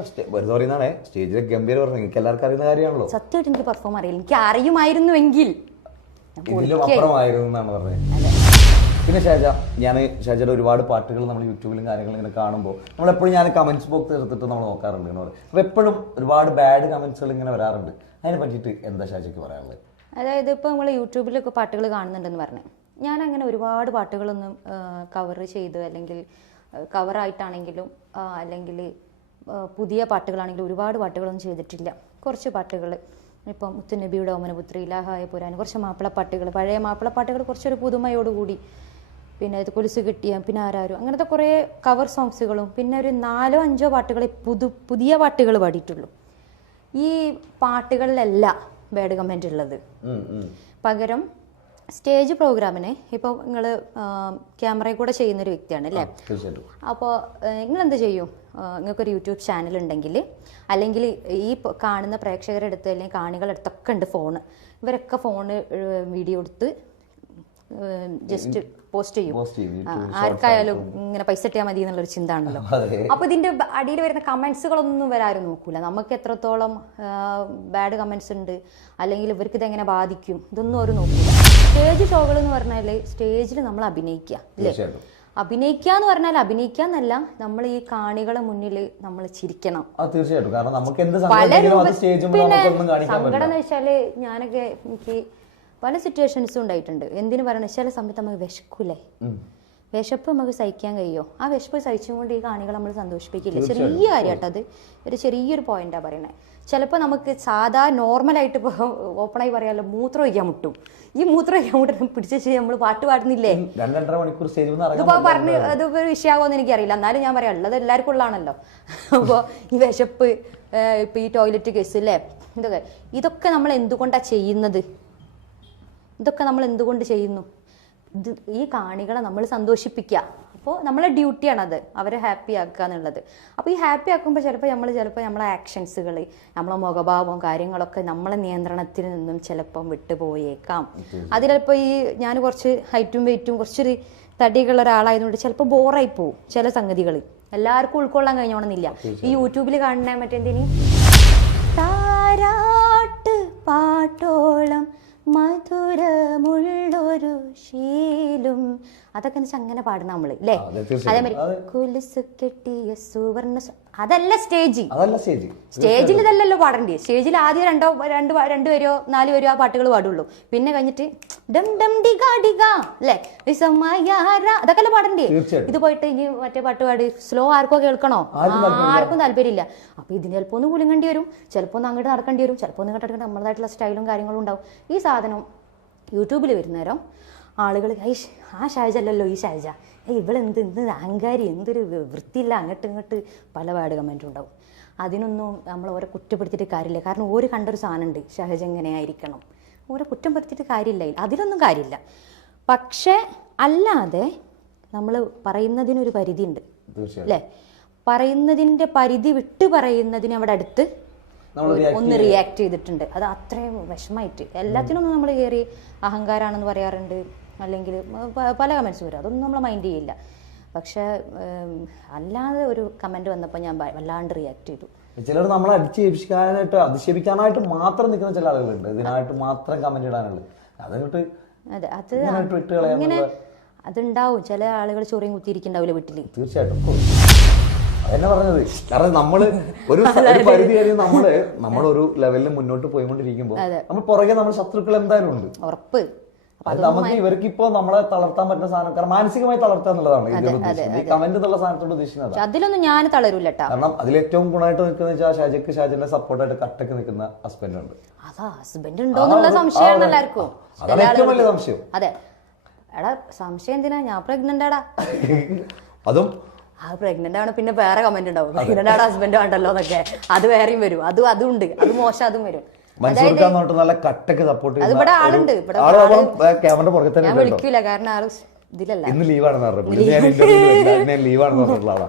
സ്റ്റേജിലെ ഗംഭീര പറഞ്ഞു എനിക്ക് എല്ലാവർക്കും അറിയുന്ന കാര്യമാണല്ലോ. സത്യമായിട്ട് എനിക്ക് പെർഫോം അറിയില്ല, എനിക്ക് അറിയുമായിരുന്നുവെങ്കിൽ ഇതിലും അപ്പുറമായിരുന്നു എന്നാണ് പറഞ്ഞത്. പിന്നെ ഷാജയുടെ ഒരുപാട് പാട്ടുകൾ നമ്മൾ യൂട്യൂബിലും കാര്യങ്ങളും ഇങ്ങനെ കാണുമ്പോൾ നമ്മളെപ്പോഴും ഞാൻ കമന്റ്സ് ബോക്സ് എടുത്തിട്ട് നമ്മൾ നോക്കാറുണ്ട് എന്ന് പറയും. അപ്പോൾ എപ്പോഴും ഒരുപാട് ബാഡ് കമന്റ്സുകൾ ഇങ്ങനെ വരാറുണ്ട്. അതിനെ പറ്റിയിട്ട് എന്താ ഷാജയ്ക്ക് പറയാനുള്ളത്? അതായത് ഇപ്പോൾ നമ്മൾ യൂട്യൂബിലൊക്കെ പാട്ടുകൾ കാണുന്നുണ്ടെന്ന് പറഞ്ഞു, ഞാൻ അങ്ങനെ ഒരുപാട് പാട്ടുകളൊന്നും കവർ ചെയ്ത് അല്ലെങ്കിൽ കവറായിട്ടാണെങ്കിലും അല്ലെങ്കിൽ പുതിയ പാട്ടുകളാണെങ്കിലും ഒരുപാട് പാട്ടുകളൊന്നും ചെയ്തിട്ടില്ല. കുറച്ച് പാട്ടുകൾ ഇപ്പം മുത്തുനബിയുടെ ഓമനപുത്രി, ഇലാഹായ പുരാൻ, കുറച്ച് മാപ്പിളപ്പാട്ടുകൾ, പഴയ മാപ്പിളപ്പാട്ടുകൾ കുറച്ചൊരു പുതുമയോടുകൂടി, പിന്നെ ഇത് കൊലുസ് കിട്ടിയ, പിന്നെ ആരാരും, അങ്ങനത്തെ കുറേ കവർ സോങ്സുകളും, പിന്നെ ഒരു 4-5 പാട്ടുകളെ പുതിയ പാട്ടുകൾ പാടിയിട്ടുള്ളൂ. ഈ പാട്ടുകളിലല്ല ബാഡ് കമന്റ് ഉള്ളത്. പകരം സ്റ്റേജ് പ്രോഗ്രാമിന് ഇപ്പോൾ നിങ്ങൾ ക്യാമറയിൽ കൂടെ ചെയ്യുന്നൊരു വ്യക്തിയാണ് അല്ലേ, അപ്പോൾ നിങ്ങളെന്ത് ചെയ്യും? നിങ്ങൾക്കൊരു യൂട്യൂബ് ചാനൽ ഉണ്ടെങ്കിൽ അല്ലെങ്കിൽ ഈ കാണുന്ന പ്രേക്ഷകരുടെ അടുത്ത് അല്ലെങ്കിൽ കാണികളുടെ അടുത്തൊക്കെ ഉണ്ട് ഫോണ്, ഇവരൊക്കെ ഫോണ് വീഡിയോ എടുത്ത് ജസ്റ്റ് പോസ്റ്റ് ചെയ്യും. ആർക്കായാലും ഇങ്ങനെ പൈസ ഇട്ടാൽ മതി എന്നുള്ളൊരു ചിന്ത ആണല്ലോ. അപ്പൊ ഇതിന്റെ അടിയിൽ വരുന്ന കമന്റ്സുകളൊന്നും വരാരും നോക്കൂല. നമുക്ക് എത്രത്തോളം ബാഡ് കമന്റ്സ് ഉണ്ട് അല്ലെങ്കിൽ ഇവർക്ക് ഇതെങ്ങനെ ബാധിക്കും ഇതൊന്നും അവർ നോക്കൂല. സ്റ്റേജ് ഷോകൾ എന്ന് പറഞ്ഞാല് സ്റ്റേജിൽ നമ്മൾ അഭിനയിക്കുക അല്ലേ? അഭിനയിക്കുക എന്ന് പറഞ്ഞാൽ അഭിനയിക്കാന്നല്ല, നമ്മൾ ഈ കാണികളെ മുന്നിൽ നമ്മൾ ചിരിക്കണം. തീർച്ചയായിട്ടും. കാരണം നമുക്ക് സങ്കടം എന്ന് വെച്ചാല് ഞാനൊക്കെ എനിക്ക് പല സിറ്റുവേഷൻസും ഉണ്ടായിട്ടുണ്ട്. എന്തിനു പറയണ ചില സമയത്ത് നമുക്ക് വിശക്കൂലേ, വിശപ്പ് നമുക്ക് സഹിക്കാൻ കഴിയോ? ആ വിശപ്പ് സഹിച്ചുകൊണ്ട് ഈ കാണികളെ നമ്മൾ സന്തോഷിപ്പിക്കില്ല. ചെറിയ കാര്യമാട്ടോ അത്, ഒരു ചെറിയൊരു പോയിന്റാണ് പറയണേ. ചിലപ്പോൾ നമുക്ക് സാധാ നോർമലായിട്ട് ഇപ്പോൾ ഓപ്പണായി പറയാമല്ലോ, മൂത്രം ഒഴിക്കാൻ മുട്ടും. ഈ മൂത്രം ഒഴിക്കാൻ മുട്ടും പിടിച്ച് നമ്മൾ പാട്ട് പാടുന്നില്ലേ, 2.5 മണിക്കൂർ ഇതിപ്പോൾ പറഞ്ഞ് അതിപ്പോൾ വിഷയമാകുമെന്ന് എനിക്കറിയില്ല, എന്നാലും ഞാൻ പറയാം ഉള്ളത് എല്ലാവർക്കും ഉള്ളതാണല്ലോ. അപ്പോൾ ഈ വിശപ്പ്, ഇപ്പോൾ ഈ ടോയ്ലറ്റ് കേസ് അല്ലേ, ഇതൊക്കെ നമ്മൾ എന്തുകൊണ്ടാണ് ചെയ്യുന്നത്? ഇതൊക്കെ നമ്മൾ എന്തുകൊണ്ട് ചെയ്യുന്നു? ഈ കാണികളെ നമ്മൾ സന്തോഷിപ്പിക്കുക. അപ്പോൾ നമ്മളെ ഡ്യൂട്ടിയാണത്, അവരെ ഹാപ്പി ആക്കുക എന്നുള്ളത്. അപ്പോൾ ഈ ഹാപ്പി ആക്കുമ്പോൾ ചിലപ്പോൾ നമ്മളെ ആക്ഷൻസുകൾ, നമ്മളെ മുഖഭാവം കാര്യങ്ങളൊക്കെ നമ്മളെ നിയന്ത്രണത്തിൽ നിന്നും ചിലപ്പം വിട്ടുപോയേക്കാം. അതിലിപ്പോൾ ഈ ഞാൻ കുറച്ച് ഹൈറ്റും വെയിറ്റും കുറച്ചൊരു തടിയുള്ള ഒരാളായതുകൊണ്ട് ചിലപ്പോൾ ബോറായി പോവും ചില സംഗതികൾ. എല്ലാവർക്കും ഉൾക്കൊള്ളാൻ കഴിഞ്ഞോണമെന്നില്ല. ഈ യൂട്യൂബിൽ കാണുന്ന മറ്റെന്തിന് താരാട്ട് പാട്ടോളം മധുരമുള്ളൊരു ശീലും, അതൊക്കെ എന്ന് വെച്ചാൽ അങ്ങനെ പാടണം നമ്മള് അല്ലേ? അതേമാതിരി കുലുസ് കെട്ടിയ സുവർണ, അതല്ല സ്റ്റേജ്. സ്റ്റേജിൽ ഇതല്ലല്ലോ പാടണ്ടേ. സ്റ്റേജിൽ ആദ്യം 2 വരെയോ 4 വരെയോ ആ പാട്ടുകൾ പാടുള്ളൂ. പിന്നെ കഴിഞ്ഞിട്ട് ഡം ഡം ഡിഗ ഡിഗ അല്ലേ, അതൊക്കെ അല്ലേ പാടണ്ടേ? ഇത് പോയിട്ട് ഇനി മറ്റേ പാട്ട് പാടി സ്ലോ ആർക്കോ കേൾക്കണോ? ആർക്കും താല്പര്യമില്ല. അപ്പൊ ഇതിന് ചിലപ്പോ ഒന്ന് കുലുങ്ങേണ്ടി വരും, ചിലപ്പോ ഒന്ന് അങ്ങോട്ട് നടക്കേണ്ടി വരും, ചിലപ്പോ ഒന്ന് ഇങ്ങോട്ട് നമ്മളതായിട്ടുള്ള സ്റ്റൈലും കാര്യങ്ങളും ഉണ്ടാവും. ഈ സാധനം യൂട്യൂബിൽ വരുന്നേരം ആളുകൾ ആ ഷാജ അല്ലല്ലോ ഈ ഷാജ, ഇവളെന്ത് അഹങ്കാരി, എന്തൊരു വൃത്തിയില്ല, അങ്ങോട്ട് ഇങ്ങോട്ട് പല ബാഡ് കമൻറ്റും ഉണ്ടാവും. അതിനൊന്നും നമ്മൾ ഓരോ കുറ്റപ്പെടുത്തിയിട്ട് കാര്യമില്ല. കാരണം ഓര് കണ്ടൊരു സാധനമുണ്ട് ഷാജ എങ്ങനെയായിരിക്കണം, ഓരോ കുറ്റം പെടുത്തിയിട്ട് കാര്യമില്ല, അതിലൊന്നും കാര്യമില്ല. പക്ഷെ അല്ലാതെ നമ്മൾ പറയുന്നതിനൊരു പരിധി ഉണ്ട് അല്ലേ? പറയുന്നതിൻ്റെ പരിധി വിട്ട് പറയുന്നതിന് അവിടെ അടുത്ത് ഒന്ന് റിയാക്ട് ചെയ്തിട്ടുണ്ട്. അത് അത്രയും വിഷമായിട്ട് എല്ലാത്തിനൊന്നും നമ്മൾ കയറി അഹങ്കാരാണെന്ന് പറയാറുണ്ട്, അല്ലെങ്കിൽ പല കമൻസ് വരും, അതൊന്നും നമ്മൾ മൈൻഡ് ചെയ്യില്ല. പക്ഷെ അല്ലാതെ ഒരു കമന്റ് വന്നപ്പോൾ ഞാൻ വല്ലാണ്ട് റിയാക്ട് ചെയ്തു. ചിലർ നമ്മളെ അധിക്ഷേപിക്കാനായിട്ട് മാത്രം നിൽക്കുന്ന ചില ആളുകളുണ്ട്, ഇതിനായിട്ട് മാത്രം കമന്റ് ഇടാനുള്ളത്. അതങ്ങോട്ട് അതെ, അത് അങ്ങനെ അതുണ്ടാവും. ചില ആളുകൾ ചൊറിയും കുത്തിയിരിക്കുന്നുണ്ടാവില്ല വീട്ടില്. തീർച്ചയായിട്ടും അതെന്നെ പറഞ്ഞത്. കാരണം നമ്മള് ഒരു പരിധി കഴിഞ്ഞ് നമ്മളൊരു ലെവലിൽ മുന്നോട്ട് പോയിക്കൊണ്ടിരിക്കുമ്പോൾ നമ്മൾ പുറകെ നമ്മൾ ശത്രുക്കൾ എന്തായാലും ഉണ്ട്, ഉറപ്പ്. നമുക്ക് ഇവർക്ക് ഇപ്പൊ നമ്മളെ തളർത്താൻ പറ്റുന്ന സാധനം, കാരണം മാനസികമായി തളർത്തുക എന്നുള്ളതാണ് ഈ കമന്റ് എന്നുള്ള സാധനത്തോട് ഉദ്ദേശിക്കുന്നത്. അതിലൊന്നും ഞാൻ തളരൂല. കാരണം അതിൽ ഏറ്റവും ഗുണമായിട്ട് നിൽക്കുന്ന വെച്ചാൽ ഷാജിന്റെ സപ്പോർട്ടായിട്ട് കട്ടക്ക് നിൽക്കുന്ന ഹസ്ബൻഡ് ഉണ്ട്. അതാ ഹസ്ബൻഡ് ഉണ്ടോന്നുള്ള സംശയമാണ് എല്ലാവർക്കും. അതാണ് ഏറ്റവും വലിയ സംശയം. അതെ, എടാ സംശയം എന്തിനാ, ഞാൻ പ്രഗ്നന്റ് ആടാ. അതും പ്രഗ്നന്റ് ആണ്, പിന്നെ വേറെ കമന്റ് ഉണ്ടാവും പ്രഗ്നന്റ് ആടാ ഹസ്ബൻഡ് വേണ്ടല്ലോ എന്നൊക്കെ, അത് വേറെയും വരും. അതുണ്ട്, അത് മോശം, അതും വരും. നല്ല കട്ടക്ക് സപ്പോർട്ട് അത് ഇവിടെ ആളുണ്ട്. ഞാൻ വിളിക്കൂല കാരണം ആള് ഇതിലല്ല, ഇന്ന് ലീവാണെന്ന് പറഞ്ഞു. ലീവാണെന്ന് പറഞ്ഞിട്ടുള്ള ആളാ.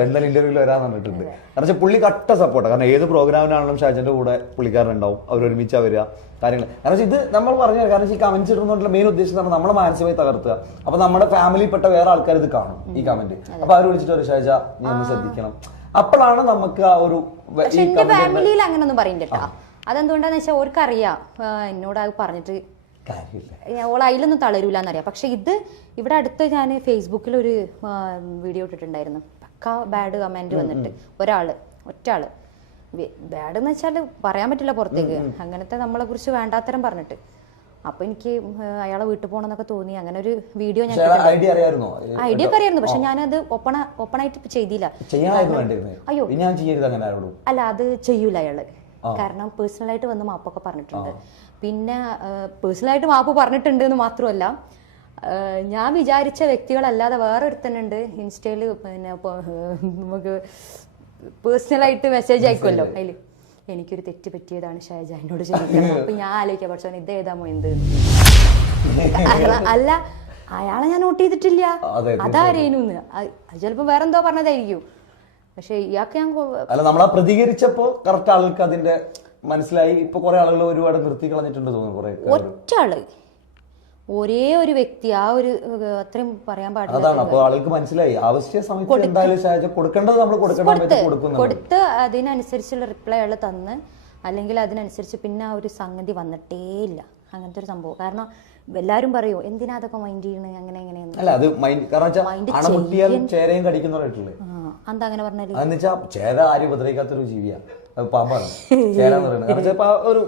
എന്തായാലും ഇന്റർവ്യൂവിൽ വരാൻ പറഞ്ഞിട്ടുണ്ട്. കാരണം വെച്ചാൽ പുള്ളി കട്ട സപ്പോർട്ടാണ്. കാരണം ഏത് പ്രോഗ്രാമിനാണെങ്കിലും ഷാജന്റെ കൂടെ പുള്ളിക്കാരനുണ്ടാവും, അവരൊരുമിച്ചാ വരിക കാര്യങ്ങൾ. കാരണം ഇത് നമ്മൾ പറഞ്ഞു, കാരണം ഈ കമന്റ്സ് ഇടുന്നതുകൊണ്ടുള്ള മെയിൻ ഉദ്ദേശം എന്ന് പറഞ്ഞാൽ നമ്മളെ മാനസികമായി തകർത്തുക. അപ്പൊ നമ്മുടെ ഫാമിലിയിൽപ്പെട്ട വേറെ ആൾക്കാർ ഇത് കാണും ഈ കമന്റ്. അപ്പൊ അവർ വിളിച്ചിട്ട് ഒരു ഷാജ നീ ഒന്ന് ശ്രദ്ധിക്കണം. അപ്പോഴാണ് നമുക്ക് ആ ഒരു എന്റെ ഫാമിലിയിൽ അങ്ങനൊന്നും പറയില്ല. അതെന്തുകൊണ്ടാന്ന് വെച്ചാൽ ഓർക്കറിയാം എന്നോട് അത് പറഞ്ഞിട്ട് ഓൾ അതിലൊന്നും തളരൂലെന്നറിയാം. പക്ഷെ ഇത് ഇവിടെ അടുത്ത് ഞാൻ ഫേസ്ബുക്കിൽ ഒരു വീഡിയോ ഇട്ടിട്ടുണ്ടായിരുന്നു. പക്ക ബാഡ് കമന്റ് വന്നിട്ട് ഒറ്റാള് ബാഡ് എന്ന് വെച്ചാൽ പറയാൻ പറ്റില്ല പുറത്തേക്ക്, അങ്ങനത്തെ നമ്മളെ കുറിച്ച് വേണ്ടാത്തരം പറഞ്ഞിട്ട്. അപ്പൊ എനിക്ക് അയാളെ വീട്ടിൽ പോകണമെന്നൊക്കെ തോന്നി. അങ്ങനെ ഒരു വീഡിയോ ഞാൻ ഐഡിയ ഒക്കെ അറിയായിരുന്നു, പക്ഷെ ഞാനത് ഓപ്പണായിട്ട് ചെയ്തില്ല. അയ്യോ അല്ല, അത് ചെയ്യൂല അയാള്. കാരണം പേഴ്സണലായിട്ട് വന്ന് മാപ്പൊക്കെ പറഞ്ഞിട്ടുണ്ട്. പിന്നെ പേഴ്സണലായിട്ട് മാപ്പ് പറഞ്ഞിട്ടുണ്ട് എന്ന് മാത്രമല്ല, ഞാൻ വിചാരിച്ച വ്യക്തികളല്ലാതെ വേറെ ഒരുത്തനുണ്ട് ഇൻസ്റ്റയില്. പിന്നെ നമുക്ക് പേഴ്സണലായിട്ട് മെസ്സേജ് അയക്കുമല്ലോ, അതില് എനിക്കൊരു തെറ്റ് പറ്റിയതാണ് ഷാജ, എന്നോട് ക്ഷമിക്കണം. അപ്പൊ ഞാൻ ആലോചിക്കാം, പക്ഷെ ഇതേതാമോ എന്ത് അല്ല, അയാളെ ഞാൻ നോട്ട് ചെയ്തിട്ടില്ല, അതാരേനുന്ന്. ചിലപ്പോ വേറെന്തോ പറഞ്ഞതായിരിക്കും. പക്ഷെ ഇയാൾക്ക് ഞാൻ നമ്മളാ പ്രതികരിച്ചപ്പോ കറക്റ്റ് ആൾക്ക് അതിന്റെ മനസ്സിലായി. ഇപ്പൊ കുറെ ആളുകൾ ഒരുപാട് നിർത്തി കളഞ്ഞിട്ടുണ്ട് തോന്നുന്നു. ഒറ്റാള് ഒരേ ഒരു വ്യക്തി, ആ ഒരു അത്രയും പറയാൻ പാടില്ല. അതാണ് അപ്പൊ ആൾക്ക് മനസ്സിലായി ആവശ്യ സമയത്ത് എന്തായാലും കൊടുക്കേണ്ടത് നമ്മൾ കൊടുത്ത് അതിനനുസരിച്ചുള്ള റിപ്ലൈ ആള് തന്ന്, അല്ലെങ്കിൽ അതിനനുസരിച്ച് പിന്നെ ആ ഒരു സംഗതി വന്നിട്ടേ ഇല്ല. അങ്ങനത്തെ ഒരു സംഭവം. കാരണം എല്ലാരും പറയോ എന്തിനാ അതൊക്കെ മൈൻഡ് ചെയ്യണേ അങ്ങനെ എങ്ങനെയെന്ന്. അല്ല അത് ചേരയും കടിക്കുന്നവരായിട്ടില്ലേ. എന്താ അങ്ങനെ പറഞ്ഞാല് എന്ന് വെച്ചാൽ ചേര ആരും ഉപദ്രവിക്കാത്തൊരു ജീവിയാണ്, പാമ്പാണ് ചേരാന്ന് പറയുന്നത്. ഒരു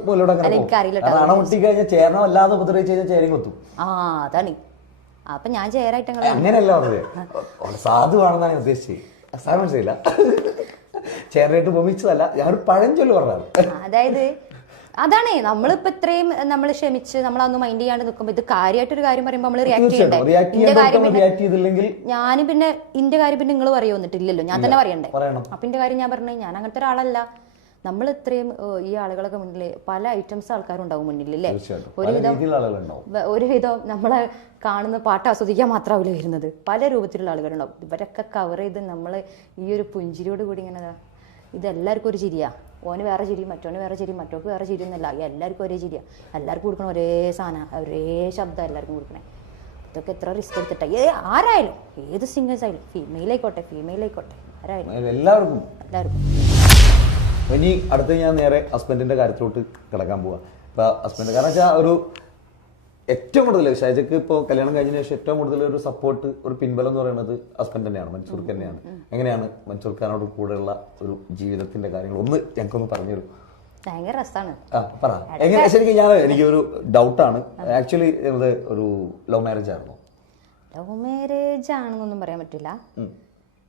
അണമുട്ടി കഴിഞ്ഞാൽ ചേരണം അല്ലാതെ ഉപദ്രവിച്ച് കഴിഞ്ഞാൽ ചേരയും കൊത്തും. അതാണ്. അപ്പൊ ഞാൻ ചേരായിട്ട് അങ്ങനെയല്ല പറഞ്ഞത്, സാധുവാണെന്നാണ് ഉദ്ദേശിച്ചത്. സാധു മനസ്സിലായില്ല, ചേരായിട്ട് ഉപമിച്ചതല്ല, ഞാൻ ഒരു പഴഞ്ചൊല്ല് പറഞ്ഞത്. അതായത് അതാണ് നമ്മളിപ്പോ ഇത്രയും നമ്മൾ ക്ഷമിച്ച് നമ്മളൊന്നും മൈൻഡ് ചെയ്യാണ്ട് നിൽക്കുമ്പോ ഇത് കാര്യമായിട്ടൊരു കാര്യം പറയുമ്പോ നമ്മള് റിയാക്ട് ചെയ്യണ്ടേ. ഞാൻ പിന്നെ ഇന്റെ കാര്യം പിന്നെ നിങ്ങൾ പറയോ വന്നിട്ടില്ലല്ലോ, ഞാൻ തന്നെ പറയണ്ടേ. അപ്പൊ ഇന്റെ കാര്യം ഞാൻ പറഞ്ഞേ, ഞാൻ അങ്ങനത്തെ ഒരാളല്ല. നമ്മൾ ഇത്രയും ഈ ആളുകളൊക്കെ മുന്നില് പല ഐറ്റംസ് ആൾക്കാരുണ്ടാവും മുന്നിലല്ലേ. ഒരുവിധം നമ്മളെ കാണുന്ന പാട്ട് ആസ്വദിക്കാൻ മാത്രമാവില്ല വരുന്നത്, പല രൂപത്തിലുള്ള ആളുകളുണ്ടാവും. ഇവരൊക്കെ കവർ ചെയ്ത് നമ്മള് ഈ ഒരു പുഞ്ചിരിയോട് കൂടി ഇങ്ങനെ, ഇതെല്ലാവർക്കും ഒരു ചിരിയാ. ഓന് വേറെ ചിരി, മറ്റോന് വേറെ ചിരി, മറ്റോക്ക് വേറെ ചിരി എന്നല്ല, എല്ലാവർക്കും ഒരേ ചിരിയാ. എല്ലാവർക്കും കൊടുക്കണം ഒരേ സാധനം, ഒരേ ശബ്ദം എല്ലാവർക്കും കൊടുക്കണേ. ഇതൊക്കെ എത്ര റിസ്ക് എടുത്തിട്ടാ. ആരായാലും, ഏത് സിംഗേഴ്സ് ആയാലും, ഫീമെയിൽ ആയിക്കോട്ടെ ആരായാലും, എല്ലാവർക്കും. ഇനി അടുത്ത് ഞാൻ നേരെ ഹസ്ബൻഡിന്റെ കാര്യത്തിലോട്ട് കിടക്കാൻ പോവാ. ഇപ്പൊ ഹസ്ബൻഡ് കാരണം വെച്ചാൽ ഒരു ഏറ്റവും കൂടുതൽ ഷൈജക്ക് ഇപ്പോൾ കല്യാണം കഴിഞ്ഞതിന് ശേഷം ഏറ്റവും കൂടുതൽ ഒരു സപ്പോർട്ട്, ഒരു പിൻബലം എന്ന് പറയുന്നത് ഹസ്ബൻഡ് തന്നെയാണ്, മൻസൂർക്ക് തന്നെയാണ്. എങ്ങനെയാണ് മൻസൂർ ഖാനോട് കൂടെയുള്ള ഒരു ജീവിതത്തിന്റെ കാര്യങ്ങൾ ഒന്ന് ഞങ്ങൾക്കൊന്ന് പറഞ്ഞു തരും? ഭയങ്കര രസമാണ്. പറ എങ്ങനെ. ശരിക്കും എനിക്കൊരു ഡൗട്ടാണ്, ആക്ച്വലി ഇത് ഒരു ലവ് മാരേജ് ആയിരുന്നോ? ലവ് മാരേജ് ആണെന്നൊന്നും പറയാൻ പറ്റില്ല,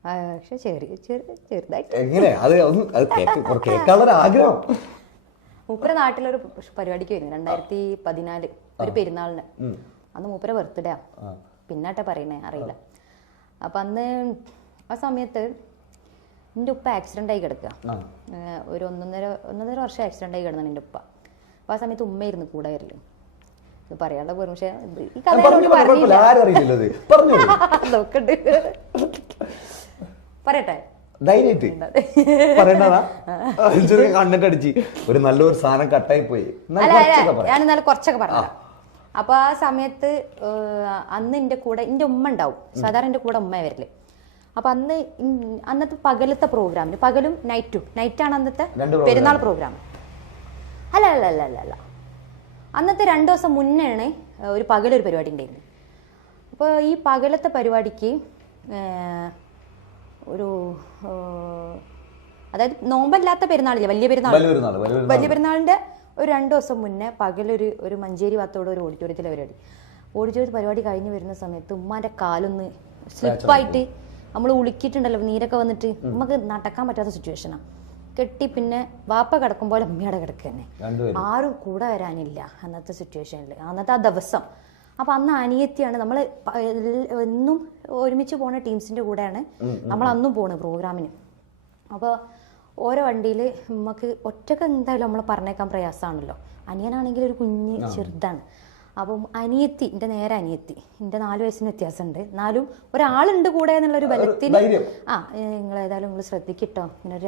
പക്ഷെ ചെറുതായിട്ട്. എങ്ങനെ അത് കേൾക്കാനുള്ള ആഗ്രഹം. മൂപ്പര നാട്ടിലൊരു പരിപാടിക്ക് വരുന്നു 2014 ഒരു പെരുന്നാളിന്. അന്ന് മൂപ്പര ബർത്ത്ഡേ പിന്നാട്ടെ പറയണേ അറിയില്ല. അപ്പൊ അന്ന് ആ സമയത്ത് എൻ്റെ ഉപ്പ ആക്സിഡന്റ് ആയി കിടക്കുക. ഒരു ഒന്നൊന്നര വർഷം ആക്സിഡന്റ് ആയി കിടന്നാണ് എൻ്റെ ഉപ്പ. അപ്പൊ ആ സമയത്ത് ഉമ്മയായിരുന്നു കൂടെ വരല്. പറയാനുള്ള പെർമിഷൻ ഈ കഥ പറയട്ടെ. കണ്ടിട്ട് അടിച്ച് ഒരു നല്ലൊരു സാധനം കട്ടായി പോയി. ഞാൻ ഇന്നലെ കുറച്ചൊക്കെ പറഞ്ഞു. അപ്പൊ ആ സമയത്ത് അന്ന് എന്റെ കൂടെ എന്റെ ഉമ്മ ഉണ്ടാവും. സാധാരണ എന്റെ കൂടെ ഉമ്മ വരല്. അപ്പൊ അന്നത്തെ പകലത്തെ പ്രോഗ്രാമിന്, പകലും നൈറ്റാണ് അന്നത്തെ പെരുന്നാൾ പ്രോഗ്രാം. അല്ല അന്നത്തെ 2 ദിവസം മുന്നെയാണ് ഒരു പകലൊരു പരിപാടി ഉണ്ടായിരുന്നു. അപ്പോൾ ഈ പകലത്തെ പരിപാടിക്ക് ഒരു അതായത് നോമ്പല്ലാത്ത പെരുന്നാളില്ലേ, വലിയ പെരുന്നാളിന്റെ ഒരു 2 ദിവസം മുന്നേ പകലൊരു മഞ്ചേരി ഭാഗത്തോടെ ഒരു ഓഡിറ്റോറിയത്തിലെ പരിപാടി കഴിഞ്ഞ് വരുന്ന സമയത്ത് ഉമ്മാന്റെ കാലൊന്ന് സ്ലിപ്പായിട്ട് നമ്മൾ ഉളുക്കിയിട്ടുണ്ടല്ലോ, നീരൊക്കെ വന്നിട്ട് നമുക്ക് നടക്കാൻ പറ്റാത്ത സിറ്റുവേഷനാണ്. കെട്ടി പിന്നെ വാപ്പ കിടക്കുമ്പോൾ അമ്മയുടെ കിടക്കുക തന്നെ, ആരും കൂടെ വരാനില്ല അന്നത്തെ സിറ്റുവേഷനിൽ, അന്നത്തെ ആ ദിവസം. അപ്പൊ അന്ന് അനിയത്തിയാണ്, നമ്മൾ എന്നും ഒരുമിച്ച് പോണ ടീംസിന്റെ കൂടെയാണ് നമ്മൾ അന്നും പോണത് പ്രോഗ്രാമിന്. അപ്പോൾ ഓരോ വണ്ടിയിൽ നമുക്ക് ഒറ്റക്ക് എന്തായാലും നമ്മൾ പറഞ്ഞേക്കാൻ പ്രയാസമാണല്ലോ. അനിയനാണെങ്കിൽ ഒരു കുഞ്ഞ് ചെറുതാണ്. അപ്പം അനിയത്തി, എൻ്റെ നേരെ അനിയത്തി, എൻ്റെ 4 വയസ്സിന് വ്യത്യാസമുണ്ട്, എന്നാലും ഒരാളുണ്ട് കൂടെ എന്നുള്ളൊരു ബലത്തിന് നിങ്ങൾ ഏതായാലും നിങ്ങൾ ശ്രദ്ധിക്കട്ടോ, ഇങ്ങനെ ഒരു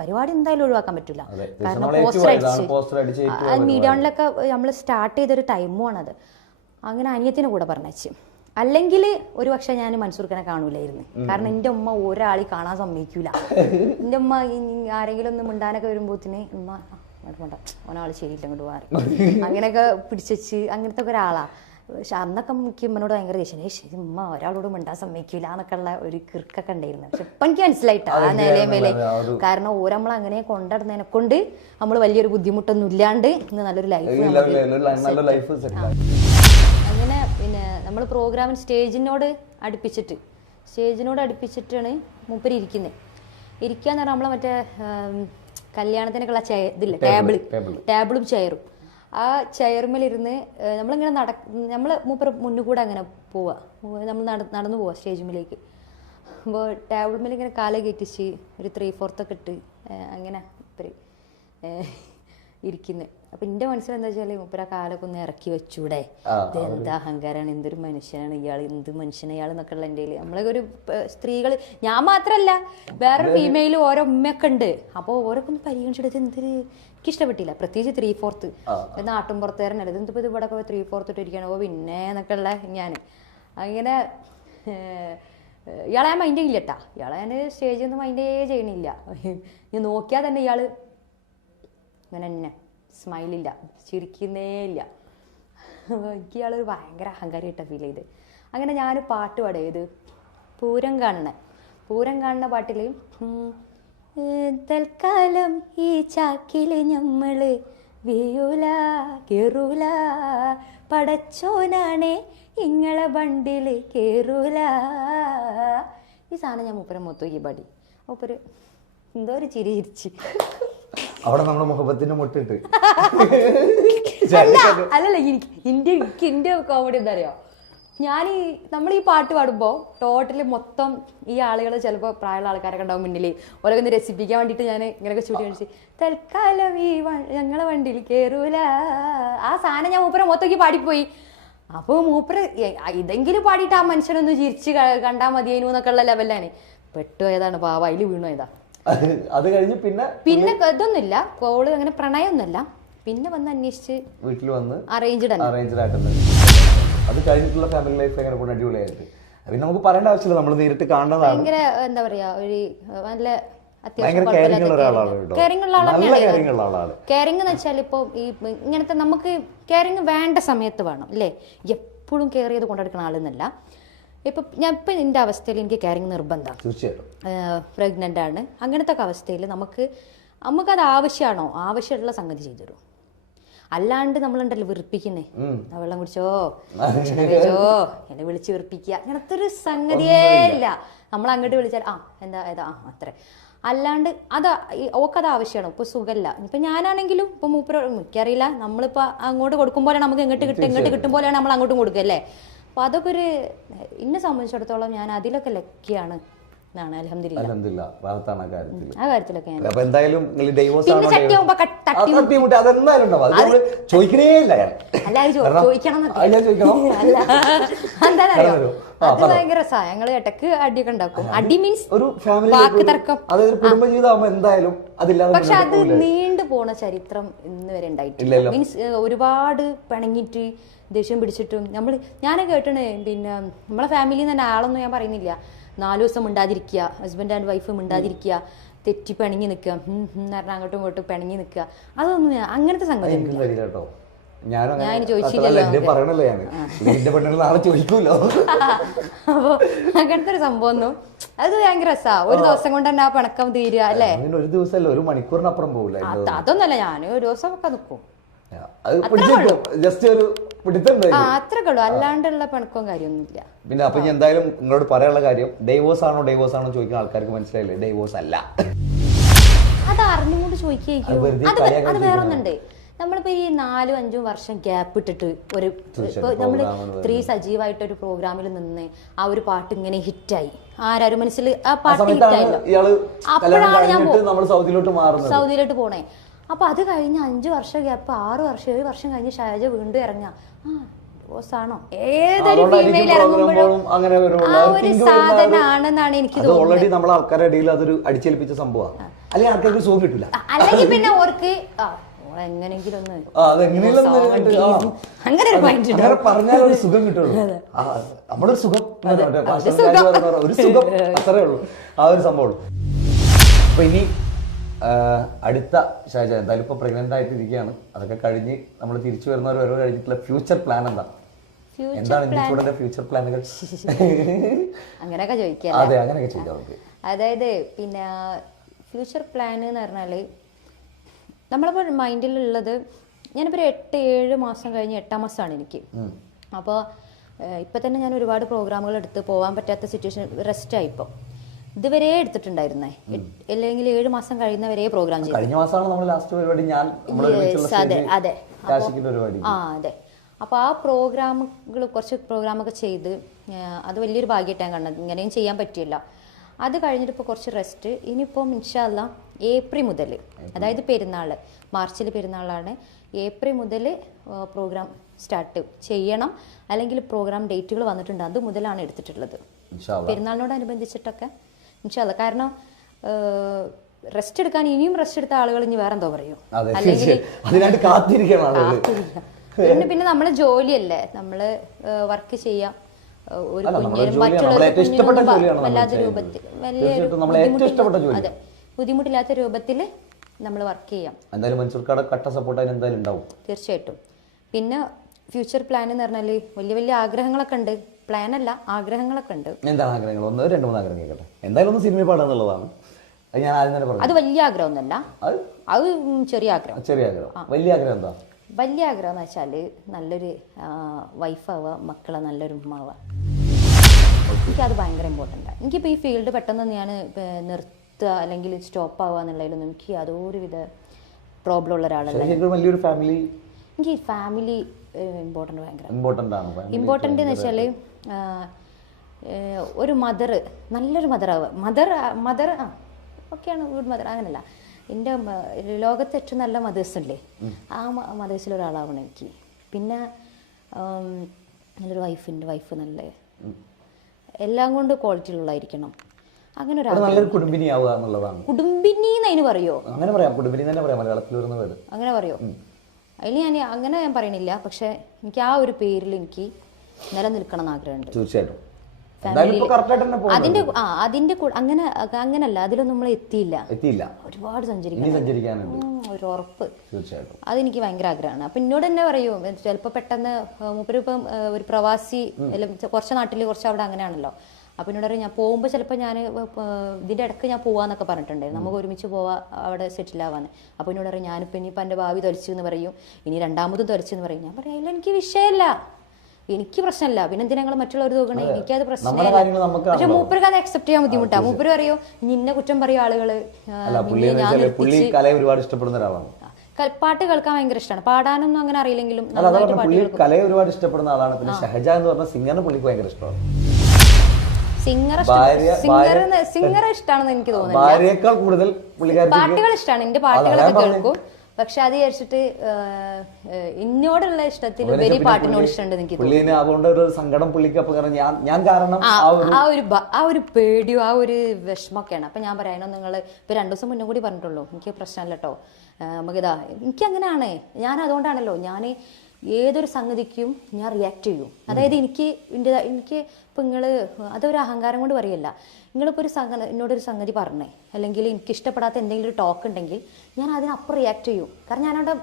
പരിപാടി എന്തായാലും ഒഴിവാക്കാൻ പറ്റില്ല. കാരണം പോസ്റ്റർ അടിച്ച് മീഡിയ വണ്ണിലൊക്കെ നമ്മൾ സ്റ്റാർട്ട് ചെയ്തൊരു ടൈമുമാണത്. അങ്ങനെ അനിയത്തിനെ കൂടെ പറഞ്ഞേച്ച്, അല്ലെങ്കിൽ ഒരു പക്ഷെ ഞാൻ മൻസൂർഖാനെ കാണൂലായിരുന്നു. കാരണം എൻ്റെ ഉമ്മ ഒരാളി കാണാൻ സമ്മതിക്കൂല. എൻ്റെ ഉമ്മ ആരെങ്കിലും ഒന്ന് മിണ്ടാനൊക്കെ വരുമ്പോത്തിന് ഉമ്മ വേണ്ട, ഒരാൾ ശരിയില്ല, അങ്ങോട്ട് മാറി അങ്ങനെയൊക്കെ പിടിച്ചു, അങ്ങനത്തെ ഒക്കെ ഒരാളാ. പക്ഷെ അന്നൊക്കെ എനിക്ക് ഉമ്മനോട് ഭയങ്കര ദേഷ്യം, ശരി ഉമ്മ ഒരാളോട് മിണ്ടാൻ സമ്മതിക്കൂല എന്നൊക്കെ ഉള്ള ഒരു കിർക്കൊക്കെ ഉണ്ടായിരുന്നു. പക്ഷെ ഇപ്പൊ എനിക്ക് മനസ്സിലായിട്ടാ ആ നിലയും വില. കാരണം ഓരോ നമ്മൾ അങ്ങനെ കൊണ്ടുവരുന്നതിനെ കൊണ്ട് നമ്മൾ വലിയൊരു ബുദ്ധിമുട്ടൊന്നും ഇല്ലാണ്ട് ഇന്ന് നല്ലൊരു ലൈഫ്. അങ്ങനെ പിന്നെ നമ്മൾ പ്രോഗ്രാമിന് സ്റ്റേജിനോട് അടുപ്പിച്ചിട്ടാണ് മൂപ്പര് ഇരിക്കുന്നത്. ഇരിക്കാന്ന് പറഞ്ഞാൽ നമ്മളെ മറ്റേ കല്യാണത്തിനൊക്കെയുള്ള ഇതില്ലേ, ടേബിളും ചെയറും. ആ ചെയറുമേലിരുന്ന് നമ്മളിങ്ങനെ നമ്മൾ മൂപ്പര് മുന്നിൽ കൂടെ അങ്ങനെ പോവാ, നമ്മൾ നടന്നു പോവാ സ്റ്റേജിലേക്ക്. അപ്പോൾ ടേബിളുമേൽ ഇങ്ങനെ കാല കയറ്റിച്ച് ഒരു 3/4 ഒക്കെ ഇട്ട് അങ്ങനെ മൂപ്പര് ഇരിക്കുന്നത്. അപ്പൊ എന്റെ മനസ്സിലെന്താ വെച്ചാല് മൂപ്പര കാലൊക്കെ ഒന്ന് ഇറക്കി വെച്ചൂടെ, എന്താ അഹങ്കാരാണ്, എന്തൊരു മനുഷ്യനാണ് ഇയാൾ, എന്ത് മനുഷ്യനാണ് ഇയാൾ എന്നൊക്കെ ഉള്ള എൻ്റെ നമ്മളെ ഒരു സ്ത്രീകള്, ഞാൻ മാത്രല്ല വേറൊരു ഫീമെയില് ഓരോ ഉമ്മയൊക്കെ ഉണ്ട്. അപ്പോൾ ഓരോക്കെ ഒന്ന് പരിഗണിച്ചിട്ട് എന്തൊരു എനിക്ക് ഇഷ്ടപ്പെട്ടില്ല. പ്രത്യേകിച്ച് 3/4 നാട്ടും പുറത്തേരനല്ല, ഇതെന്തിപ്പോ ഇത് ഇവിടെ 3/4 ഇട്ടിരിക്കുകയാണ്. ഓ പിന്നെ എന്നൊക്കെ ഉള്ള ഞാൻ അങ്ങനെ ഇയാളെ ഞാൻ മൈൻഡ് ചെയ്യില്ലട്ടാ, ഇയാളെ ഞാൻ സ്റ്റേജിൽ ഒന്നും മൈൻഡേ ചെയ്യണില്ല. ഞാൻ നോക്കിയാൽ തന്നെ ഇയാള് അങ്ങനെ തന്നെ സ്മൈലില്ല, ചിരിക്കുന്നേ ഇല്ല. എനിക്ക് ഇയാളൊരു ഭയങ്കര അഹങ്കാരിയായിട്ടാണ് ഫീൽ ചെയ്ത്. അങ്ങനെ ഞാൻ പാട്ട് പാടിയത് പൂരം കാണുന്ന പാട്ടിൽ തൽക്കാലം ഈ ചാക്കിൽ ഞമ്മള് വീയൂല കേറൂല, പടച്ചോനാണേ ഇങ്ങളെ വണ്ടില് കേറൂല. ഈ സാധനം ഞാൻ മൂപ്പരെ മൊത്തം പാടി. മൂപ്പര് എന്തോ ഒരു ചിരി ചിരിച്ച് അവിടെ നമ്മുടെ മുഖത്തിന്റെ മുട്ടിട്ട് അല്ലല്ല, എന്റെ കോമഡി എന്താ അറിയോ, നമ്മൾ ഈ പാട്ട് പാടുമ്പോൾ ടോട്ടല് മൊത്തം ഈ ആളുകൾ ചിലപ്പോൾ പ്രായമുള്ള ആൾക്കാരൊക്കെ ഉണ്ടാവും മുന്നിൽ, ഓരോക്കെ ഒന്ന് രസിപ്പിക്കാൻ വേണ്ടിയിട്ട് ഞാൻ ഇങ്ങനെയൊക്കെ ചൂട്ടി കാണിച്ച് തൽക്കാലം ഈ ഞങ്ങളെ വണ്ടിയിൽ കയറൂല, ആ സാധനം ഞാൻ മൂപ്പരെ മൊത്തം പാടിപ്പോയി. അപ്പോൾ മൂപ്പര് ഇതെങ്കിലും പാടിയിട്ട് ആ മനുഷ്യനൊന്ന് ചിരിച്ച് കണ്ടാൽ മതിയേനു എന്നൊക്കെ ഉള്ള ലെവലിലാണ്. പെട്ടുപോയതാണ് പാവ, അതിൽ വീണുപോയതാ. അത് കഴിഞ്ഞ് പിന്നെ ഇതൊന്നുമില്ല, കോള് അങ്ങനെ പ്രണയമൊന്നുമല്ല. പിന്നെ വന്ന് അന്വേഷിച്ച് വീട്ടിൽ വന്ന് അറേഞ്ച്ഡ് ആയിട്ടുണ്ട്. അത് കഴിഞ്ഞിട്ടുള്ള ഫാമിലി ലൈഫ് എങ്ങനെ പോയി? അടിപൊളിയായിട്ട്. പിന്നെ നമുക്ക് പറയേണ്ട ആവശ്യമില്ല, നമ്മൾ നേരിട്ട് കാണുന്നതാണ്. ഭയങ്കര എന്താ പറയാ, ഒരു നല്ല കെയറിംഗ് ഉള്ള ആളാണ്. കെയറിംഗ് എന്ന് വെച്ചാൽ ഇപ്പൊ ഈ ഇങ്ങനത്തെ നമുക്ക് കെയറിംഗ് വേണ്ട സമയത്ത് വേണം അല്ലേ, എപ്പോഴും കെയർ ചെയ്ത് കൊണ്ടെടുക്കുന്ന ആളെന്നല്ല. ഇപ്പം എൻ്റെ അവസ്ഥയിൽ എനിക്ക് കെയറിങ് നിർബന്ധമാണ്. തീർച്ചയായിട്ടും പ്രഗ്നൻ്റ് ആണ്. അങ്ങനത്തെ ഒക്കെ അവസ്ഥയിൽ നമുക്കത് ആവശ്യമാണോ, ആവശ്യമുള്ള സംഗതി ചെയ്തു തരും. അല്ലാണ്ട് നമ്മളുണ്ടല്ലോ വെറുപ്പിക്കുന്നേ, വെള്ളം കുടിച്ചോ കഴിച്ചോ എന്നെ വിളിച്ച് വെറുപ്പിക്കുക, അങ്ങനത്തെ ഒരു സംഗതിയേ ഇല്ല. നമ്മൾ അങ്ങോട്ട് വിളിച്ചാൽ എന്താ അത്രേ. അല്ലാണ്ട് ഓക്കത് ആവശ്യമാണ്. ഇപ്പൊ സുഖമല്ല, ഇപ്പൊ ഞാനാണെങ്കിലും ഇപ്പൊ എനിക്കറിയില്ല, നമ്മളിപ്പോ അങ്ങോട്ട് കൊടുക്കുമ്പോഴാണ് നമുക്ക് ഇങ്ങോട്ട് കിട്ടുമ്പോഴാണ് നമ്മൾ അങ്ങോട്ടും കൊടുക്കുക അല്ലേ. അപ്പൊ അതൊക്കെ ഒരു എന്നെ സംബന്ധിച്ചിടത്തോളം ഞാൻ അതിലൊക്കെ ലക്കിയാണ്. അൽഹംദുലില്ലാ. ആ കാര്യത്തിലൊക്കെ അത് ഭയങ്കര രസമാണ്. ഞങ്ങള് ഇടക്ക് അടിയൊക്കെ ഉണ്ടാക്കും. അടി മീൻസ് വാക്ക് തർക്കം. പക്ഷെ അത് നീണ്ടു പോണ ചരിത്രം ഇന്ന് വരെ ഉണ്ടായിട്ടില്ല. മീൻസ് ഒരുപാട് പിണങ്ങിട്ട് ദേഷ്യം പിടിച്ചിട്ടും ഞാനൊക്കെ കേട്ടണേ. പിന്നെ നമ്മളെ ഫാമിലിയിൽ നിന്ന് തന്നെ ആളൊന്നും ഞാൻ പറയുന്നില്ല, 4 ദിവസം മിണ്ടാതിരിക്കുക, ഹസ്ബൻഡ് ആൻഡ് വൈഫ് മിണ്ടാതിരിക്കുക, തെറ്റി പിണങ്ങി നിൽക്കുക, പറഞ്ഞാൽ അങ്ങോട്ടും ഇങ്ങോട്ടും പിണങ്ങി നിൽക്കുക, അതൊന്നും അങ്ങനത്തെ സംഗതി ഞാൻ ചോദിച്ചില്ലല്ലോ. അപ്പൊ അങ്ങനത്തെ ഒരു സംഭവം ഒന്നും അത് ഭയങ്കര രസാ. ഒരു ദിവസം കൊണ്ട് തന്നെ ആ പിണക്കം തീരുക അല്ലേ. ഒരു ദിവസമല്ല, ഒരു മണിക്കൂറിനപ്പുറം പോകില്ല. അതൊന്നല്ല, ഞാൻ ഒരു ദിവസം ഒക്കെ നിൽക്കും, അത്രേ ഉള്ളൂ. അല്ലാണ്ടുള്ള പിണക്കവും കാര്യമൊന്നുമില്ല. പിന്നെ അപ്പൊ എന്തായാലും നിങ്ങളോട് പറയാനുള്ള കാര്യം, ഡൈവോഴ്സ് ആണോ ചോദിക്കുന്ന ആൾക്കാർക്ക് മനസ്സിലായില്ലേ, ഡൈവോഴ്സ് അല്ല. അത് അറിഞ്ഞുകൊണ്ട് ചോദിക്കും. അത് വേറൊന്നുണ്ട്. നമ്മളിപ്പോ ഈ 4-5 വർഷം ഗ്യാപ്പ് ഇട്ടിട്ട് ഇപ്പൊ നമ്മള് 3 സജീവമായിട്ട് ഒരു പ്രോഗ്രാമിൽ നിന്ന് ആ ഒരു പാട്ട് ഇങ്ങനെ ഹിറ്റായി, ആരും മനസ്സിൽ ആ പാട്ട് ഹിറ്റായല്ലോ, അപ്പോഴാണ് ഞാൻ സൗദിയിലോട്ട് പോണേ. അപ്പൊ അത് കഴിഞ്ഞ് 5 വർഷം ഗ്യാപ്പ്, 6 വർഷം 7 വർഷം കഴിഞ്ഞ് ഷൈജ വീണ്ടും ഇറങ്ങാ, ബോസ് ആണോ ഏതൊരു ഫീമെയിൽ ഇറങ്ങുമ്പോഴും അങ്ങനെ ആ ഒരു സാധനമാണെന്നാണ് എനിക്ക് തോന്നുന്നത്. ഓൾറെഡി നമ്മളെ ആൾക്കാരുടെ ഇടയിൽ അതൊരു അടിച്ചേൽപ്പിച്ച സംഭവമാണ്. അല്ലെങ്കിൽ ആൾക്കാർക്ക് സുഖം കിട്ടില്ല. അല്ലെങ്കിൽ പിന്നെ ഓർക്ക് എങ്ങനെങ്കിലും അങ്ങനെ പറഞ്ഞാൽ ഒരു സുഖം കിട്ടുള്ളൂ. നമ്മളൊരു സുഖം ഒരു സുഖം അത്രേ ഉള്ളൂ, ആ ഒരു സംഭവം. അപ്പൊ ഇനി അടുത്ത ഷാജ എന്തായാലും ഇപ്പൊ പ്രഗ്നന്റ് ആയിട്ടിരിക്കുകയാണ്. അതൊക്കെ കഴിഞ്ഞ് നമ്മൾ തിരിച്ചു വരുന്നവർ ഓരോ കഴിഞ്ഞിട്ടുള്ള ഫ്യൂച്ചർ പ്ലാൻ എന്താണ് ഇന്ത്യയുടെ ഫ്യൂച്ചർ പ്ലാനുകൾ? അങ്ങനെയൊക്കെ ചോദിക്കാം. അതെ, അങ്ങനെയൊക്കെ ചോദിക്കാം നമുക്ക്. അതായത് പിന്നെ ഫ്യൂച്ചർ പ്ലാൻ എന്ന് പറഞ്ഞാല് നമ്മളിപ്പോൾ മൈൻഡിലുള്ളത്, ഞാനിപ്പോൾ ഒരു 8-7 മാസം കഴിഞ്ഞ് 8-ാം മാസമാണ് എനിക്ക്. അപ്പോൾ ഇപ്പം തന്നെ ഞാൻ ഒരുപാട് പ്രോഗ്രാമുകൾ എടുത്ത് പോകാൻ പറ്റാത്ത സിറ്റുവേഷൻ, റെസ്റ്റായി. ഇപ്പോൾ ഇതുവരെ എടുത്തിട്ടുണ്ടായിരുന്നേ, അല്ലെങ്കിൽ 7 മാസം കഴിയുന്നവരെ പ്രോഗ്രാം ചെയ്തു. കഴിഞ്ഞ മാസമാണ് നമ്മൾ ലാസ്റ്റ് പരിപാടി. അതെ. അതെ. അപ്പോൾ ആ പ്രോഗ്രാമുകൾ, കുറച്ച് പ്രോഗ്രാമൊക്കെ ചെയ്ത് അത് വലിയൊരു ഭാഗ്യമായിട്ടാണ് കണ്ടത്. ഇങ്ങനെയും ചെയ്യാൻ പറ്റില്ല. അത് കഴിഞ്ഞിട്ട് ഇപ്പോൾ കുറച്ച് റെസ്റ്റ്. ഇനിയിപ്പം ഇൻഷാ അല്ലാ ഏപ്രിൽ മുതൽ, അതായത് പെരുന്നാൾ, മാർച്ചിൽ പെരുന്നാളാണ്, ഏപ്രിൽ മുതൽ പ്രോഗ്രാം സ്റ്റാർട്ട് ചെയ്യണം. അല്ലെങ്കിൽ പ്രോഗ്രാം ഡേറ്റുകൾ വന്നിട്ടുണ്ട്, അത് മുതലാണ് എടുത്തിട്ടുള്ളത് പെരുന്നാളിനോടനുബന്ധിച്ചിട്ടൊക്കെ ഇൻഷാ അല്ലാ. കാരണം റെസ്റ്റ് എടുക്കാൻ ഇനിയും റെസ്റ്റ് എടുത്ത ആളുകൾ ഇനി വേറെ എന്തോ പറയും. പിന്നെ നമ്മളെ ജോലിയല്ലേ, നമ്മള് വർക്ക് ചെയ്യാം. ഒരു കുഞ്ഞിനും വല്ലാത്ത രൂപത്തിൽ അതെ ബുദ്ധിമുട്ടില്ലാത്ത രൂപത്തിൽ നമ്മൾ വർക്ക് ചെയ്യാം. തീർച്ചയായിട്ടും. പിന്നെ ഫ്യൂച്ചർ പ്ലാൻ എന്ന് പറഞ്ഞാല് വലിയ വലിയ ആഗ്രഹങ്ങളൊക്കെ ഉണ്ട്. പ്ലാൻ അല്ല, ആഗ്രഹങ്ങളൊക്കെ ഉണ്ട്. എന്താണ് ആഗ്രഹങ്ങൾ? 1-2 ആഗ്രഹം കേൾക്കട്ടെ. എന്തായാലും ഒന്ന് സിനിമ പാടാന്നുള്ളതാണ്. അത് വലിയ ആഗ്രഹമൊന്നുമല്ല, അത് ചെറിയ ആഗ്രഹം. വലിയ ആഗ്രഹം എന്താ? വലിയ ആഗ്രഹം എന്ന് വെച്ചാല് നല്ലൊരു വൈഫാവുക, മക്കളെ നല്ലൊരു ഉമ്മാവുക. എനിക്കത് ഭയങ്കര ഇമ്പോർട്ടൻ്റ്. എനിക്കിപ്പോൾ ഈ ഫീൽഡ് പെട്ടെന്ന് ഞാൻ നിർത്തുക അല്ലെങ്കിൽ സ്റ്റോപ്പ് ആവുക എന്നുള്ളതിലൊന്നും എനിക്ക് യാതൊരുവിധ പ്രോബ്ലം ഉള്ള ഒരാളല്ല. എനിക്ക് ഫാമിലി ഇമ്പോർട്ടൻ്റ്, ഭയങ്കര ഇമ്പോർട്ടൻ്റ് എന്ന് വെച്ചാൽ ഒരു മദർ, നല്ലൊരു മദറാവുക. മദർ ഓക്കെയാണ്, ഗുഡ് മദർ, അങ്ങനല്ല. എൻ്റെ ലോകത്ത് ഏറ്റവും നല്ല മദേഴ്സ് ഉണ്ടേ, ആ മദേഴ്സിലൊരാളാവണം എനിക്ക്. പിന്നെ നല്ലൊരു വൈഫ് നല്ല എല്ലാം കൊണ്ട് ക്വാളിറ്റി ഉള്ളതായിരിക്കണം. അങ്ങനെ ഒരു കുടുംബിനി അതിന് പറയോ? അങ്ങനെ പറയോ? അതിൽ ഞാൻ പറയണില്ല. പക്ഷെ എനിക്ക് ആ ഒരു പേരിൽ എനിക്ക് നിലനിൽക്കണം എന്ന് ആഗ്രഹമുണ്ട്. തീർച്ചയായിട്ടും. അതിന്റെ അങ്ങനല്ല, അതിലൊന്നും നമ്മൾ എത്തിയില്ല. ഒരുപാട് സഞ്ചരിക്കാനുണ്ട്, ഒരു ഉറപ്പ്. അതെനിക്ക് ഭയങ്കര ആഗ്രഹമാണ്. അപ്പൊ എന്നോട് തന്നെ പറയൂ, ചിലപ്പോ പെട്ടെന്ന് മൂപ്പരിപ്പം ഒരു പ്രവാസി, കുറച്ച് നാട്ടില് കുറച്ച് അവിടെ അങ്ങനെയാണല്ലോ. അപ്പൊ എന്നോട് പറയും, ഞാൻ പോകുമ്പോ ചിലപ്പോൾ ഞാൻ ഇതിന്റെ ഇടയ്ക്ക് ഞാൻ പോവാന്നൊക്കെ പറഞ്ഞിട്ടുണ്ടായിരുന്നു, നമുക്ക് ഒരുമിച്ച് പോവാ അവിടെ സെറ്റിൽ ആവാന്ന്. അപ്പൊ എന്നോട് പറയും, ഞാനിപ്പോ ഇനിയിപ്പോ എന്റെ ഭാവി തൊലച്ചു എന്ന് പറയും, ഇനി രണ്ടാമതും തൊലച്ചു എന്ന് പറയും. ഞാൻ പറയാം, ഇല്ല എനിക്ക് വിഷയമല്ല, എനിക്ക് പ്രശ്നമില്ല. പിന്നെ എന്തിനാ ഞങ്ങൾ മറ്റുള്ളവർ തോക്കണേ? എനിക്കത് പ്രശ്നമില്ല. പക്ഷെ മൂപ്പർക്ക് അത് അക്സെപ്റ്റ് ചെയ്യാൻ ബുദ്ധിമുട്ടാണ്. മൂപ്പര് പറയോ, നിന്നെ കുറ്റം പറയും ആളുകള്. പാട്ട് കേൾക്കാൻ ഭയങ്കര ഇഷ്ടമാണ്. പാടാനൊന്നും അങ്ങനെ അറിയില്ലെങ്കിലും കലയെ ഒരുപാട് ഇഷ്ടപ്പെടുന്ന ആളാണ്. പിന്നെ ഷഹജ എന്ന് പറഞ്ഞ സിംഗറിനെ പുള്ളിക്ക് ഭയങ്കര ഇഷ്ടമാണ്. സിംഗർ ഇഷ്ടമാണെന്ന് എനിക്ക് തോന്നുന്നില്ല. പാട്ടുകൾ ഇഷ്ടമാണ്, എന്റെ പാട്ടുകളൊക്കെ കേൾക്കും. പക്ഷെ അത് വിചാരിച്ചിട്ട് എന്നോടുള്ള ഇഷ്ടത്തിൽ ഉപരി പാട്ടിനോട് ഇഷ്ടമുണ്ട് എനിക്ക് തോന്നുന്നു. ആ ഒരു പേടിയോ ആ ഒരു വിഷമൊക്കെയാണ്. അപ്പൊ ഞാൻ പറയാനോ, നിങ്ങൾ ഇപ്പൊ 2 ദിവസം മുന്നേ കൂടി പറഞ്ഞിട്ടുള്ളൂ, എനിക്ക് പ്രശ്നമല്ല കേട്ടോ, നമുക്കിതാ എനിക്ക് അങ്ങനെയാണ്. ഞാൻ അതുകൊണ്ടാണല്ലോ ഞാൻ ഏതൊരു സംഗതിക്കും ഞാൻ റിയാക്ട് ചെയ്യും. അതായത് എനിക്ക് ഇപ്പം അതൊരു അഹങ്കാരം കൊണ്ട് പറയല്ല. നിങ്ങളിപ്പോൾ എന്നോടൊരു സംഗതി പറഞ്ഞേ, അല്ലെങ്കിൽ എനിക്ക് ഇഷ്ടപ്പെടാത്ത എന്തെങ്കിലും ഒരു ടോക്ക് ഉണ്ടെങ്കിൽ ഞാൻ അതിനപ്പുറം റിയാക്ട് ചെയ്യും. കാരണം ഞാനവിടെ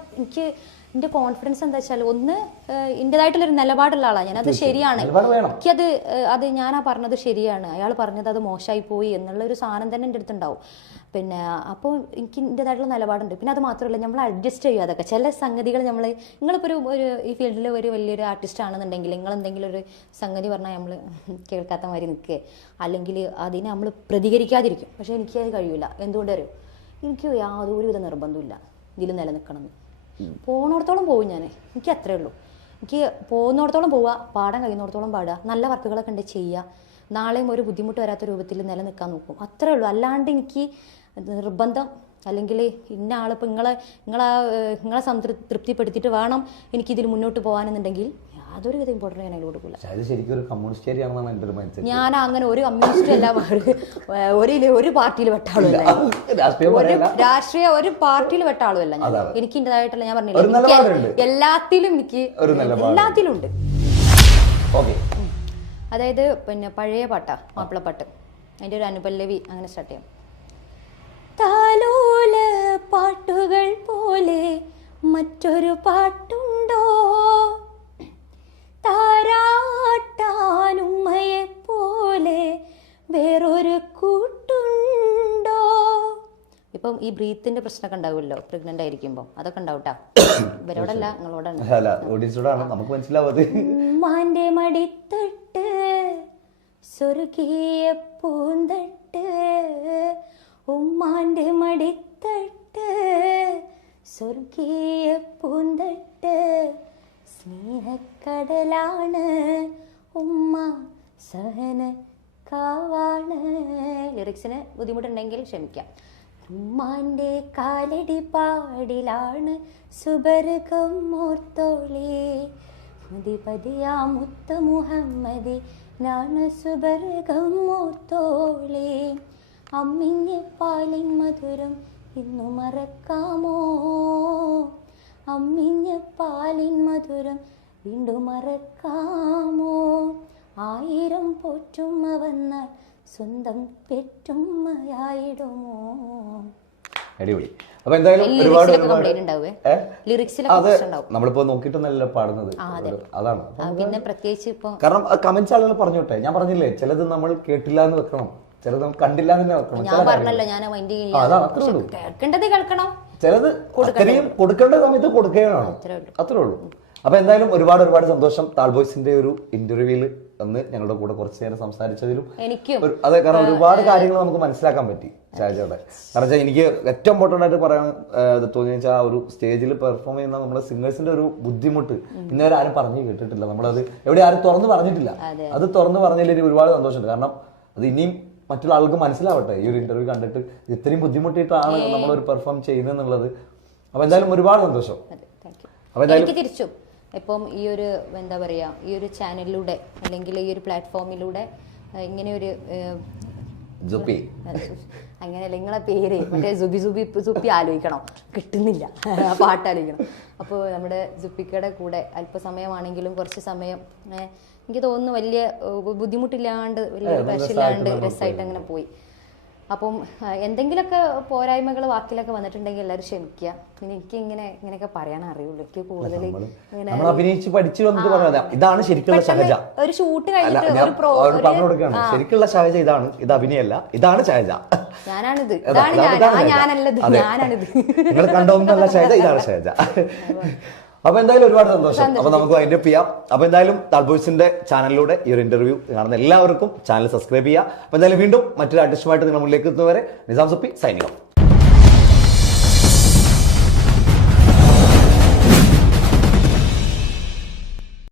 എൻ്റെ കോൺഫിഡൻസ് എന്താ വെച്ചാൽ, ഒന്ന് എൻ്റെതായിട്ടുള്ളൊരു നിലപാടുള്ള ആളാണ് ഞാൻ. അത് ശരിയാണ്, എനിക്കത് ഞാനാ പറഞ്ഞത് ശരിയാണ്, അയാൾ പറഞ്ഞത് അത് മോശമായി പോയി എന്നുള്ളൊരു സാധനം തന്നെ എൻ്റെ അടുത്തുണ്ടാവും. പിന്നെ അപ്പോൾ എനിക്ക് എൻ്റെതായിട്ടുള്ള നിലപാടുണ്ട്. പിന്നെ അത് മാത്രമല്ല, നമ്മൾ അഡ്ജസ്റ്റ് ചെയ്യും. അതൊക്കെ ചില സംഗതികൾ നിങ്ങളിപ്പോൾ ഒരു ഈ ഫീൽഡിൽ ഒരു വലിയൊരു ആർട്ടിസ്റ്റ് ആണെന്നുണ്ടെങ്കിൽ, നിങ്ങൾ എന്തെങ്കിലും ഒരു സംഗതി പറഞ്ഞാൽ നമ്മൾ കേൾക്കാത്ത മാതിരി നിൽക്കുക, അല്ലെങ്കിൽ അതിനെ നമ്മൾ പ്രതികരിക്കാതിരിക്കും. പക്ഷേ എനിക്കത് കഴിയില്ല. എന്തുകൊണ്ട് അറിയും? എനിക്ക് യാതൊരുവിധ നിർബന്ധമില്ല ഇതിൽ നിലനിൽക്കണം എന്ന്. പോകുന്നിടത്തോളം പോകും ഞാൻ, എനിക്ക് അത്രേ ഉള്ളൂ. എനിക്ക് പോകുന്നിടത്തോളം പോവുക, പാടാൻ കഴിയുന്നിടത്തോളം പാടുക, നല്ല വർക്കുകളൊക്കെ ഉണ്ട് ചെയ്യുക, നാളെയും ഒരു ബുദ്ധിമുട്ട് വരാത്ത രൂപത്തിൽ നിലനിൽക്കാൻ നോക്കും, അത്രേ ഉള്ളൂ. അല്ലാണ്ട് എനിക്ക് നിർബന്ധം അല്ലെങ്കിൽ ഇന്ന ആളിപ്പോൾ നിങ്ങളെ തൃപ്തിപ്പെടുത്തിയിട്ട് വേണം എനിക്കിതിൽ മുന്നോട്ട് പോകാനെന്നുണ്ടെങ്കിൽ യാതൊരു വിധ ഇമ്പോർട്ടൻസ് ഞാൻ അതിൽ കൊടുക്കില്ല. ഷൈജ ശരിക്കും ഒരു കമ്മ്യൂണിസ്റ്റേറിയാണെന്നാണ് എൻ്റെ ഒരു മൈൻഡ് സെറ്റ്. ഞാൻ അങ്ങനെ ഒരു കമ്മ്യൂണിസ്റ്റ് അല്ല, ഒരു പാർട്ടിയിൽ പെട്ട ആളുമല്ല, രാഷ്ട്രീയ ഒരു പാർട്ടിയിൽ പെട്ട ആളുമല്ല ഞാൻ. എനിക്ക് ഇന്റേതായിട്ടുള്ള, ഞാൻ പറഞ്ഞില്ല, എല്ലാത്തിലും എനിക്ക് എല്ലാത്തിലും ഉണ്ട്. അതായത് പിന്നെ പഴയ പാട്ടാ, മാപ്പിളപ്പാട്ട്, അതിന്റെ ഒരു അനുപല്ലവി അങ്ങനെ സ്റ്റാർട്ട് ചെയ്യാം. താലോല പാട്ടുകൾ പോലെ മറ്റൊരു പാട്ടുണ്ടോ, താരാട്ടാനുമ്മയെ പോലെ വേറൊരു കൂട്ടുണ്ടോ. ഇപ്പം ഈ ബ്രീത്തിന്റെ പ്രശ്നമൊക്കെ ഉണ്ടാവുമല്ലോ പ്രഗ്നന്റ് ആയിരിക്കുമ്പോൾ, അതൊക്കെ ഉണ്ടാവട്ടാ. ഇവരോടല്ല, നിങ്ങളോടാണ്. നമുക്ക് മനസ്സിലാവത്. ഉമ്മാന്റെ മടിത്തട്ട് സ്വർഗീയ പൂന്തട്ട്, ഉമ്മാന്റെ മടിത്തട്ട് സ്വർഗീയ പൂന്തട്ട്, സ്നേഹക്കടലാണ് ഉമ്മ സഹന കാവാണ്. ലിറിക്സിന് ബുദ്ധിമുട്ടുണ്ടെങ്കിൽ ക്ഷമിക്കാം. ഉമ്മാന്റെ കാലടി പാടിലാണ് സുബർഗം മോർത്തോളി, മതിപതിയാ മുത്ത മുഹമ്മദി നാണ് സുബർഗം മോർത്തോളി. അമ്മിഞ്ഞ പാലിൻ മധുരം ഇന്നു മറക്കാമോ, അമ്മിഞ്ഞ പാലിൻ മധുരം വീണ്ടും മറക്കാമോ. 1000 പോറ്റുമ്മ വന്നാൽ സ്വന്തം പെറ്റുമ്മയായിടുമോ. അടിപൊളി. അപ്പൊ എന്തായാലും ഒരുപാട് നമ്മളിപ്പോ നോക്കിയിട്ടൊന്നല്ല പാടുന്നത്, അതാണ്. പിന്നെ പ്രത്യേകിച്ച് ഇപ്പൊ കാരണം കമന്റ്സ് ആളുകൾ പറഞ്ഞോട്ടെ, ഞാൻ പറഞ്ഞില്ലേ ചിലത് നമ്മൾ കേട്ടില്ല എന്ന് വെക്കണം, ചിലത് കണ്ടില്ല എന്ന് വെക്കണം. ഞാൻ പറഞ്ഞല്ലോ, ഞാൻ കേൾക്കേണ്ടത് കേൾക്കണം, ചിലത് കൊടുക്കേണ്ട സമയത്ത് കൊടുക്കുകയാണ്, അത്രേ ഉള്ളൂ. അപ്പൊ എന്തായാലും ഒരുപാട് സന്തോഷം താൾബോയ്സിന്റെ ഒരു ഇന്റർവ്യൂവിൽ വന്ന് ഞങ്ങളുടെ കൂടെ കുറച്ചു നേരം സംസാരിച്ചതിലും എനിക്കും. അതെ, കാരണം ഒരുപാട് കാര്യങ്ങൾ നമുക്ക് മനസ്സിലാക്കാൻ പറ്റി ഷൈജയുടെ. കാരണം വെച്ചാൽ എനിക്ക് ഏറ്റവും ഇമ്പോർട്ടന്റ് ആയിട്ട് പറയാൻ തോന്നിയ വെച്ചാൽ ആ ഒരു സ്റ്റേജിൽ പെർഫോം ചെയ്യുന്ന നമ്മുടെ സിംഗേഴ്സിന്റെ ഒരു ബുദ്ധിമുട്ട് ഇന്നുവരെ ആരും പറഞ്ഞു കേട്ടിട്ടില്ല, നമ്മളത് എവിടെ ആരും തുറന്ന് പറഞ്ഞിട്ടില്ല. അത് തുറന്ന് പറഞ്ഞതിൽ എനിക്ക് ഒരുപാട് സന്തോഷമുണ്ട്. കാരണം അത് ഇനിയും മറ്റുള്ള ആൾക്ക് മനസ്സിലാവട്ടെ, ഈ ഒരു ഇന്റർവ്യൂ കണ്ടിട്ട് ഇത്രയും ബുദ്ധിമുട്ടിയിട്ടാണ് നമ്മളൊരു പെർഫോം ചെയ്യുന്നത്. അപ്പൊ എന്തായാലും ഒരുപാട് സന്തോഷം. അപ്പൊ എനിക്ക് തിരിച്ചു ഇപ്പം ഈ ഒരു എന്താ പറയാ, ഈ ഒരു ചാനലിലൂടെ അല്ലെങ്കിൽ ഈ ഒരു പ്ലാറ്റ്ഫോമിലൂടെ ഇങ്ങനെ ഒരു അങ്ങനെയല്ല, നിങ്ങളെ പേര് മറ്റേ സുബി ആലോചിക്കണം, കിട്ടുന്നില്ല, പാട്ട് ആലോചിക്കണം. അപ്പോൾ നമ്മുടെ സുപ്പിക്കയുടെ കൂടെ അല്പസമയമാണെങ്കിലും കുറച്ച് സമയം എനിക്ക് തോന്നുന്നു വലിയ ബുദ്ധിമുട്ടില്ലാണ്ട്, വലിയ പ്രശ്നമില്ലാണ്ട് രസമായിട്ട് അങ്ങനെ പോയി. അപ്പം എന്തെങ്കിലുമൊക്കെ പോരായ്മകൾ വാക്കിലൊക്കെ വന്നിട്ടുണ്ടെങ്കിൽ എല്ലാവരും ക്ഷമിക്കുക. പിന്നെ എനിക്ക് ഇങ്ങനെയൊക്കെ പറയാൻ അറിയുള്ളൂ, എനിക്ക് കൂടുതൽ അഭിനയിച്ച് പഠിച്ചു വന്നിട്ട് പറഞ്ഞത് ഇതാണ് ശരിക്കുള്ള ഷഹജ. ഒരു ഷൂട്ട് കഴിഞ്ഞിട്ട് ശരിക്കുള്ള ഷഹജ ഇതാണ്, ഇത് അഭിനയല്ല, ഇതാണ് ഷഹജ, ഞാനാണിത്, ഞാനല്ലത്, ഞാനാണിത്, നിങ്ങൾ കണ്ടൊന്നല്ല ഷഹജ, ഇതാണ് ഷഹജ. അപ്പൊ എന്തായാലും ഒരുപാട് സന്തോഷം. അപ്പൊ നമുക്ക് അതിന്റെ ചെയ്യാം. അപ്പൊ എന്തായാലും താൾബോയ്സിന്റെ ചാനലിലൂടെ ഈ ഒരു ഇന്റർവ്യൂ കാണുന്ന എല്ലാവർക്കും ചാനൽ സബ്സ്ക്രൈബ് ചെയ്യുക. അപ്പൊ എന്തായാലും വീണ്ടും മറ്റൊരു ആർട്ടിസ്റ്റുമായിട്ട് നിങ്ങളുടെ മുന്നിലേക്ക് എത്തുന്നവരെ നിസാം സുപ്പി സൈനിങ് ഓഫ്.